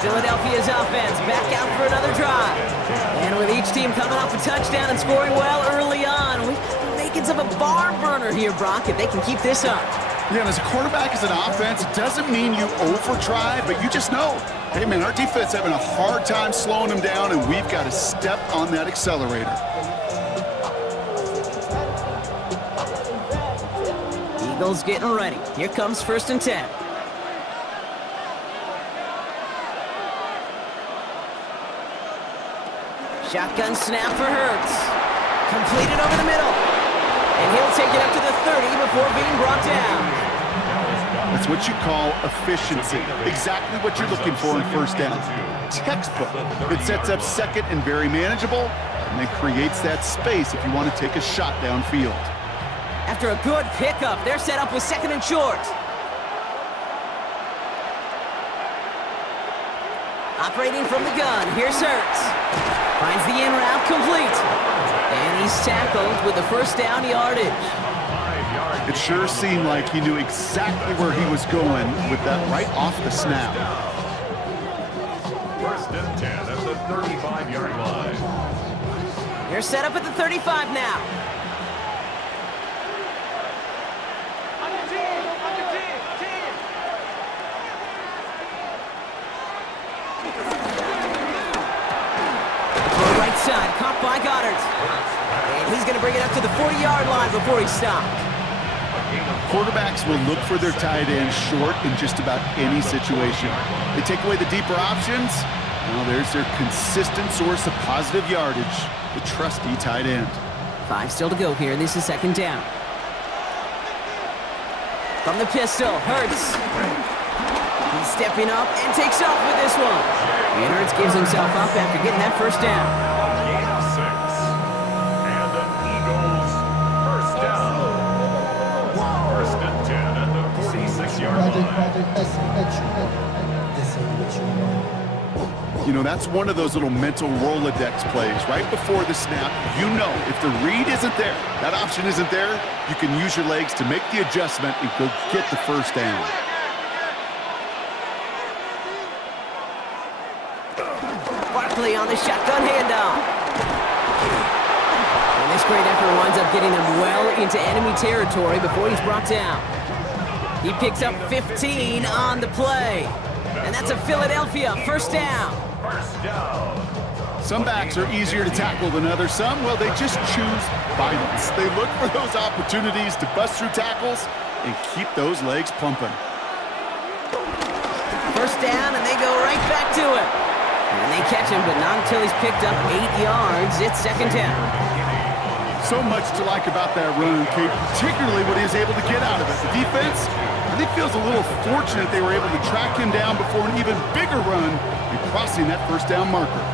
Philadelphia's offense back out for another drive. And with each team coming off a touchdown and scoring well early on, we've got the makings of a barn burner here, Brock, if they can keep this up. Yeah, and as a quarterback, as an offense, it doesn't mean you over-try, but you just know, hey, man, our defense having a hard time slowing them down, and we've got to step on that accelerator. Eagles getting ready. Here comes first and 10. Shotgun snap for Hurts. Completed over the middle. And he'll take it up to the 30 before being brought down. That's what you call efficiency. Exactly what you're looking for in first down. Textbook. It sets up second and very manageable, and then creates that space if you want to take a shot downfield. After a good pickup, they're set up with second and short. Operating from the gun, here's Hurts. Finds the in route complete. And he's tackled with the first down yardage. It sure seemed like he knew exactly where he was going with that right off the snap. First and 10 at the 35-yard line. They're set up at the 35 now. Right side, caught by Goddard. And he's going to bring it up to the 40-yard line before he's stopped. Quarterbacks will look for their tight end short in just about any situation. They take away the deeper options. Now there's their consistent source of positive yardage, the trusty tight end. 5 still to go here. This is second down. From the pistol, Hurts. He's stepping up and takes off with this one. And Hurts gives himself up after getting that first down. You know, that's one of those little mental Rolodex plays. Right before the snap, you know if the read isn't there, that option isn't there, you can use your legs to make the adjustment and go get the first down. Barkley on the shotgun handoff. And this great effort winds up getting him well into enemy territory before he's brought down. He picks up 15 on the play. And that's a Philadelphia first down. Some backs are easier to tackle than others. Some, well, they just choose violence. They look for those opportunities to bust through tackles and keep those legs pumping. First down, and they go right back to it. And they catch him, but not until he's picked up 8 yards. It's second down. So much to like about that run, Kate, particularly what he was able to get out of it. The defense, I think, feels a little fortunate they were able to track him down before an even bigger run and crossing that first down marker.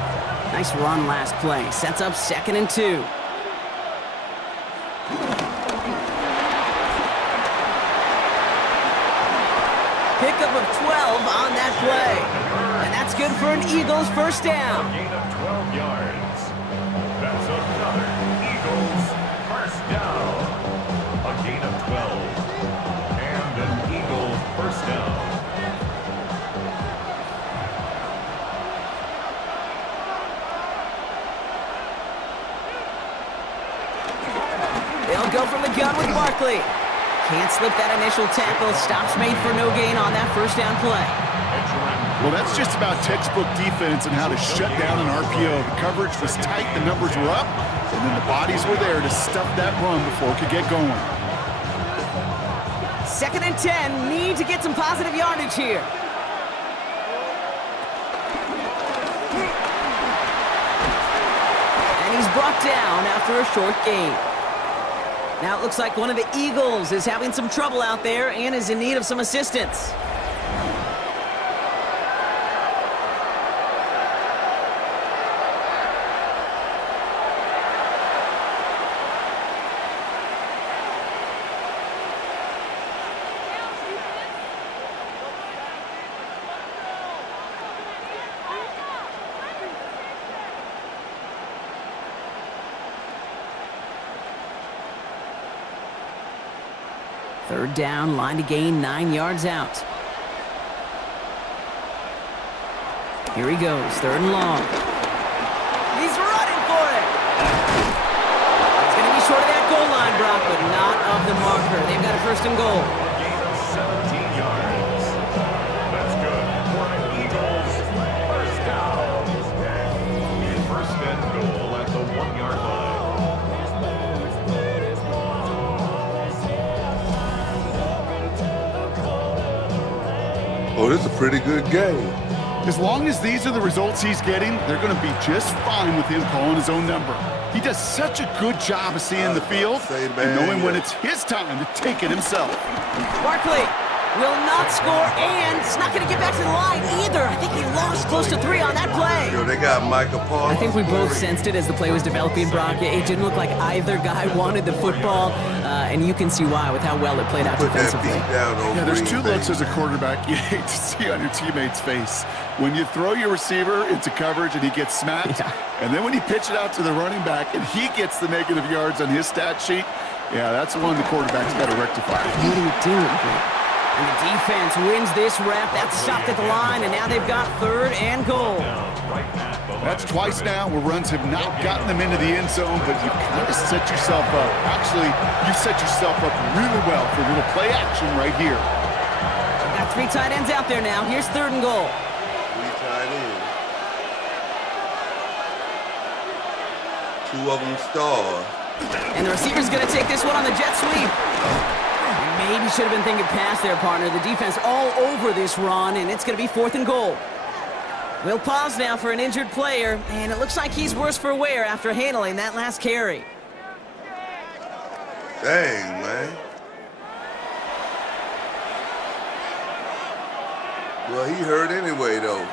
Nice run last play. Sets up 2nd and 2. Pickup of 12 on that play. And that's good for an Eagles first down. Gain of 12 yards. That's another Eagles first down. A gain of 12. And an Eagle first down. They'll go from the gun with Barkley. Can't slip that initial tackle. Stops made for no gain on that first down play. Well, that's just about textbook defense and how to shut down an RPO. The coverage was tight, the numbers were up, and then the bodies were there to stuff that run before it could get going. 2nd and 10. Need to get some positive yardage here. And he's brought down after a short gain. Now it looks like one of the Eagles is having some trouble out there and is in need of some assistance. Third down, line to gain 9 yards out. Here he goes, 3rd and long. He's running for it! It's going to be short of that goal line, Brock, but not of the marker. They've got a 1st and goal. Gain of 17 yards. That's good for an Eagles first down. 1st and goal at the 1-yard line. Oh, this is a pretty good game. As long as these are the results he's getting, they're going to be just fine with him calling his own number. He does such a good job of seeing the field and knowing when it's his time to take it himself. Barkley will not score, and it's not going to get back to the line either. I think he lost close to 3 on that play. Yo, they got Micah Paul. I think we both sensed it as the play was developing, Brock. It didn't look like either guy wanted the football, and you can see why with how well it played out defensively. Yeah, there's 2 looks as a quarterback you hate to see on your teammate's face. When you throw your receiver into coverage and he gets smacked, and then when you pitch it out to the running back and he gets the negative yards on his stat sheet, yeah, that's the one the quarterback's got to rectify. What are you doing? And the defense wins this rep. That's stopped at the line, and now they've got 3rd and goal. That's twice now where runs have not gotten them into the end zone, but you've kind of set yourself up. Actually, you set yourself up really well for a little play action right here. They've got 3 tight ends out there now. Here's 3rd and goal. 3 tight ends. 2 of them stars. And the receiver's going to take this one on the jet sweep. Maybe should have been thinking pass there, partner. The defense all over this run, and it's going to be 4th and goal. We'll pause now for an injured player, and it looks like he's worse for wear after handling that last carry. Dang, man. Well, he hurt anyway, though.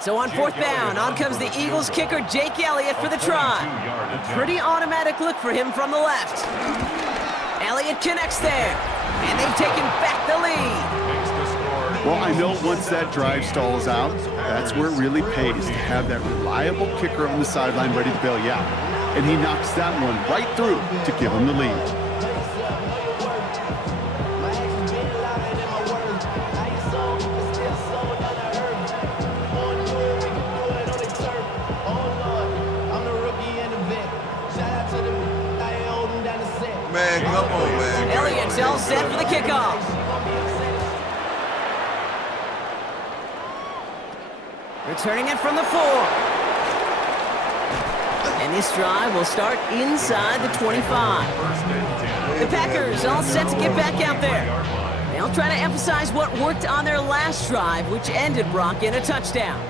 So on fourth down, on comes the Eagles kicker, Jake Elliott, for the try. A pretty automatic look for him from the left. Elliott connects there, and they've taken back the lead. Well, I know once that drive stalls out, that's where it really pays to have that reliable kicker on the sideline ready to bail you out. And he knocks that one right through to give him the lead. Man, come on, man. Elliott's all set for the kickoff. Returning it from the 4. And this drive will start inside the 25. The Packers all set to get back out there. They'll try to emphasize what worked on their last drive, which ended, Brock, in a touchdown.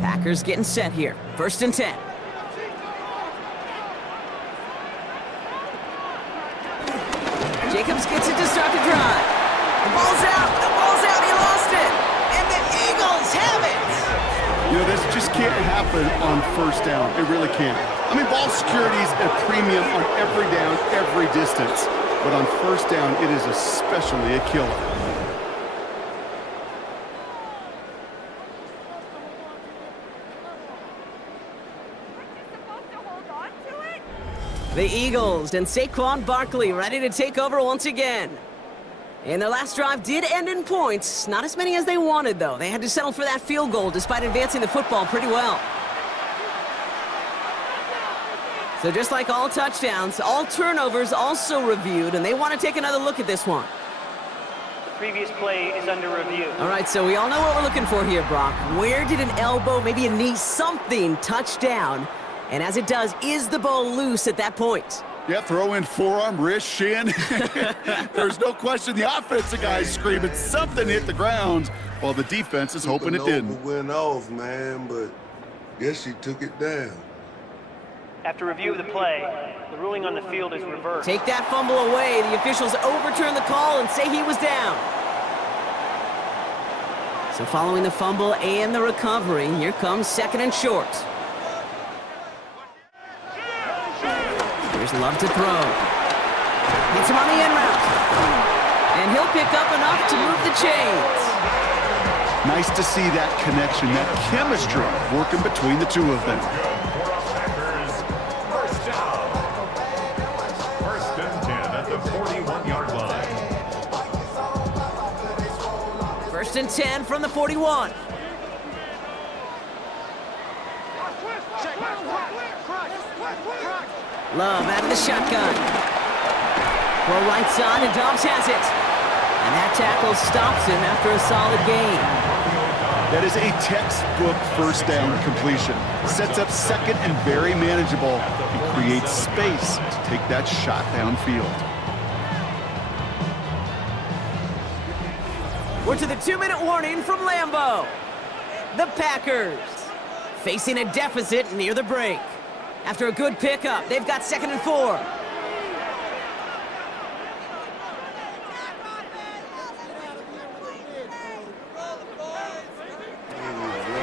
Packers getting set here. 1st and 10. Jacobs gets it to start the drive. The ball's out. The ball's out. He lost it. And the Eagles have it. You know, this just can't happen on 1st down. It really can't. I mean, ball security is a premium on every down, every distance. But on 1st down, it is especially a killer. The Eagles and Saquon Barkley ready to take over once again. And their last drive did end in points. Not as many as they wanted, though. They had to settle for that field goal despite advancing the football pretty well. So just like all touchdowns, all turnovers also reviewed, and they want to take another look at this one. The previous play is under review. All right, so we all know what we're looking for here, Brock. Where did an elbow, maybe a knee, something touch down? And as it does, is the ball loose at that point? Yeah, throw in forearm, wrist, shin. There's no question the offensive guy's screaming something hit the ground while the defense is hoping it didn't. Went off, man, but guess she took it down. After review of the play, the ruling on the field is reversed. Take that fumble away. The officials overturn the call and say he was down. So following the fumble and the recovery, here comes 2nd and short. Here's Love to throw. Hits him on the in route. And he'll pick up enough to move the chains. Nice to see that connection, that chemistry working between the two of them. First down. 1st and 10 at the 41-yard line. 1st and 10 from the 41. Love out of the shotgun. Throw right side, and Dobbs has it. And that tackle stops him after a solid gain. That is a textbook 1st down completion. Sets up 2nd and very manageable. It creates space to take that shot downfield. We're to the 2-minute warning from Lambeau. The Packers facing a deficit near the break. After a good pickup, they've got 2nd and 4.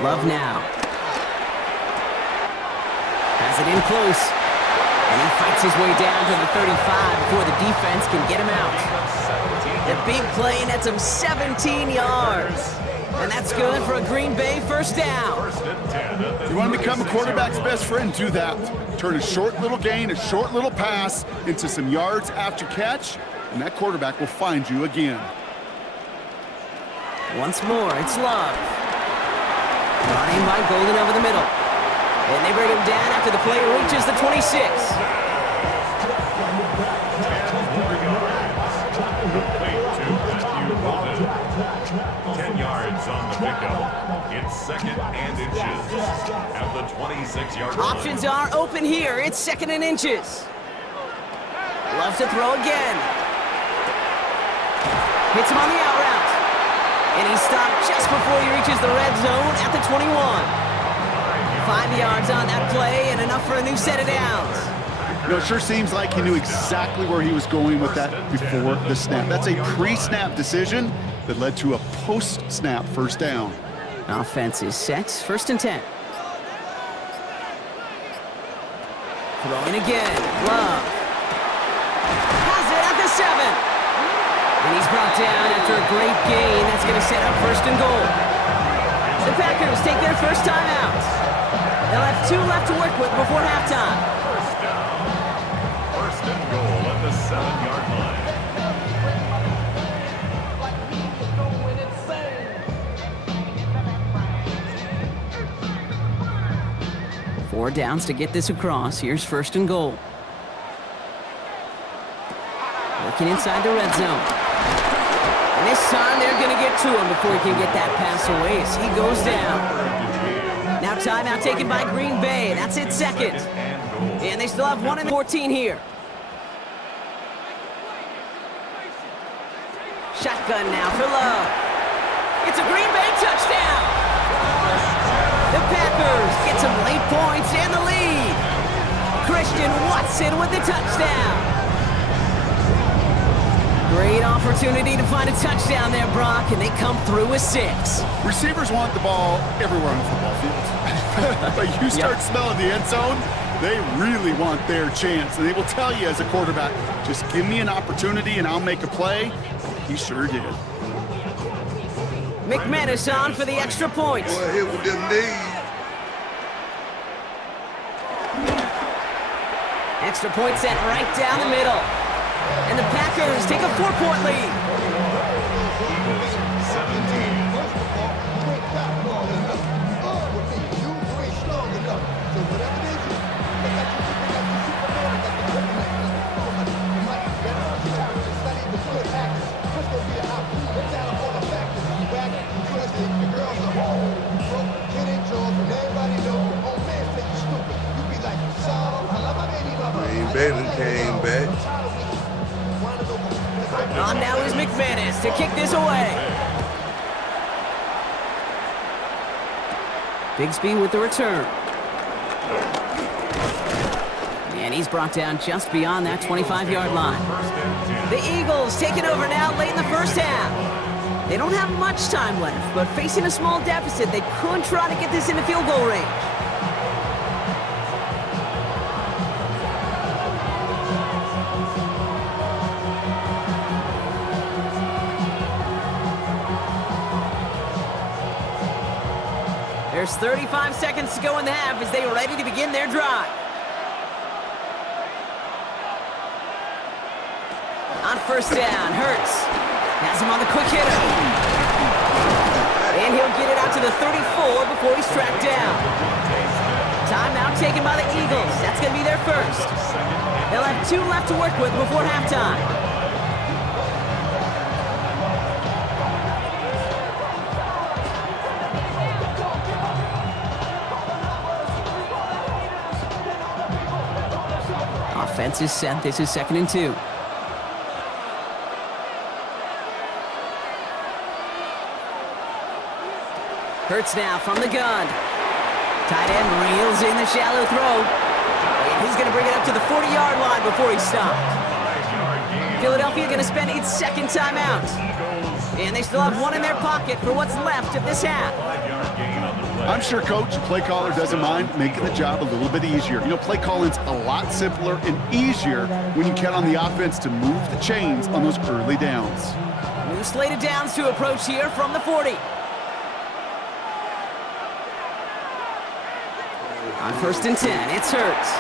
Love now. Has it in close. And he fights his way down to the 35 before the defense can get him out. The big play nets him 17 yards. And that's good for a Green Bay 1st down. You want to become a quarterback's best friend, do that. Turn a short little gain, a short little pass into some yards after catch, and that quarterback will find you again. Once more, it's Love. Brought in by Golden over the middle. And they bring him down after the play reaches the 26. 10 yards on the pickup. It's 2nd and inches at the 26-yard line. Options are open here. It's 2nd and inches. Love to throw again. Hits him on the out route. And he's stopped just before he reaches the red zone at the 21. 5 yards on that play and enough for a new set of downs. You know, it sure seems like he knew exactly where he was going with that before the snap. That's a pre-snap decision that led to a post-snap first down. Offense is set, 1st and 10. Throwing again, Love. Has it at the 7. And he's brought down after a great gain. That's going to set up 1st and goal. The Packers take their first time out. They'll have 2 left to work with before halftime. First and goal at the 7-yard line. 4 downs to get this across. Here's 1st and goal. Working inside the red zone. And this time they're going to get to him before he can get that pass away as he goes down. Now timeout taken by Green Bay. That's it, 2nd. And they still have 1 and 14 here. Shotgun now for Love. It's a Green Bay touchdown. The Packers get some late points and the lead. Christian Watson with the touchdown. Great opportunity to find a touchdown there, Brock, and they come through with 6. Receivers want the ball everywhere on the football field. But you start smelling the end zone, they really want their chance. And they will tell you as a quarterback, just give me an opportunity and I'll make a play. He sure did. McManus on for the extra point. Boy, hit with them knees. Extra point set right down the middle. And the Packers take a 4-point lead. Bailey came back. On now is McManus to kick this away. Bigsby with the return. And he's brought down just beyond that 25-yard line. The Eagles taking over now late in the first half. They don't have much time left, but facing a small deficit, they could try to get this into field goal range. There's 35 seconds to go in the half as they are ready to begin their drive. On 1st down, Hurts has him on the quick hitter. And he'll get it out to the 34 before he's tracked down. Timeout taken by the Eagles. That's going to be their first. They'll have 2 left to work with before halftime. Offense is set. This is 2nd and 2. Hurts now from the gun. Tight end reels in the shallow throw. And he's going to bring it up to the 40-yard line before he's stopped. Philadelphia going to spend its 2nd timeout. And they still have 1 in their pocket for what's left of this half. I'm sure Coach, the play caller, doesn't mind making the job a little bit easier. You know, play calling's a lot simpler and easier when you count on the offense to move the chains on those early downs. New slated downs to approach here from the 40. On 1st and 10, it's Hurts.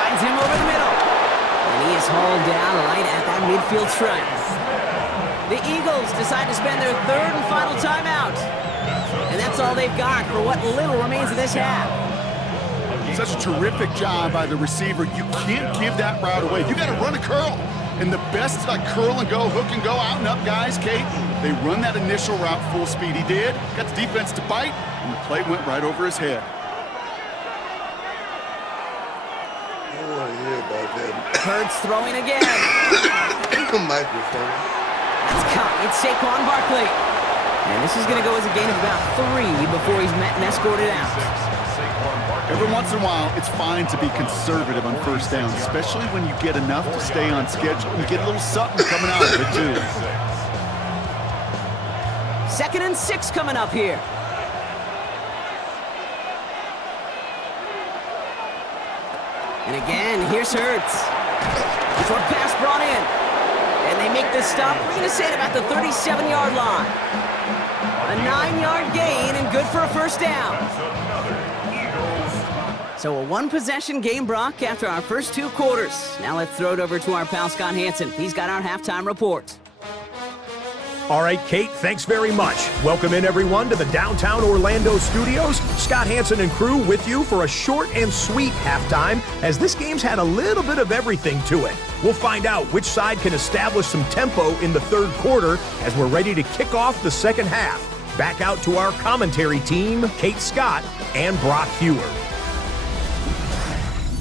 Finds him over the middle. And he is hauled down right at that midfield stripe. The Eagles decide to spend their 3rd and final timeout. And that's all they've got for what little remains of this half. Such a terrific job by the receiver. You can't give that route away. You got to run a curl. And the best like curl and go, hook and go, out and up guys, Kate, they run that initial route full speed. He did. Got the defense to bite, and the play went right over his head. Hurts throwing again. Microphone. That's caught. It's Saquon Barkley. And this is going to go as a gain of about 3 before he's met and escorted out. Every once in a while, it's fine to be conservative on first down, especially when you get enough to stay on schedule and get a little something coming out of it, too. 2nd and 6 coming up here. And again, here's Hurts. Short pass brought in. And they make this stop. We're going to say at about the 37-yard line. A 9-yard gain and good for a first down. So a 1-possession game, Brock, after our first 2 quarters. Now let's throw it over to our pal Scott Hansen. He's got our halftime report. All right, Kate, thanks very much. Welcome in, everyone, to the downtown Orlando studios. Scott Hansen and crew with you for a short and sweet halftime, as this game's had a little bit of everything to it. We'll find out which side can establish some tempo in the 3rd quarter as we're ready to kick off the 2nd half. Back out to our commentary team, Kate Scott and Brock Hewer.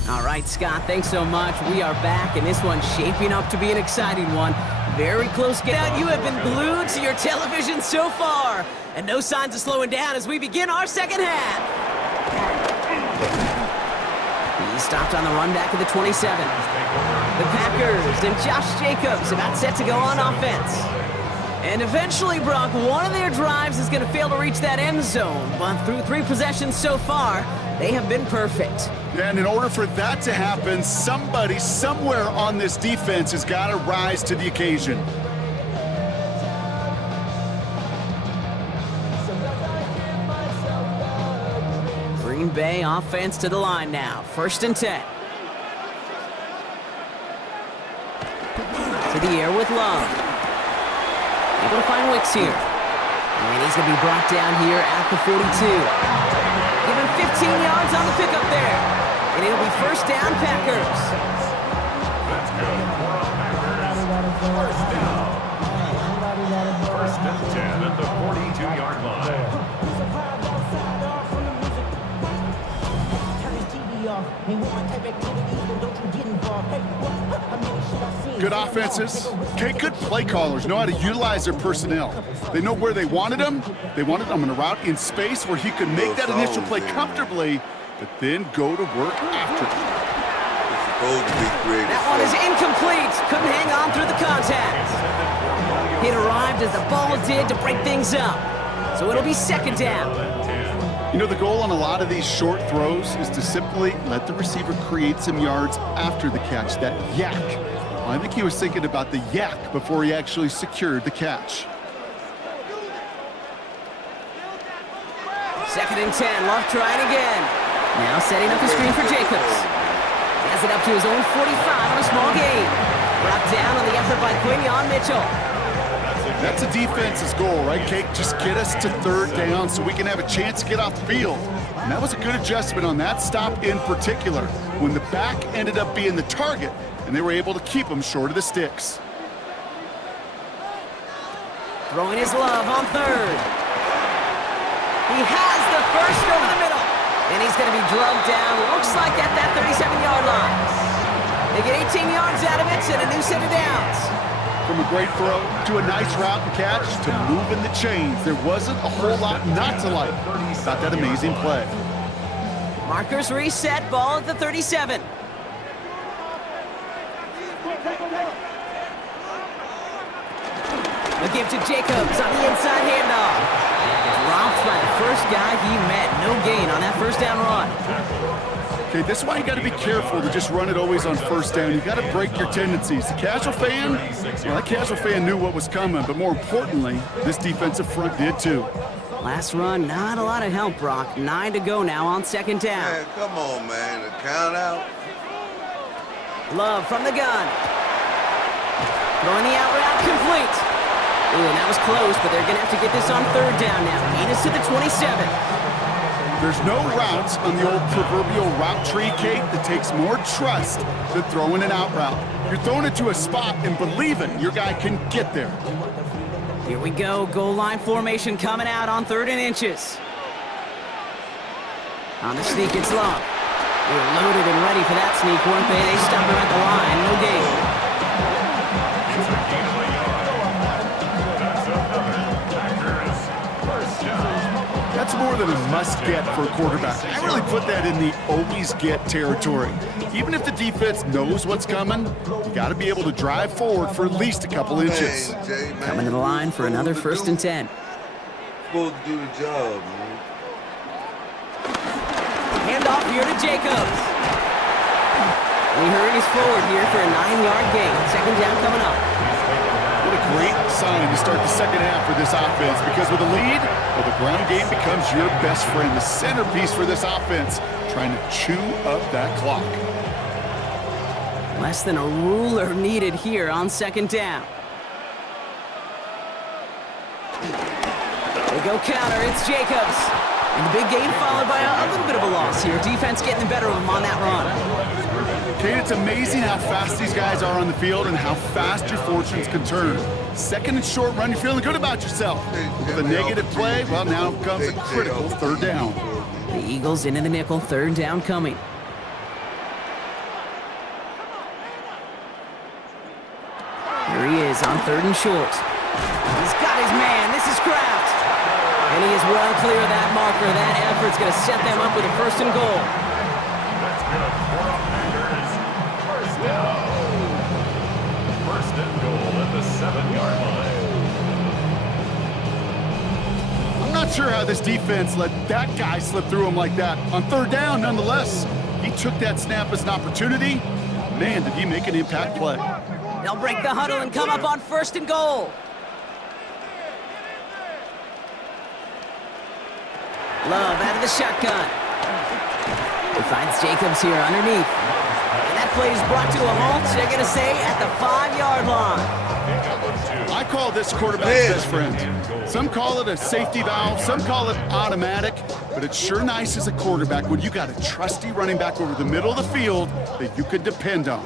All right, Scott, thanks so much. We are back, and this one's shaping up to be an exciting one. Very close get out. You have been glued to your television so far, and no signs of slowing down as we begin our 2nd half. He stopped on the run back at the 27. The Packers and Josh Jacobs about set to go on offense. And eventually, Brock, one of their drives is going to fail to reach that end zone, but through 3 possessions so far, they have been perfect. Yeah, and in order for that to happen, somebody somewhere on this defense has got to rise to the occasion. Green Bay offense to the line now. 1st and 10. To the air with Love. Able to find Wicks here. And he's going to be brought down here at the 42. Given 15 yards on the pickup there. And it'll be 1st down, Packers. That's good for a Packers. 1st down. 1st and 10 at the 42-yard line. Good offenses, okay, good play callers know how to utilize their personnel. They know where they wanted him. They wanted him on a route in space where he could make that initial play comfortably, but then go to work after. That one is incomplete. Couldn't hang on through the contact. It arrived as the ball did to break things up. So it'll be 2nd down. You know, the goal on a lot of these short throws is to simply let the receiver create some yards after the catch, that yak. Well, I think he was thinking about the yak before he actually secured the catch. 2nd and 10, Love trying again. Now setting up the screen for Jacobs. He has it up to his own 45 on a small gain. Brought down on the effort by Quinion Mitchell. That's a defense's goal, right, Kate? Just get us to 3rd down so we can have a chance to get off the field. And that was a good adjustment on that stop in particular, when the back ended up being the target, and they were able to keep him short of the sticks. Throwing his Love on 3rd. He has the 1st over the middle. And he's going to be drugged down, looks like at that 37-yard line. They get 18 yards out of it and a new set of downs. From a great throw to a nice route and catch to moving the chains, there wasn't a whole lot not to like about that amazing play. Markers reset, ball at the 37. A give to Jacobs on the inside handoff. Dropped by the first guy he met. No gain on that 1st down run. Okay, this is why you got to be careful to just run it always on 1st down. You got to break your tendencies. The casual fan, well, that casual fan knew what was coming, but more importantly, this defensive front did too. Last run, not a lot of help, Brock. 9 to go now on 2nd down. Man, come on, man. The count out. Love from the gun. Throwing the out route complete. Ooh, and that was close, but they're going to have to get this on 3rd down now. Gain is to the 27. There's no routes on the old proverbial route tree, Kate, that takes more trust than throwing an out route. You're throwing it to a spot and believing your guy can get there. Here we go, goal line formation coming out on 3rd and inches. On the sneak, it's Love. They were loaded and ready for that sneak, weren't they? They stopped him at the line, no gain. It's a gain of a yard. That's another Packers That's more than a must-get for a quarterback. I really put that in the always-get territory. Even if the defense knows what's coming, you got to be able to drive forward for at least a couple inches. Coming to the line for another 1st and 10. Supposed to do the job, man. Handoff here to Jacobs. We hurries forward here for a 9-yard gain. 2nd down coming up. What a great sign to start the second half for this offense, because with a lead, well, the ground game becomes your best friend, the centerpiece for this offense, trying to chew up that clock. Less than a ruler needed here on 2nd down. They go counter, it's Jacobs. And the big gain followed by a little bit of a loss here. Defense getting the better of them on that run. Kate, it's amazing how fast these guys are on the field and how fast your fortunes can turn. 2nd and short run, you're feeling good about yourself. With a negative play, well, now comes a critical 3rd down. The Eagles into the nickel, 3rd down coming. Here he is on 3rd and short. He's got his man. This is Kraft. And he is well clear of that marker. That effort's going to set them up with a 1st and goal. That's good for the Packers. 1st down. 1st and goal at the 7-yard line. I'm not sure how this defense let that guy slip through him like that. On 3rd down, nonetheless, he took that snap as an opportunity. Man, did he make an impact play. They'll break the huddle and come up on 1st and goal. Love out of the shotgun. He finds Jacobs here underneath. And that play is brought to a halt, they're going to say, at the 5-yard line. I call this quarterback's best friend. Some call it a safety valve, some call it automatic, but it's sure nice as a quarterback when you got a trusty running back over the middle of the field that you can depend on.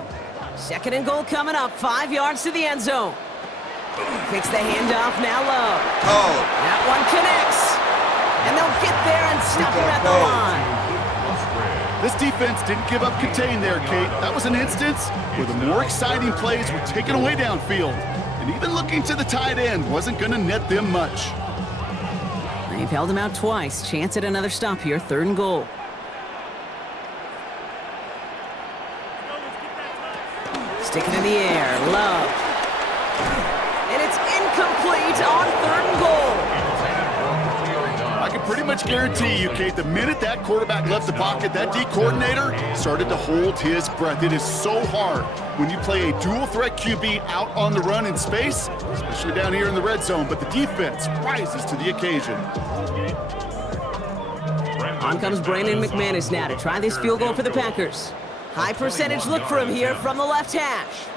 2nd and goal coming up, 5 yards to the end zone. Fix the handoff, now Love. That one connects. And they'll get there and stop him at the line. This defense didn't give up contain there, Kate. That was an instance where the more exciting plays were taken away downfield. And even looking to the tight end wasn't going to net them much. They've held him out twice. Chance at another stop here, 3rd and goal. Sticking in the air, Love. And it's incomplete on 3rd and goal. I can pretty much guarantee you, Kate, the minute that quarterback left the pocket, that D coordinator started to hold his breath. It is so hard when you play a dual-threat QB out on the run in space, especially down here in the red zone, but the defense rises to the occasion. On comes Brandon McManus now to try this field goal for the Packers. High percentage look for him here from the left hash.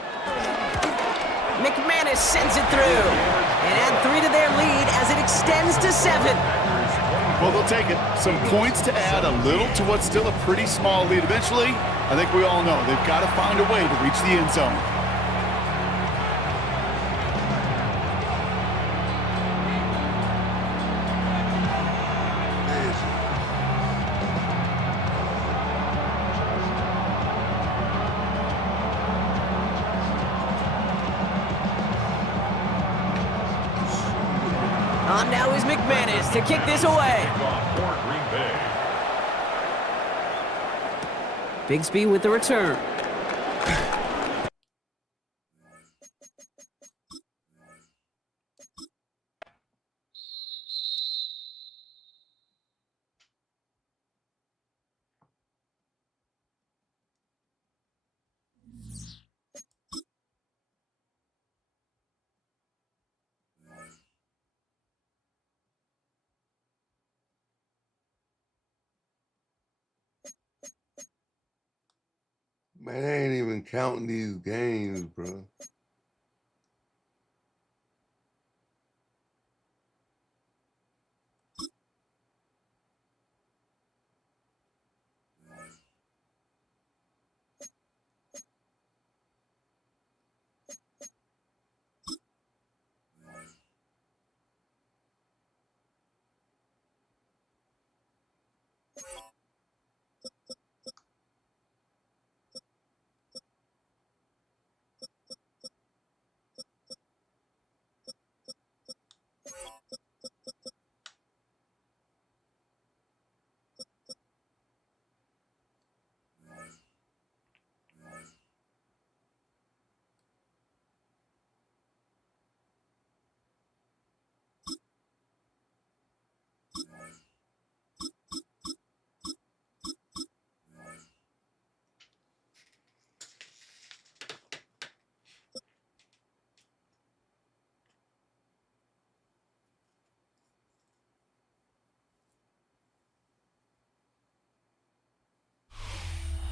McManus sends it through and add 3 to their lead as it extends to 7. Well, they'll take it. Some points to add a little to what's still a pretty small lead. Eventually, I think we all know they've got to find a way to reach the end zone. On now is McManus to kick this away. Bigsby with the return. Man, they ain't even counting these games, bro.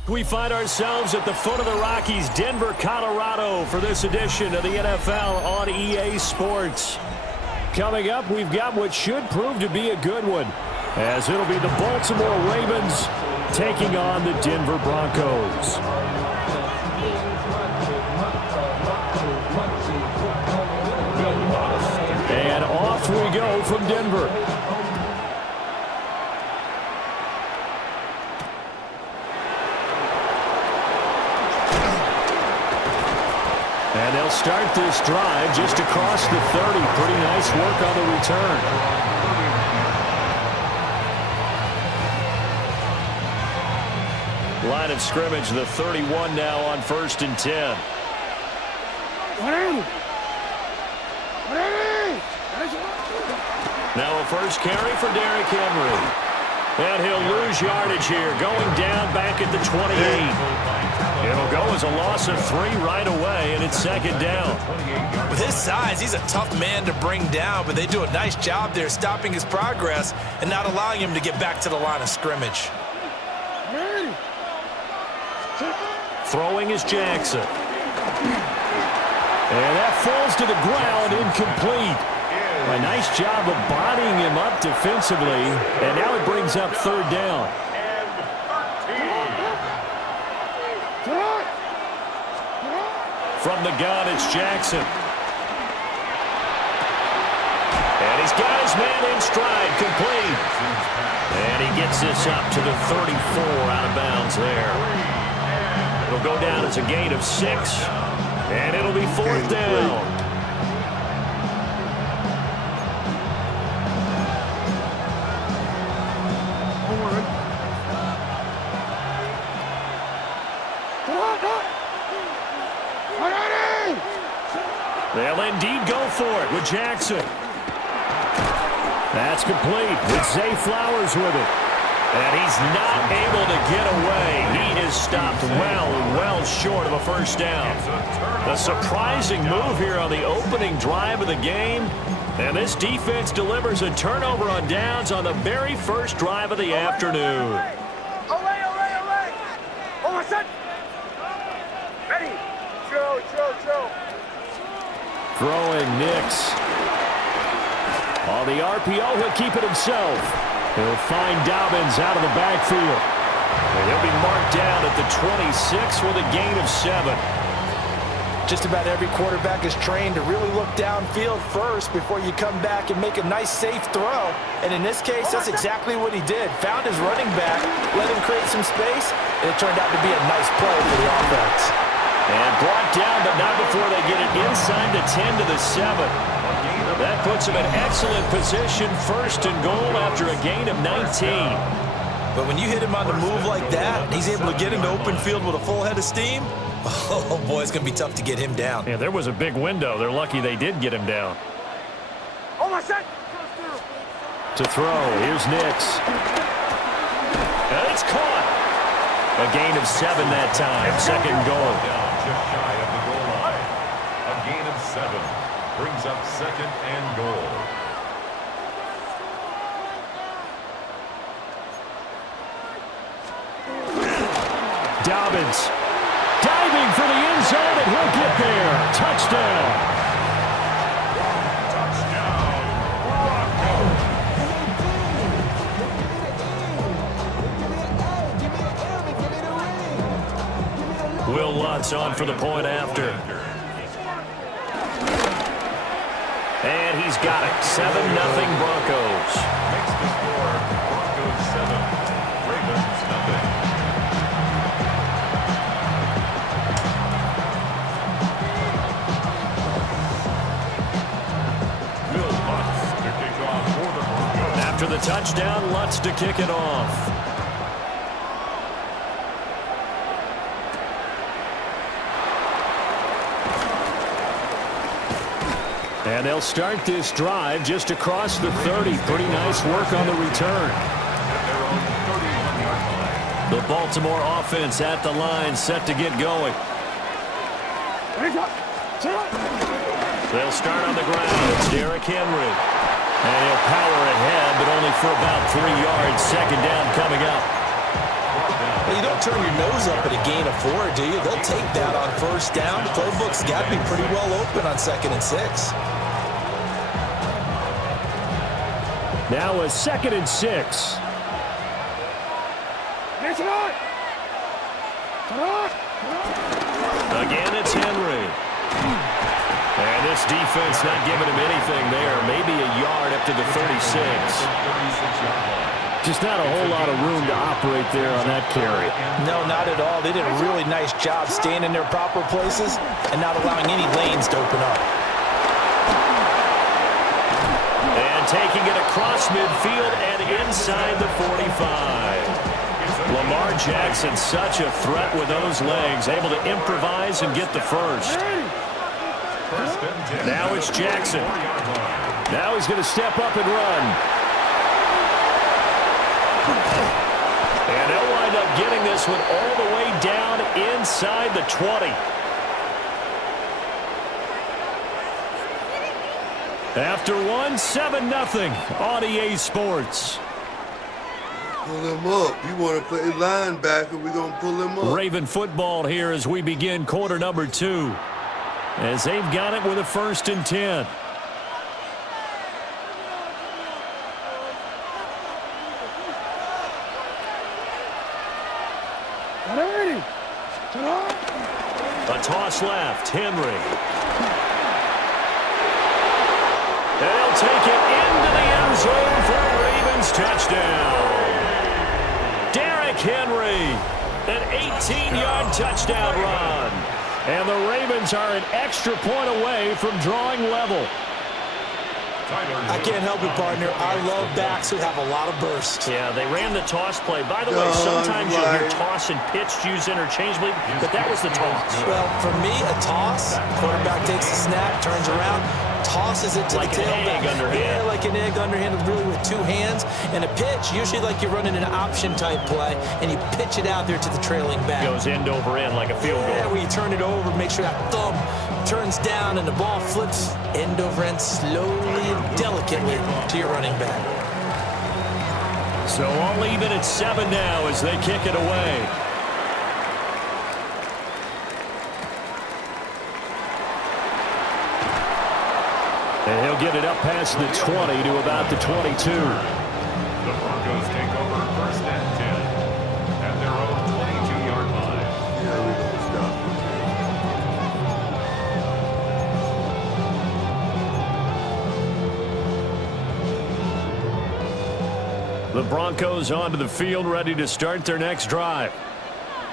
We find ourselves at the foot of the Rockies, Denver, Colorado, for this edition of the NFL on EA Sports. Coming up, we've got what should prove to be a good one, as it'll be the Baltimore Ravens taking on the Denver Broncos. And off we go from Denver. And they'll start this drive just across the 30. Pretty nice work on the return. Line of scrimmage, the 31 now on 1st and 10. Now a first carry for Derrick Henry. And he'll lose yardage here, going down back at the 28. It'll go as a loss of 3 right away, and it's 2nd down. With his size, he's a tough man to bring down, but they do a nice job there stopping his progress and not allowing him to get back to the line of scrimmage. Throwing is Jackson. And that falls to the ground, incomplete. A nice job of bodying him up defensively, and now it brings up 3rd down. From the gun, it's Jackson. And he's got his man in stride, complete. And he gets this up to the 34, out of bounds there. It'll go down as a gain of 6, and it'll be 4th down. They'll indeed go for it with Jackson. That's complete with Zay Flowers with it. And he's not able to get away. He is stopped well short of a 1st down. A surprising move here on the opening drive of the game. And this defense delivers a turnover on downs on the very first drive of the afternoon. Ready? Joe. Throwing Nix. On the RPO, he'll keep it himself. He'll find Dobbins out of the backfield. And he'll be marked down at the 26 with a gain of 7. Just about every quarterback is trained to really look downfield first before you come back and make a nice, safe throw. And in this case, that's exactly what he did. Found his running back, let him create some space, and it turned out to be a nice play for the offense. And brought down, but not before they get it inside the 10 to the 7. That puts him in excellent position, 1st and goal after a gain of 19. But when you hit him on the move like that, and he's able to get into open field with a full head of steam, oh boy, it's going to be tough to get him down. Yeah, there was a big window. They're lucky they did get him down. To throw, here's Nix. And it's caught. A gain of 7 that time, 2nd goal. Just shy of the goal line. A gain of 7 brings up 2nd and goal. Dobbins diving for the end zone, and he'll get there. Touchdown. Will Lutz on for the point after. And he's got it. 7-0 Broncos. Makes the score Broncos 7, Ravens 0. Will Lutz to kick off for the Broncos. After the touchdown, Lutz to kick it off. And they'll start this drive just across the 30. Pretty nice work on the return. The Baltimore offense at the line, set to get going. They'll start on the ground. It's Derrick Henry. And he'll power ahead, but only for about 3 yards. 2nd down coming up. Well, you don't turn your nose up at a gain of 4, do you? They'll take that on first down. The playbook's got to be pretty well open on 2nd and 6. Now a 2nd and 6. Again, it's Henry. And this defense not giving him anything there. Maybe a yard up to the 36. Just not a whole lot of room to operate there on that carry. No, not at all. They did a really nice job staying in their proper places and not allowing any lanes to open up. And taking it across midfield and inside the 45. Lamar Jackson, such a threat with those legs, able to improvise and get the first. Now it's Jackson. Now he's going to step up and run. And they'll wind up getting this one all the way down inside the 20. After one, 7-0 on EA Sports. Pull him up. You want to play linebacker, we're going to pull him up. Raven football here as we begin quarter number 2. As they've got it with a 1st and 10. A toss left, Henry. They'll take it into the end zone for a Ravens touchdown. Derrick Henry, an 18-yard touchdown run. And the Ravens are an extra point away from drawing level. I can't help it, partner. I love backs who have a lot of burst. Yeah, they ran the toss play. By the way, sometimes you'll hear toss and pitch used interchangeably, but that was the toss. Well, for me, a toss, quarterback takes the snap, turns around, tosses it to like the tailback. Yeah, like an egg underhand, really with 2 hands. And a pitch, usually like you're running an option type play, and you pitch it out there to the trailing back. Goes end over end like a field goal. Yeah, where you turn it over, make sure that thumb turns down and the ball flips end over end slowly and delicately to your running back. So all even at 7 now as they kick it away. And he'll get it up past the 20 to about the 22. The Broncos take over 1st and 10 at their own 22-yard line. Yeah, we're going to stop. The Broncos onto the field, ready to start their next drive.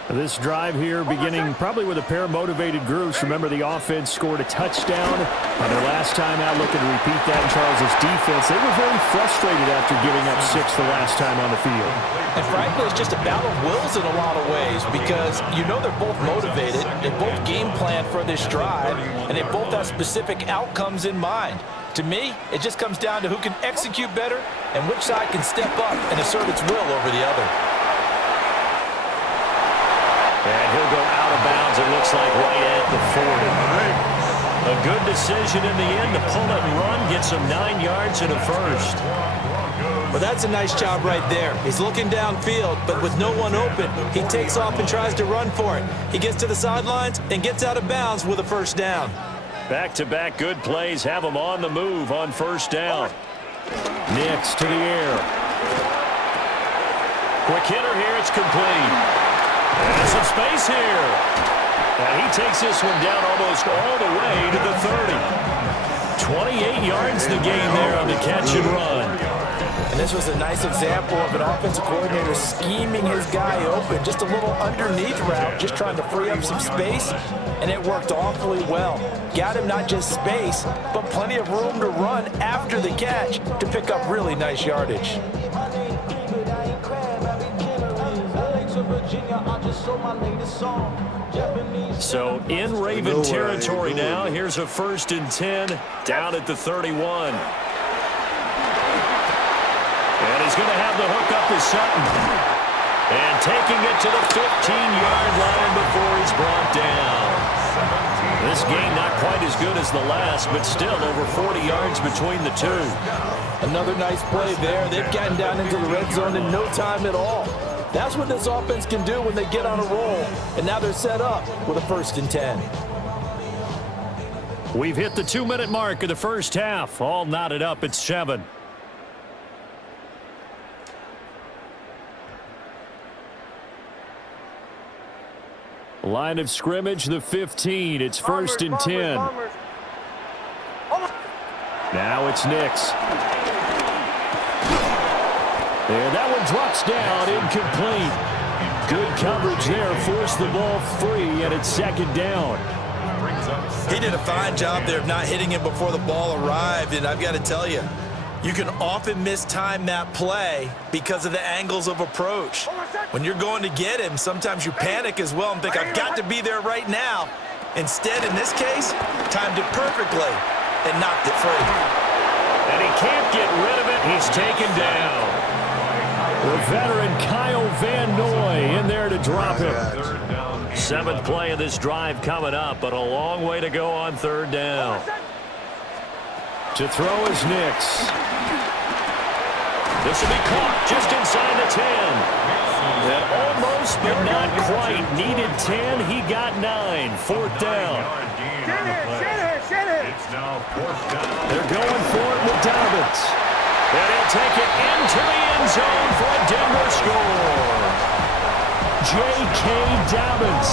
This drive here beginning probably with a pair of motivated groups. Remember, the offense scored a touchdown on their last time out. Looking to repeat that in Charles' defense. They were very frustrated after giving up 6 the last time on the field. And frankly, it's just a battle of wills in a lot of ways because you know they're both motivated. They both game plan for this drive, and they both have specific outcomes in mind. To me, it just comes down to who can execute better and which side can step up and assert its will over the other. And he'll go out of bounds, it looks like, right at the 40. A good decision in the end to pull it and run, get some 9 yards and a first. Well, that's a nice job right there. He's looking downfield, but with no one open, he takes off and tries to run for it. He gets to the sidelines and gets out of bounds with a first down. Back-to-back good plays have him on the move on first down. Nix to the air. Quick hitter here, it's complete. And some space here. And he takes this one down almost all the way to the 30. 28 yards the gain there on the catch and run. And this was a nice example of an offensive coordinator scheming his guy open. Just a little underneath route, just trying to free up some space. And it worked awfully well. Got him not just space, but plenty of room to run after the catch to pick up really nice yardage. So in Raven territory now, here's a 1st and 10 down at the 31. And he's going to have the hook up to Sutton. And taking it to the 15-yard line before he's brought down. This game not quite as good as the last, but still over 40 yards between the two. Another nice play there. They've gotten down into the red zone in no time at all. That's what this offense can do when they get on a roll. And now they're set up with a 1st and 10. We've hit the 2-minute mark of the first half. All knotted up at 7. Line of scrimmage, the 15. It's 1st and 10. Now it's Nix. And that one drops down, incomplete. Good coverage there, forced the ball free, and it's 2nd down. He did a fine job there of not hitting him before the ball arrived, and I've got to tell you, you can often mistime that play because of the angles of approach. When you're going to get him, sometimes you panic as well and think, I've got to be there right now. Instead, in this case, timed it perfectly and knocked it free. And he can't get rid of it. He's taken down. The veteran Kyle Van Noy in there to drop him. 7th play of this drive coming up, but a long way to go on 3rd down. To throw is Nix. This will be caught just inside the 10. Almost, but not quite. Needed 10. He got 9. 4th down. They're going for it with Dobbins. And he'll take it into the end zone for a Denver score. J.K. Dobbins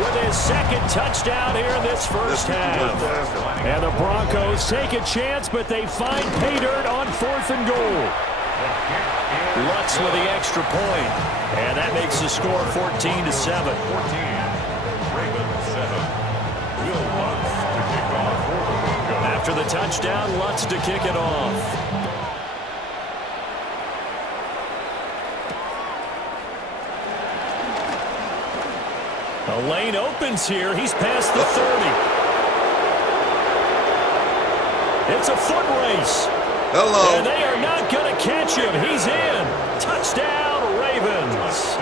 with his 2nd touchdown here in this first half. And the Broncos take a chance, but they find pay dirt on 4th and goal. Lutz with the extra point. And that makes the score 14-7. After the touchdown, Lutz to kick it off. A lane opens here. He's past the 30. It's a foot race. Hello. And they are not going to catch him. He's in. Touchdown, Ravens.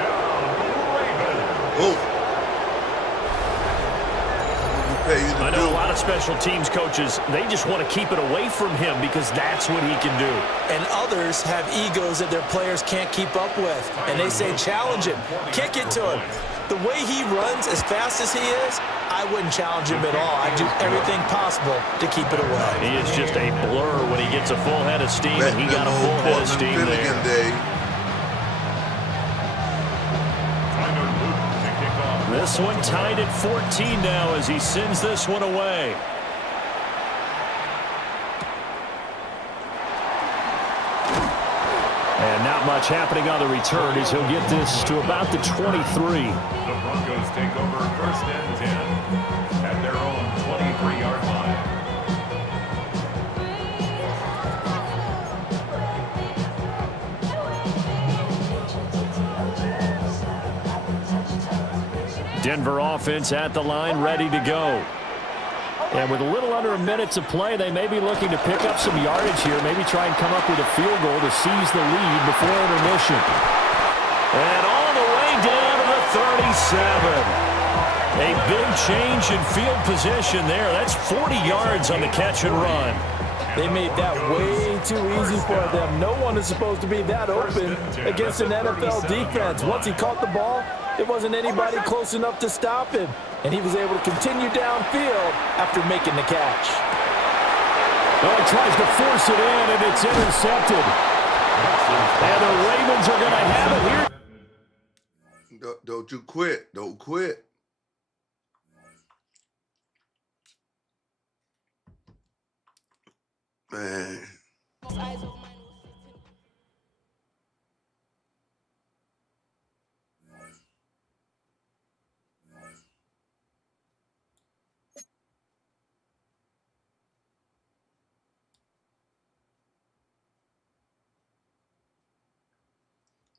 I know a lot of special teams coaches, they just want to keep it away from him because that's what he can do. And others have egos that their players can't keep up with. And they say, challenge him. Kick it to him. The way he runs as fast as he is, I wouldn't challenge him at all. I'd do everything possible to keep it away. He is just a blur when he gets a full head of steam, and he got a full head of steam there. This one tied at 14 now as he sends this one away. And not much happening on the return as he'll get this to about the 23. The Broncos take over 1st and 10 at their own 23-yard line. Denver offense at the line, ready to go. And with a little under a minute to play, they may be looking to pick up some yardage here, maybe try and come up with a field goal to seize the lead before intermission. And all the way down to the 37. A big change in field position there. That's 40 yards on the catch and run. They made that way too easy for them. No one is supposed to be that open against an NFL defense. Once he caught the ball, there wasn't anybody close enough to stop him. And he was able to continue downfield after making the catch. Well, he tries to force it in, and it's intercepted. And the Ravens are going to have it here. Don't you quit. Don't quit. Man.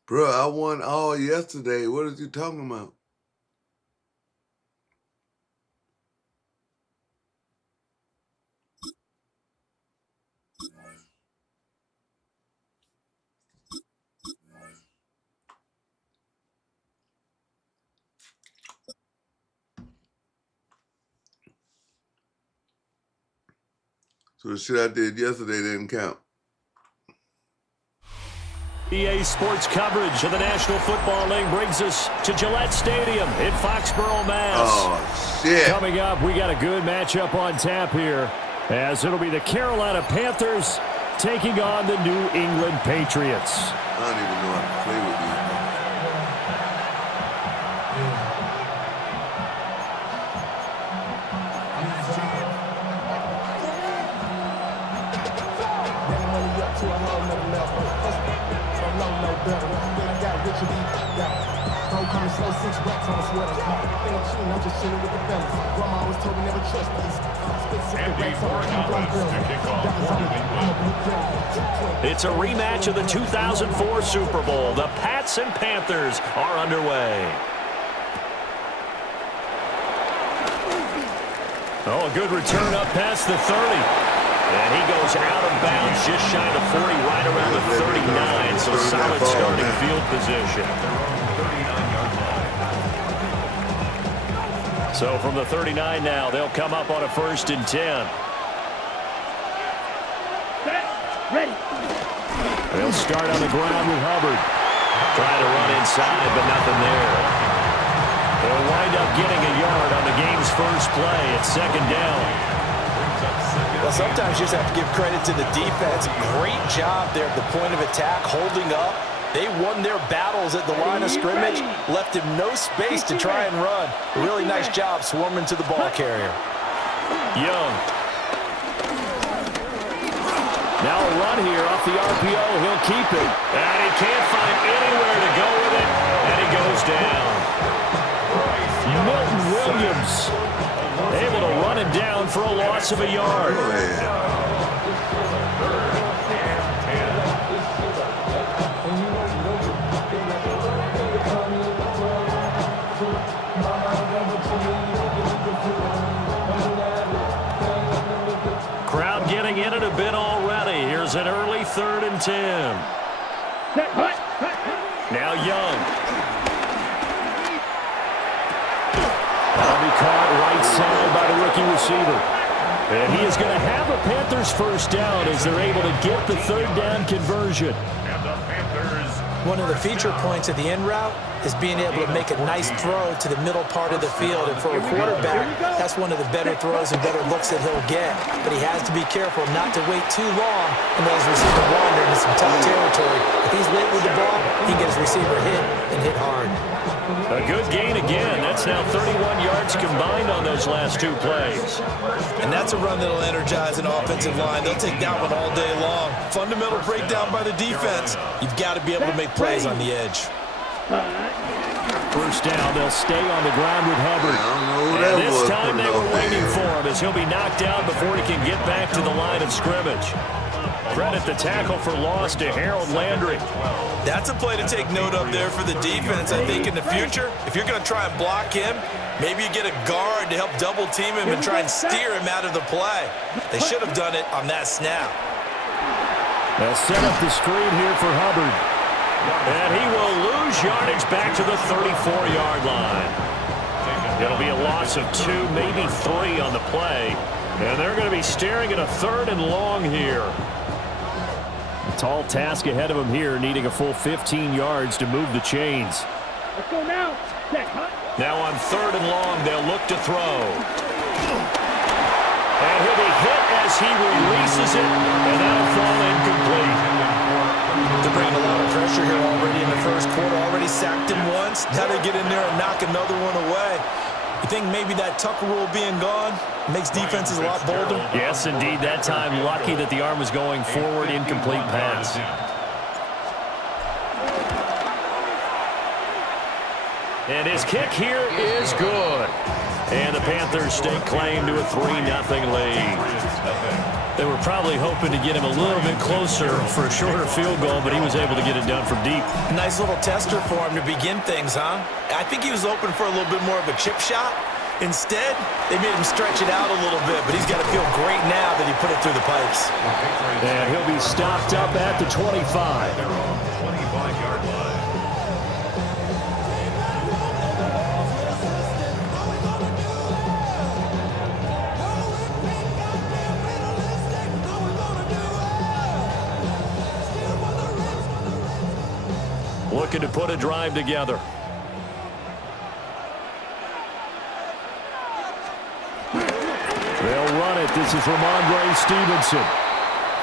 Bro, I won all yesterday. What are you talking about? So the shit I did yesterday didn't count. EA Sports coverage of the National Football League brings us to Gillette Stadium in Foxborough, Mass. Oh, shit. Coming up, we got a good matchup on tap here, as it'll be the Carolina Panthers taking on the New England Patriots. I don't even know how to play with these. It's a rematch of the 2004 Super Bowl. The Pats and Panthers are underway. Oh, a good return up past the 30. And he goes out of bounds just shy of 40, right around the 39. So solid starting field position. So from the 39 now, they'll come up on a 1st and 10. Ready. They'll start on the ground with Hubbard. Trying to run inside, but nothing there. They'll wind up getting a yard on the game's first play at 2nd down. Well, sometimes you just have to give credit to the defense. Great job there at the point of attack, holding up. They won their battles at the line of scrimmage, left him no space to try and run. A really nice job swarming to the ball carrier. Young. Now a run here off the RPO. He'll keep it. And he can't find anywhere to go with it. And he goes down. Milton Williams able to run him down for a loss of a yard. Crowd getting in it a bit already. Here's an early 3rd and 10. Now Young. That'll be caught right side by the rookie receiver. And he is going to have a Panthers 1st down as they're able to get the 3rd down conversion. One of the feature points of the in route is being able to make a nice throw to the middle part of the field. And for a quarterback, that's one of the better throws and better looks that he'll get. But he has to be careful not to wait too long and let his receiver wander into some tough territory. If he's late with the ball, he can get his receiver hit and hit hard. A good gain again. That's now 31 yards combined on those last 2 plays. And that's a run that'll energize an offensive line. They'll take that one all day long. Fundamental breakdown by the defense. You've got to be able to make plays on the edge. 1st down, they'll stay on the ground with Hubbard. And this time they were waiting for him as he'll be knocked down before he can get back to the line of scrimmage. Credit the tackle for loss to Harold Landry. That's a play to take note of there for the defense. I think in the future, if you're going to try and block him, maybe you get a guard to help double team him and try and steer him out of the play. They should have done it on that snap. They'll set up the screen here for Hubbard. And he will lose yardage back to the 34-yard line. It'll be a loss of 2, maybe 3 on the play. And they're going to be staring at a 3rd and long here. A tall task ahead of him here, needing a full 15 yards to move the chains. Let's go now. Now on 3rd and long, they'll look to throw. And he'll be hit as he releases it, and that'll fall incomplete. They're bringing a lot of pressure here already in the 1st quarter. Already sacked him once. Now they get in there and knock another one away. You think maybe that Tucker rule being gone makes defenses a lot bolder? Yes, indeed. That time, lucky that the arm was going forward, incomplete pass. And his kick here is good. And the Panthers stake claim to a 3-0 lead. They were probably hoping to get him a little bit closer for a shorter field goal, but he was able to get it done from deep. Nice little tester for him to begin things, huh? I think he was hoping for a little bit more of a chip shot. Instead, they made him stretch it out a little bit, but he's got to feel great now that he put it through the pipes. And he'll be stopped up at the 25. 25-yard line. looking to put a drive together. They'll run it. This is Ramondre Stevenson.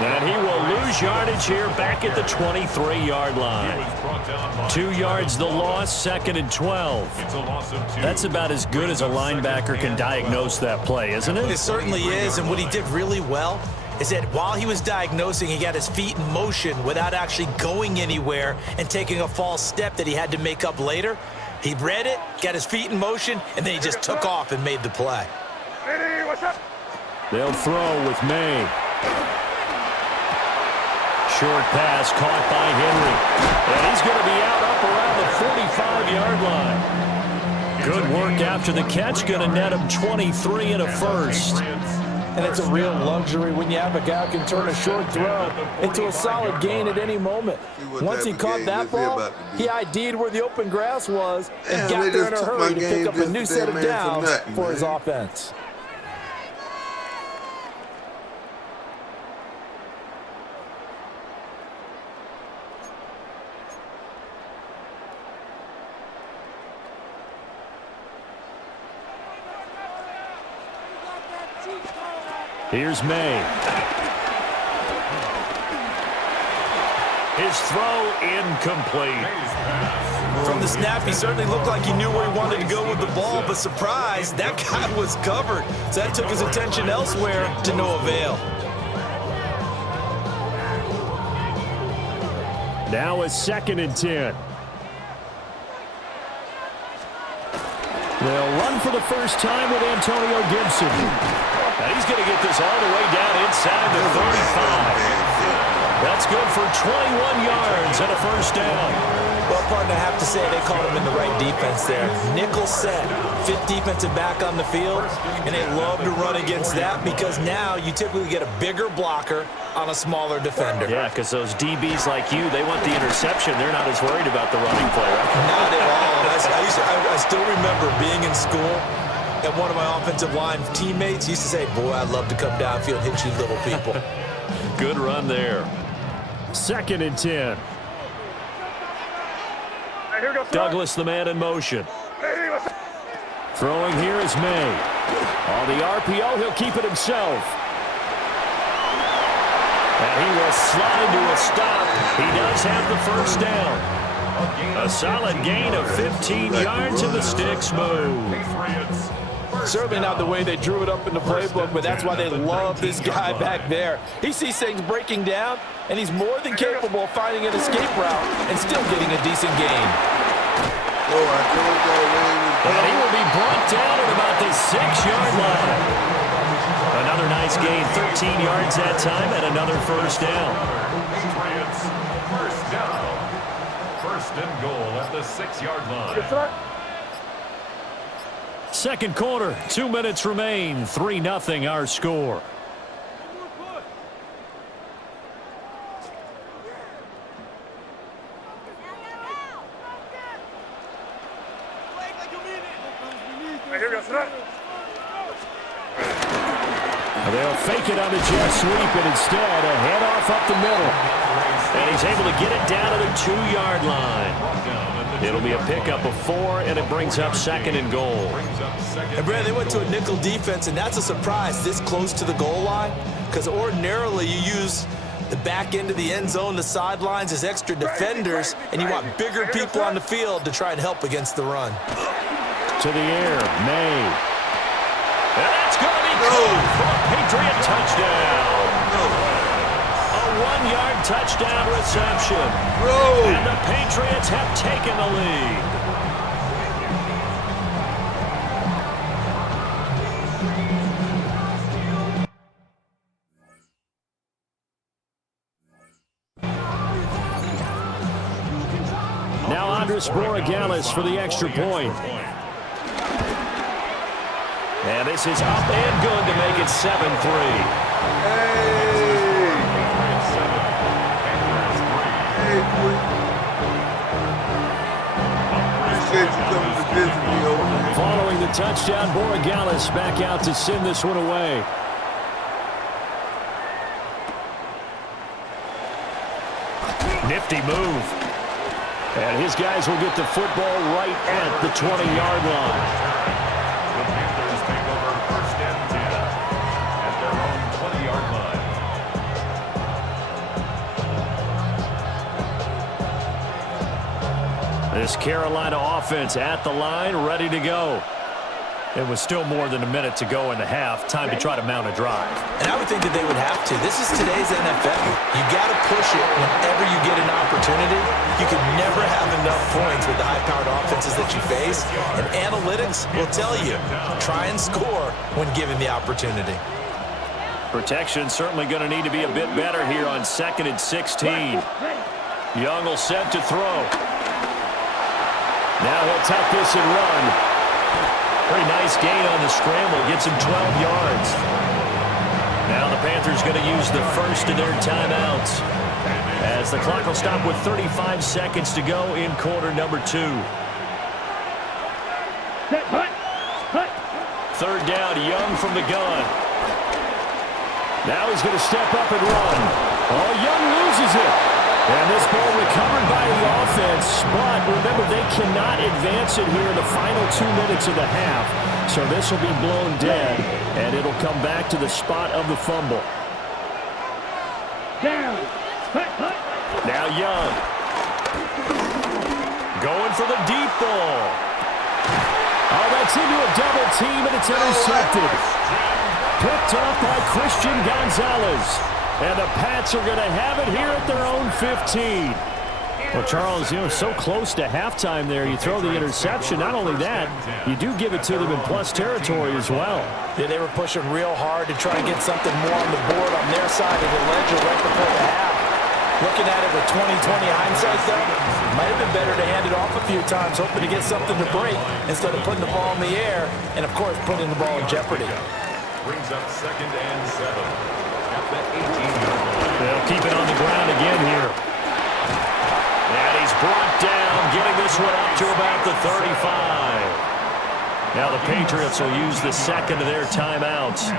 And he will lose yardage here back at the 23-yard line. 2 yards the loss, 2nd and 12. That's about as good as a linebacker can diagnose that play, isn't it? It certainly is, and what he did really well is that while he was diagnosing, he got his feet in motion without actually going anywhere and taking a false step that he had to make up later. He read it, got his feet in motion, and then he just took off and made the play. They'll throw with May. Short pass caught by Henry. And he's going to be out up around the 45-yard line. Good work after the catch. Going to net him 23 and a first. And it's a real luxury when you have a guy who can turn a short throw into a solid gain at any moment. Once he caught that ball, he ID'd where the open grass was and got there in a hurry to pick up a new set of downs for his offense. Here's May. His throw incomplete. From the snap, he certainly looked like he knew where he wanted to go with the ball, but surprise, that guy was covered. So that took his attention elsewhere to no avail. Now a 2nd and 10. They'll run for the first time with Antonio Gibson. And he's going to get this all the way down inside the 35. That's good for 21 yards and a first down. Well, partner, I have to say they called him in the right defense there. Nickel set, 5th defensive back on the field, and they love to run against that because now you typically get a bigger blocker on a smaller defender. Yeah, because those DBs like you, they want the interception. They're not as worried about the running play, right? Not at all. I still remember being in school, and one of my offensive line teammates used to say, boy, I'd love to come downfield and hit you little people. Good run there. 2nd and 10. Douglas, the man in motion. Throwing here is May. On the RPO, he'll keep it himself. And he will slide to a stop. He does have the first down. A solid gain of 15 yards and the sticks move. Certainly not the way they drew it up in the playbook, but that's why they love this guy back there. He sees things breaking down, and he's more than capable of finding an escape route and still getting a decent gain. And he will be brought down at about the 6-yard line. Another nice gain, 13 yards that time, and another first down. First down. 1st and goal at the 6-yard line. Second quarter, 2 minutes remain, 3-0 our score. They'll fake it on the jet sweep, and instead a handoff up the middle. And he's able to get it down to the 2-yard line. It'll be a pickup of 4, and it brings up 2nd and goal. And Brad, they went to a nickel defense, and that's a surprise this close to the goal line, because ordinarily you use the back end of the end zone, the sidelines as extra defenders, and you want bigger people on the field to try and help against the run. To the air, May. And that's going to be caught for a Patriot touchdown. A 1-yard touchdown reception. And the Patriots have taken the lead. Now Andres Borregales for the extra point. And this is up and good to make it 7-3. Following the touchdown, Borregales back out to send this one away. Nifty move. And his guys will get the football right at the 20-yard line. The Panthers take over 1st and 10 at their own 20-yard line. This Carolina offense at the line, ready to go. It was still more than a minute to go in the half. Time to try to mount a drive. And I would think that they would have to. This is today's NFL. You got to push it whenever you get an opportunity. You can never have enough points with the high-powered offenses that you face. And analytics will tell you, try and score when given the opportunity. Protection certainly going to need to be a bit better here on 2nd and 16. Young will set to throw. Now he'll tuck this and run. Pretty nice gain on the scramble. Gets him 12 yards. Now the Panthers going to use the first of their timeouts, as the clock will stop with 35 seconds to go in quarter number 2. Third down, Young from the gun. Now he's going to step up and run. Oh, Young loses it. And this ball recovered by the offense, but remember, they cannot advance it here in the final 2 minutes of the half. So this will be blown dead, and it'll come back to the spot of the fumble. Now Young. Going for the deep ball. Oh, that's into a double team, and it's intercepted. Picked up by Christian Gonzalez. And the Pats are going to have it here at their own 15. Well, Charles, so close to halftime there. You throw the interception. Not only that, you do give it to them in plus territory as well. Yeah, they were pushing real hard to try and get something more on the board on their side of the ledger right before the half. Looking at it with 20/20 hindsight, though, might have been better to hand it off a few times, hoping to get something to break instead of putting the ball in the air and, of course, putting the ball in jeopardy. Brings up 2nd and 7 at the 18-yard line. They'll keep it on the ground again here. And he's brought down, getting this one up to about the 35. Now the Patriots will use the second of their timeouts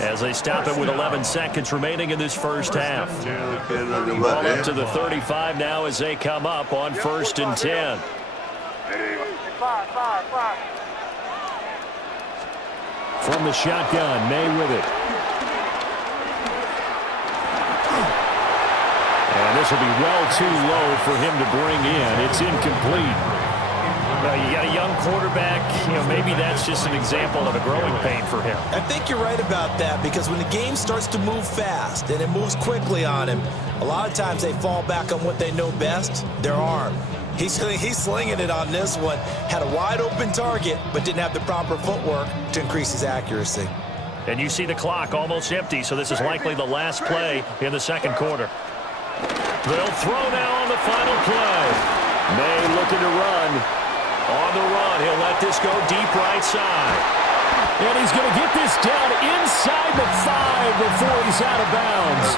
as they stop it with 11 seconds remaining in this first half. Ball up to the 35 now as they come up on 1st and 10. From the shotgun, May with it. And this will be well too low for him to bring in. It's incomplete. You got a young quarterback. Maybe that's just an example of a growing pain for him. I think you're right about that, because when the game starts to move fast and it moves quickly on him, a lot of times they fall back on what they know best, their arm. He's slinging it on this one. Had a wide open target, but didn't have the proper footwork to increase his accuracy. And you see the clock almost empty, so this is likely the last play in the second quarter. They'll throw now on the final play. May looking to run. On the run, he'll let this go deep right side. And he's going to get this down inside the 5 before he's out of bounds.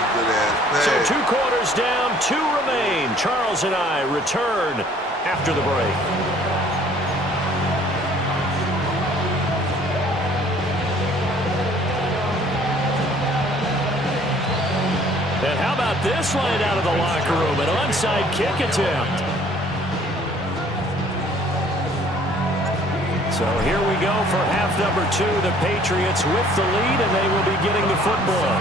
So 2 quarters down, 2 remain. Charles and I return after the break. And how about this line out of the locker room? An onside kick attempt. So here we go for half number 2. The Patriots with the lead, and they will be getting the football.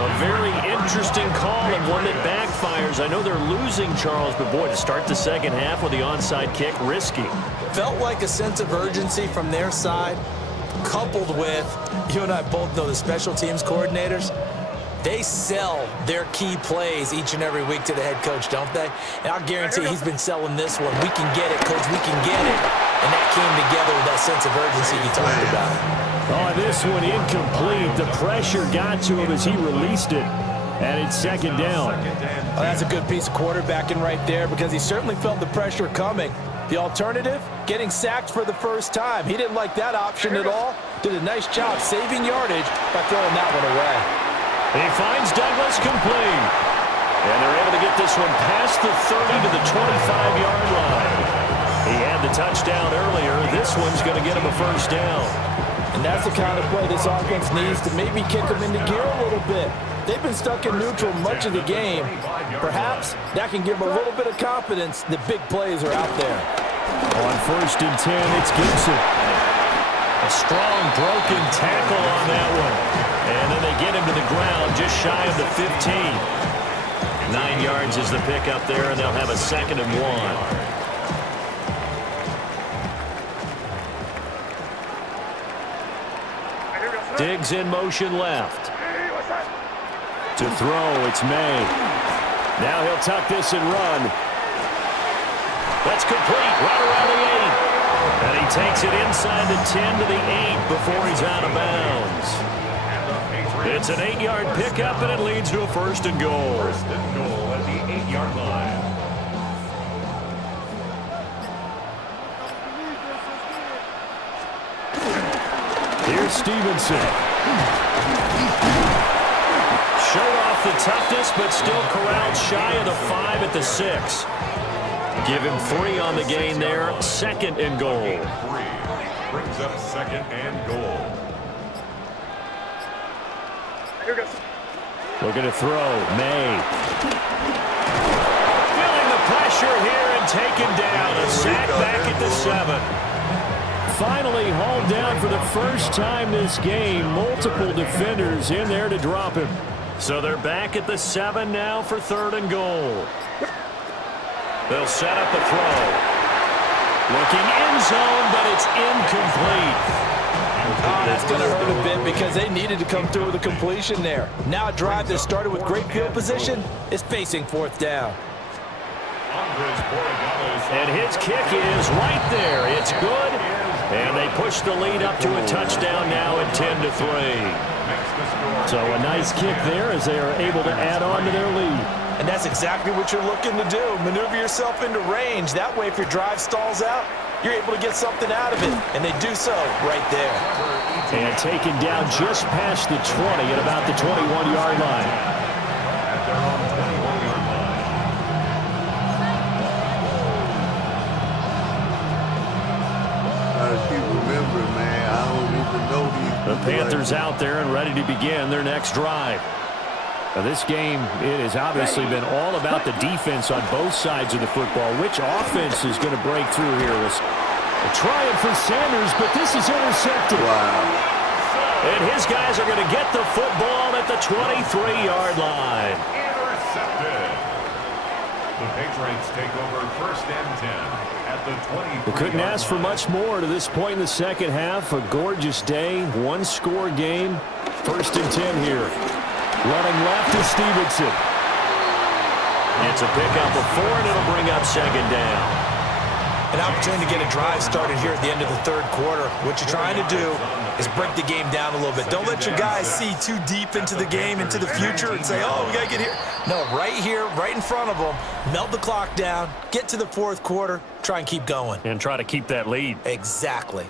A very interesting call, and one that backfires. I know they're losing, Charles, but boy, to start the second half with the onside kick, risky. Felt like a sense of urgency from their side, coupled with, you and I both know the special teams coordinators, they sell their key plays each and every week to the head coach, don't they? And I'll guarantee he's been selling this one. We can get it, coach, we can get it. And that came together with that sense of urgency you talked about. Oh, this one incomplete. The pressure got to him as he released it. And it's second down. Well, that's a good piece of quarterbacking right there, because he certainly felt the pressure coming. The alternative, getting sacked for the first time. He didn't like that option at all. Did a nice job saving yardage by throwing that one away. He finds Douglas complete. And they're able to get this one past the 30 to the 25-yard line. He had the touchdown earlier. This one's going to get him a first down. And that's the kind of play this offense needs to maybe kick them into gear a little bit. They've been stuck in neutral much of the game. Perhaps that can give them a little bit of confidence, the big plays are out there. On 1st and 10, it's Gibson. A strong broken tackle on that one. And then they get him to the ground just shy of the 15. 9 yards is the pickup there, and they'll have a 2nd and 1. Diggs in motion left. To throw, it's May. Now he'll tuck this and run. That's complete, right around the 8. And he takes it inside the 10 to the 8 before he's out of bounds. It's an 8-yard pickup, and it leads to a 1st and goal. 1st and goal at the 8-yard line. Here's Stevenson. Showed off the toughness, but still corralled shy of the 5 at the 6. Give him 3 on the gain there. 2nd and goal. 3 brings up 2nd and goal. Looking to throw. May. Feeling the pressure here and taken down. A sack back at the 7. Finally hauled down for the first time this game. Multiple defenders in there to drop him. So they're back at the 7 now for 3rd and goal. They'll set up a throw. Looking end zone, but it's incomplete. Oh, that's going to hurt a bit because they needed to come through with a completion there. Now a drive that started with great field position is facing 4th down. And his kick is right there. It's good. And they push the lead up to a touchdown now at 10-3. So a nice kick there as they are able to add on to their lead. And that's exactly what you're looking to do. Maneuver yourself into range. That way, if your drive stalls out, you're able to get something out of it. And they do so right there. And taken down just past the 20 at about the 21-yard line. At their own 21-yard line. Gotta keep remembering, man. I don't even know these. The Panthers out there and ready to begin their next drive. Now this game, it has obviously been all about the defense on both sides of the football. Which offense is going to break through here? A trying for Sanders, but this is intercepted. Wow. And his guys are going to get the football at the 23-yard line. Intercepted. The Patriots take over 1st and 10 at the 23. We couldn't ask for much more to this point in the second half. A gorgeous day, 1-score game. 1st and 10 here. Running left is Stevenson. It's a pickup of 4, and it'll bring up 2nd down. An opportunity to get a drive started here at the end of the 3rd quarter. What you're trying to do is break the game down a little bit. Don't let your guys see too deep into the game, into the future, and say, oh, we got to get here. No, right here, right in front of them, melt the clock down, get to the 4th quarter, try and keep going. And try to keep that lead. Exactly.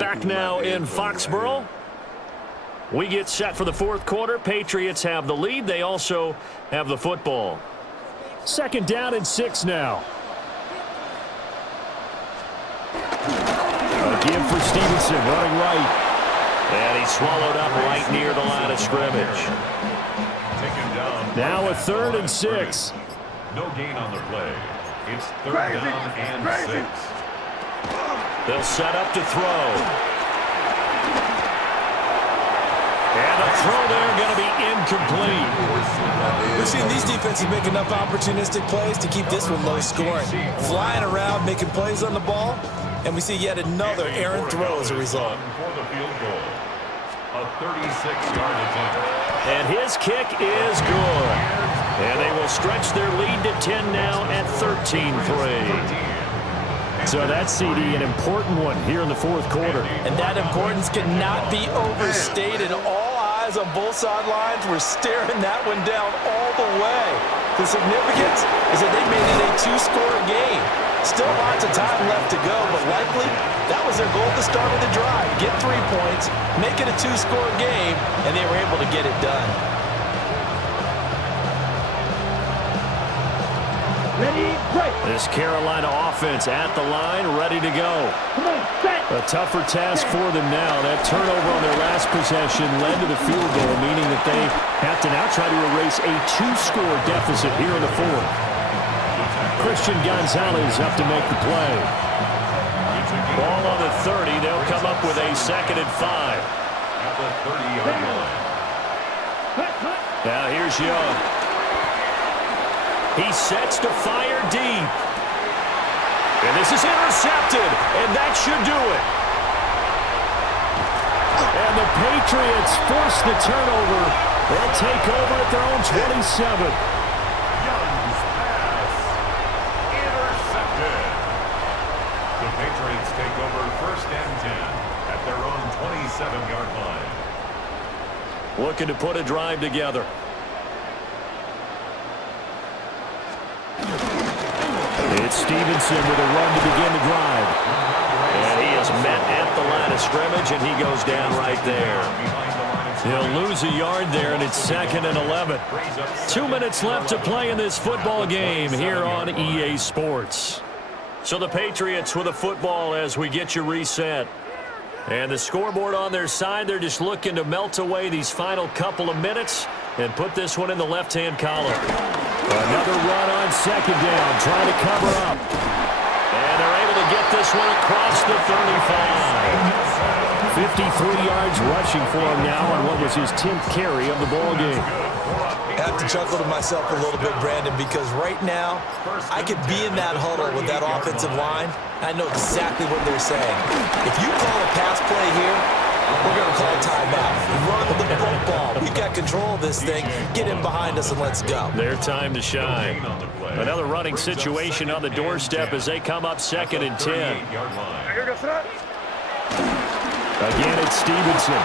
Back now in Foxborough. We get set for the 4th quarter. Patriots have the lead. They also have the football. 2nd down and 6 now. A give for Stevenson, running right. And he's swallowed up right near the line of scrimmage. Taken down. Now a 3rd and 6. No gain on the play. It's 3rd down and 6. They'll set up to throw. And a throw there going to be incomplete. We've seen these defenses make enough opportunistic plays to keep this one low scoring. Flying around, making plays on the ball, and we see yet another errant throw as a result. For the field goal. A 36-yard attempt. And his kick is good. And they will stretch their lead to 10 now at 13-3. So that's, CD, an important one here in the 4th quarter. And that importance cannot be overstated. All eyes on both sidelines were staring that one down all the way. The significance is that they made it a 2-score game. Still lots of time left to go, but likely that was their goal at the start of the drive. Get 3 points, make it a 2-score game, and they were able to get it done. Ready, break. This Carolina offense at the line, ready to go. Come on, set. A tougher task for them now. That turnover on their last possession led to the field goal, meaning that they have to now try to erase a 2-score deficit here in the 4th. Christian Gonzalez up to make the play. Ball on the 30. They'll come up with a 2nd and 5. At the 30-yard line. Now here's Young. He sets to fire deep. And this is intercepted, and that should do it. And the Patriots force the turnover. They'll take over at their own 27. Young's pass intercepted. The Patriots take over 1st and 10 at their own 27-yard line. Looking to put a drive together. It's Stevenson with a run to begin the drive. And he is met at the line of scrimmage, and he goes down right there. He'll lose a yard there, and it's 2nd and 11. 2 minutes left to play in this football game here on EA Sports. So the Patriots with a football as we get you reset. And the scoreboard on their side, they're just looking to melt away these final couple of minutes and put this one in the left-hand column. Another run on 2nd down, trying to cover up. And they're able to get this one across the 35. 53 yards rushing for him now on what was his 10th carry of the ball game. I have to chuckle to myself a little bit, Brandon, because right now I could be in that huddle with that offensive line. I know exactly what they're saying. If you call a pass play here, we're going to call a timeout. Run the football. We've got control of this thing. Get in behind us and let's go. Their time to shine. Another running situation on the doorstep as they come up 2nd and 10. Again, it's Stevenson.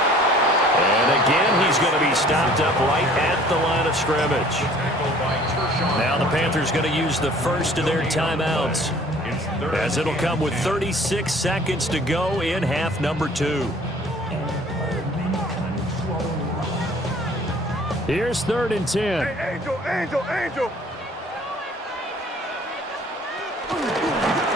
And again, he's going to be stopped up right at the line of scrimmage. Now the Panthers going to use the first of their timeouts, as it'll come with 36 seconds to go in half number 2. Here's 3rd and 10. Hey, Angel.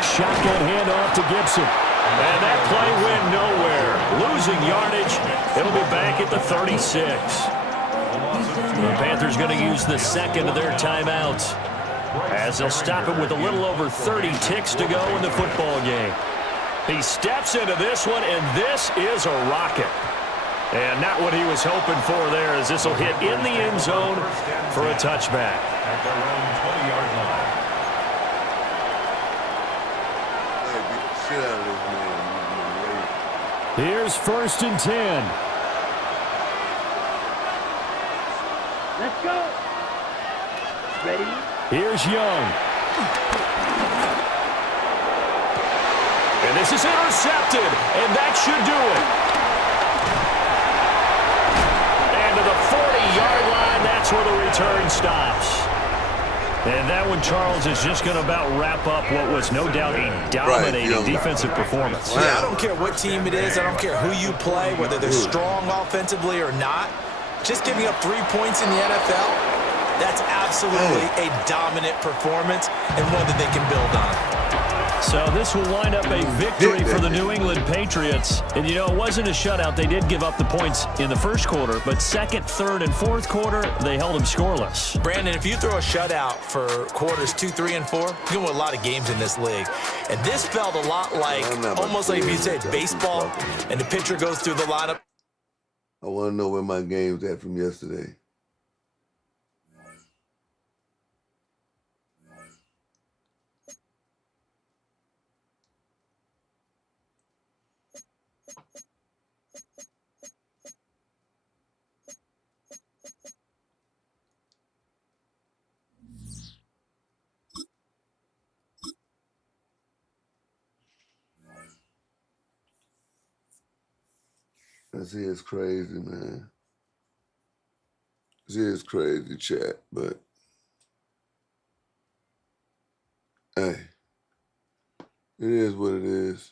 Shotgun handoff to Gibson. And that play went nowhere. Losing yardage. It'll be back at the 36. The Panthers going to use the 2nd of their timeouts, as they'll stop it with a little over 30 ticks to go in the football game. He steps into this one, and this is a rocket. And not what he was hoping for there, as this will hit in the end zone for a touchback. At their own 20-yard line. Shit out of this man. Here's 1st and 10. Let's go. Ready? Here's Young. And this is intercepted, and that should do it. And to the 40-yard line, that's where the return stops. And that one, Charles, is just going to about wrap up what was no doubt a dominating defensive performance. Yeah, I don't care what team it is. I don't care who you play, whether they're strong offensively or not. Just giving up 3 points in the NFL, that's absolutely a dominant performance and one that they can build on. So this will wind up a victory for the New England Patriots. And, you know, it wasn't a shutout. They did give up the points in the first quarter, but 2nd, 3rd, and 4th quarter, they held them scoreless. Brandon, if you throw a shutout for quarters 2, 3, and 4, you can win a lot of games in this league. And this felt a lot like, almost like if you said baseball, and the pitcher goes through the lineup. I want to know where my game's at from yesterday. This is crazy, man. This is crazy, chat, but hey, it is what it is.